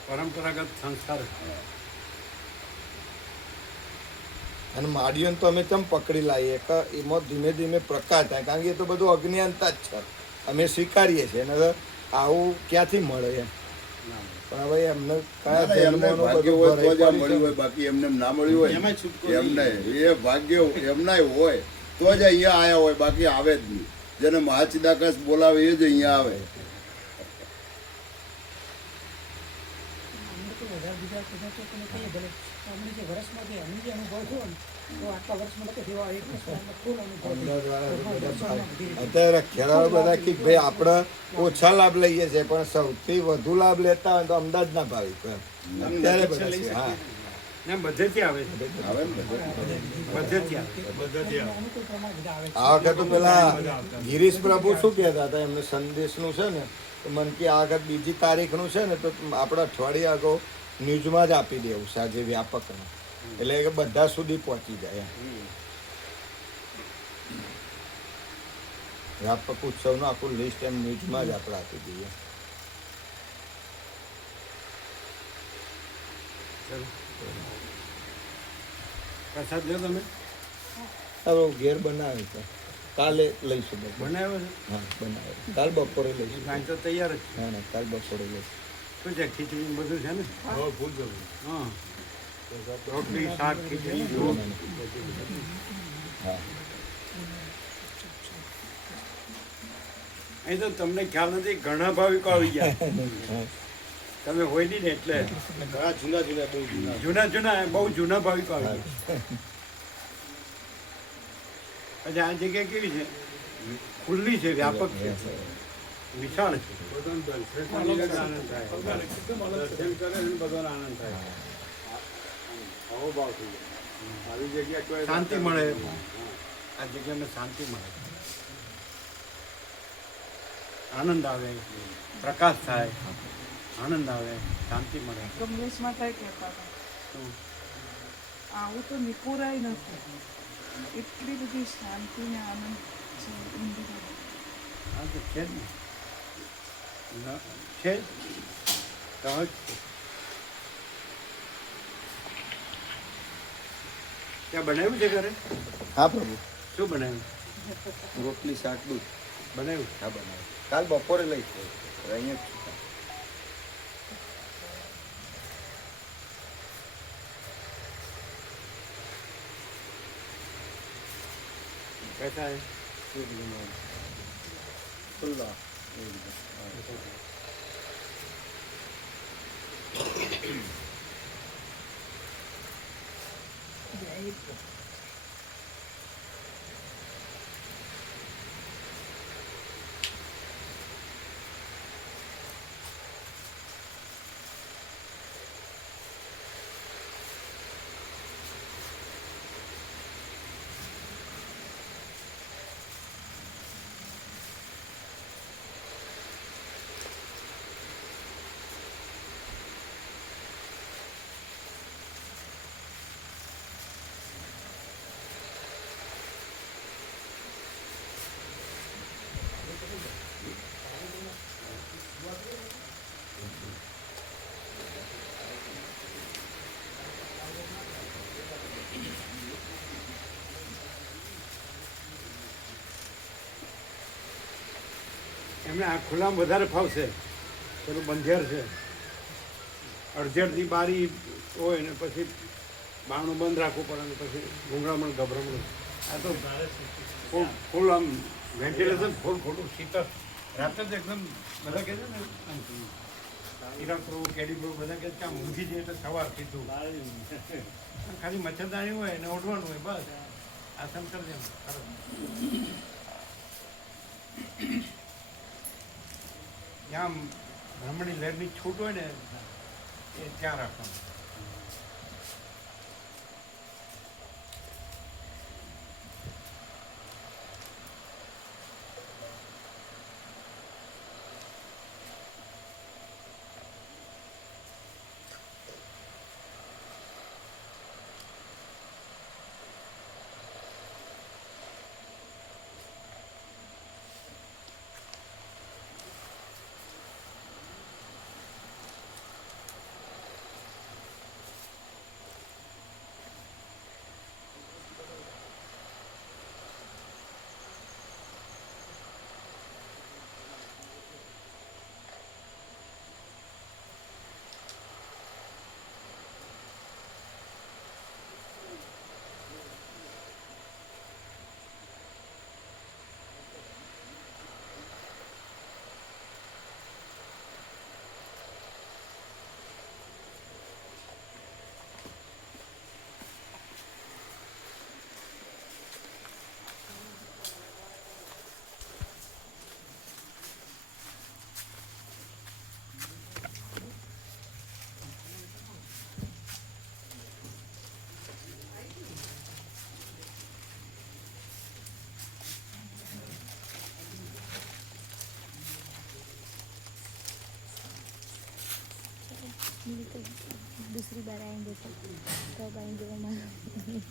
પરંપરાગત સંસ્કાર અને માડીઓને તો અમે ચમ પકડી લાવીએ કે એમાં ધીમે ધીમે પ્રકાશ થાય કારણ કે એ તો બધું અજ્ઞાનતા જ છે અમે સ્વીકારીએ છીએ અને હવે આવું ક્યાંથી મળે એમ પણ હવે એમને કયા એમને જન્મોનું ભાગ્ય બધું હોય તો જ આ ભરાઈ મળ્યું હોય બાકી એમને ના મળ્યું હોય એમાંય છૂટકો એમને એ ભાગ્ય એમનાય હોય તો જ અહીંયા આયા હોય બાકી આવે જ નહીં જેને મહાચિદાકાશ બોલાવે એ જ અહીંયા આવે અમને તો વધારે બીજા બધા તો તમે કહીએ ભલે અમને જે વર્ષમાં જે અમને જે અનુભવ થયો ને તો આટલા વર્ષમાં નતો થયો આ એક વર્ષમાં ફૂલ અનુભવ અત્યારે ખેલાડીઓ બધા કે ભાઈ આપણે ઓછા લાભ લઈએ છીએ પણ સૌથી વધુ લાભ લેતા હોય તો અમદાવાદના ભાવિકો એમ. અત્યારે બધા છે હા ને બધેથી આવે છે આવે ને બધે. બધેથી આવે અનુકૂળ પ્રમાણે બધા આવે છે આ વખત તો પેલા ગિરીશ પ્રભુ શું કહેતા હતા એમને સંદેશનું છે ને તો મન કે આ વખત બીજી તારીખનું છે ને તો આપણે અઠવાડિયા અગાઉ ન્યૂઝમાં જ આપી દેવું છે આજે વ્યાપકનું એટલે કે બધા સુધી પહોંચી જાય એમ. વ્યાપક ઉત્સવનું આખું લિસ્ટ એમ ન્યૂઝમાં જ આપણે આપી દઈએ પ્રસાદ લો તમે હવે ઘેર બનાવે છે કાલે લઈશું બપોરે. બનાવ્યો છે હા બનાવે કાલ બપોરે લઈશું કાંઈ તો તૈયાર જ છે. હા ના કાલ બપોરે લઈશું શું છે ખીચડી ને બધું છે ને હા રોટલી શાક ખીચડી દૂધ હા અહીં તો તમને ખ્યાલ નથી ઘણા ભાવિકો આવી ગયા તમે હોય નહીં ને એટલે ઘણા જૂના જૂના બહુ જૂના જૂના બહુ જૂના ભાવિકો આવી ગયા પછી આ જગ્યા કેવી છે ખુલ્લી છે વ્યાપક છે વિશાળ છે બધાને દર્શન આનંદ થાય દર્શન કરે ને બધાને આનંદ થાય આવો ભાવ થઈ જાય આવી જગ્યા કોઈ શાંતિ મળે આ જગ્યામાં શાંતિ મળે આનંદ આવે પ્રકાશ થાય આનંદ આવે શાંતિ મળે કમલેશમાં થાય કહેતા હતા આવું તો નિપુરાય નથી એટલી બધી શાંતિ ને આનંદ છે ઇન્દિરામાં. આ તો છે જ ને છે જ. સહજ છે. ત્યાં બનાવ્યું છે ઘરે હા પ્રભુ શું બનાવ્યું રોટલી શાક દૂધ બનાવ્યું હા બનાવે કાલ બપોરે લઈશું અહીંયા જ છું. कैसा है ખુલ્લા એવી રીતે. હા. એમને આ ખુલ્લામાં વધારે ફાવશે. પેલું બંધિયાર છે, અડધેડથી બારી હોય ને પછી બારણું બંધ રાખવું પડે ને પછી ઘૂંઘરામણ ગભરામણ. આ તો ફૂલ ફૂલ આમ વેન્ટિલેશન ફૂલ ખોટું શીતળ. રાતે જ એકદમ બધા કહે છે ને આમ ઈરાક પ્રો કેડી પ્રો બધા કહે કે આમ ઊંઘી જાય એટલે સવાર સીધું. ખાલી મચ્છરદાની હોય ને ઓઢવાનું હોય બસ. આ સમતર જેમ સરસ. જ્યાં બ્રહ્મણી લહેરની છૂટ હોય ને એ ત્યાં રાખવાનું. दूसरी बार आएंगे तो कब आएंगे वो मालूम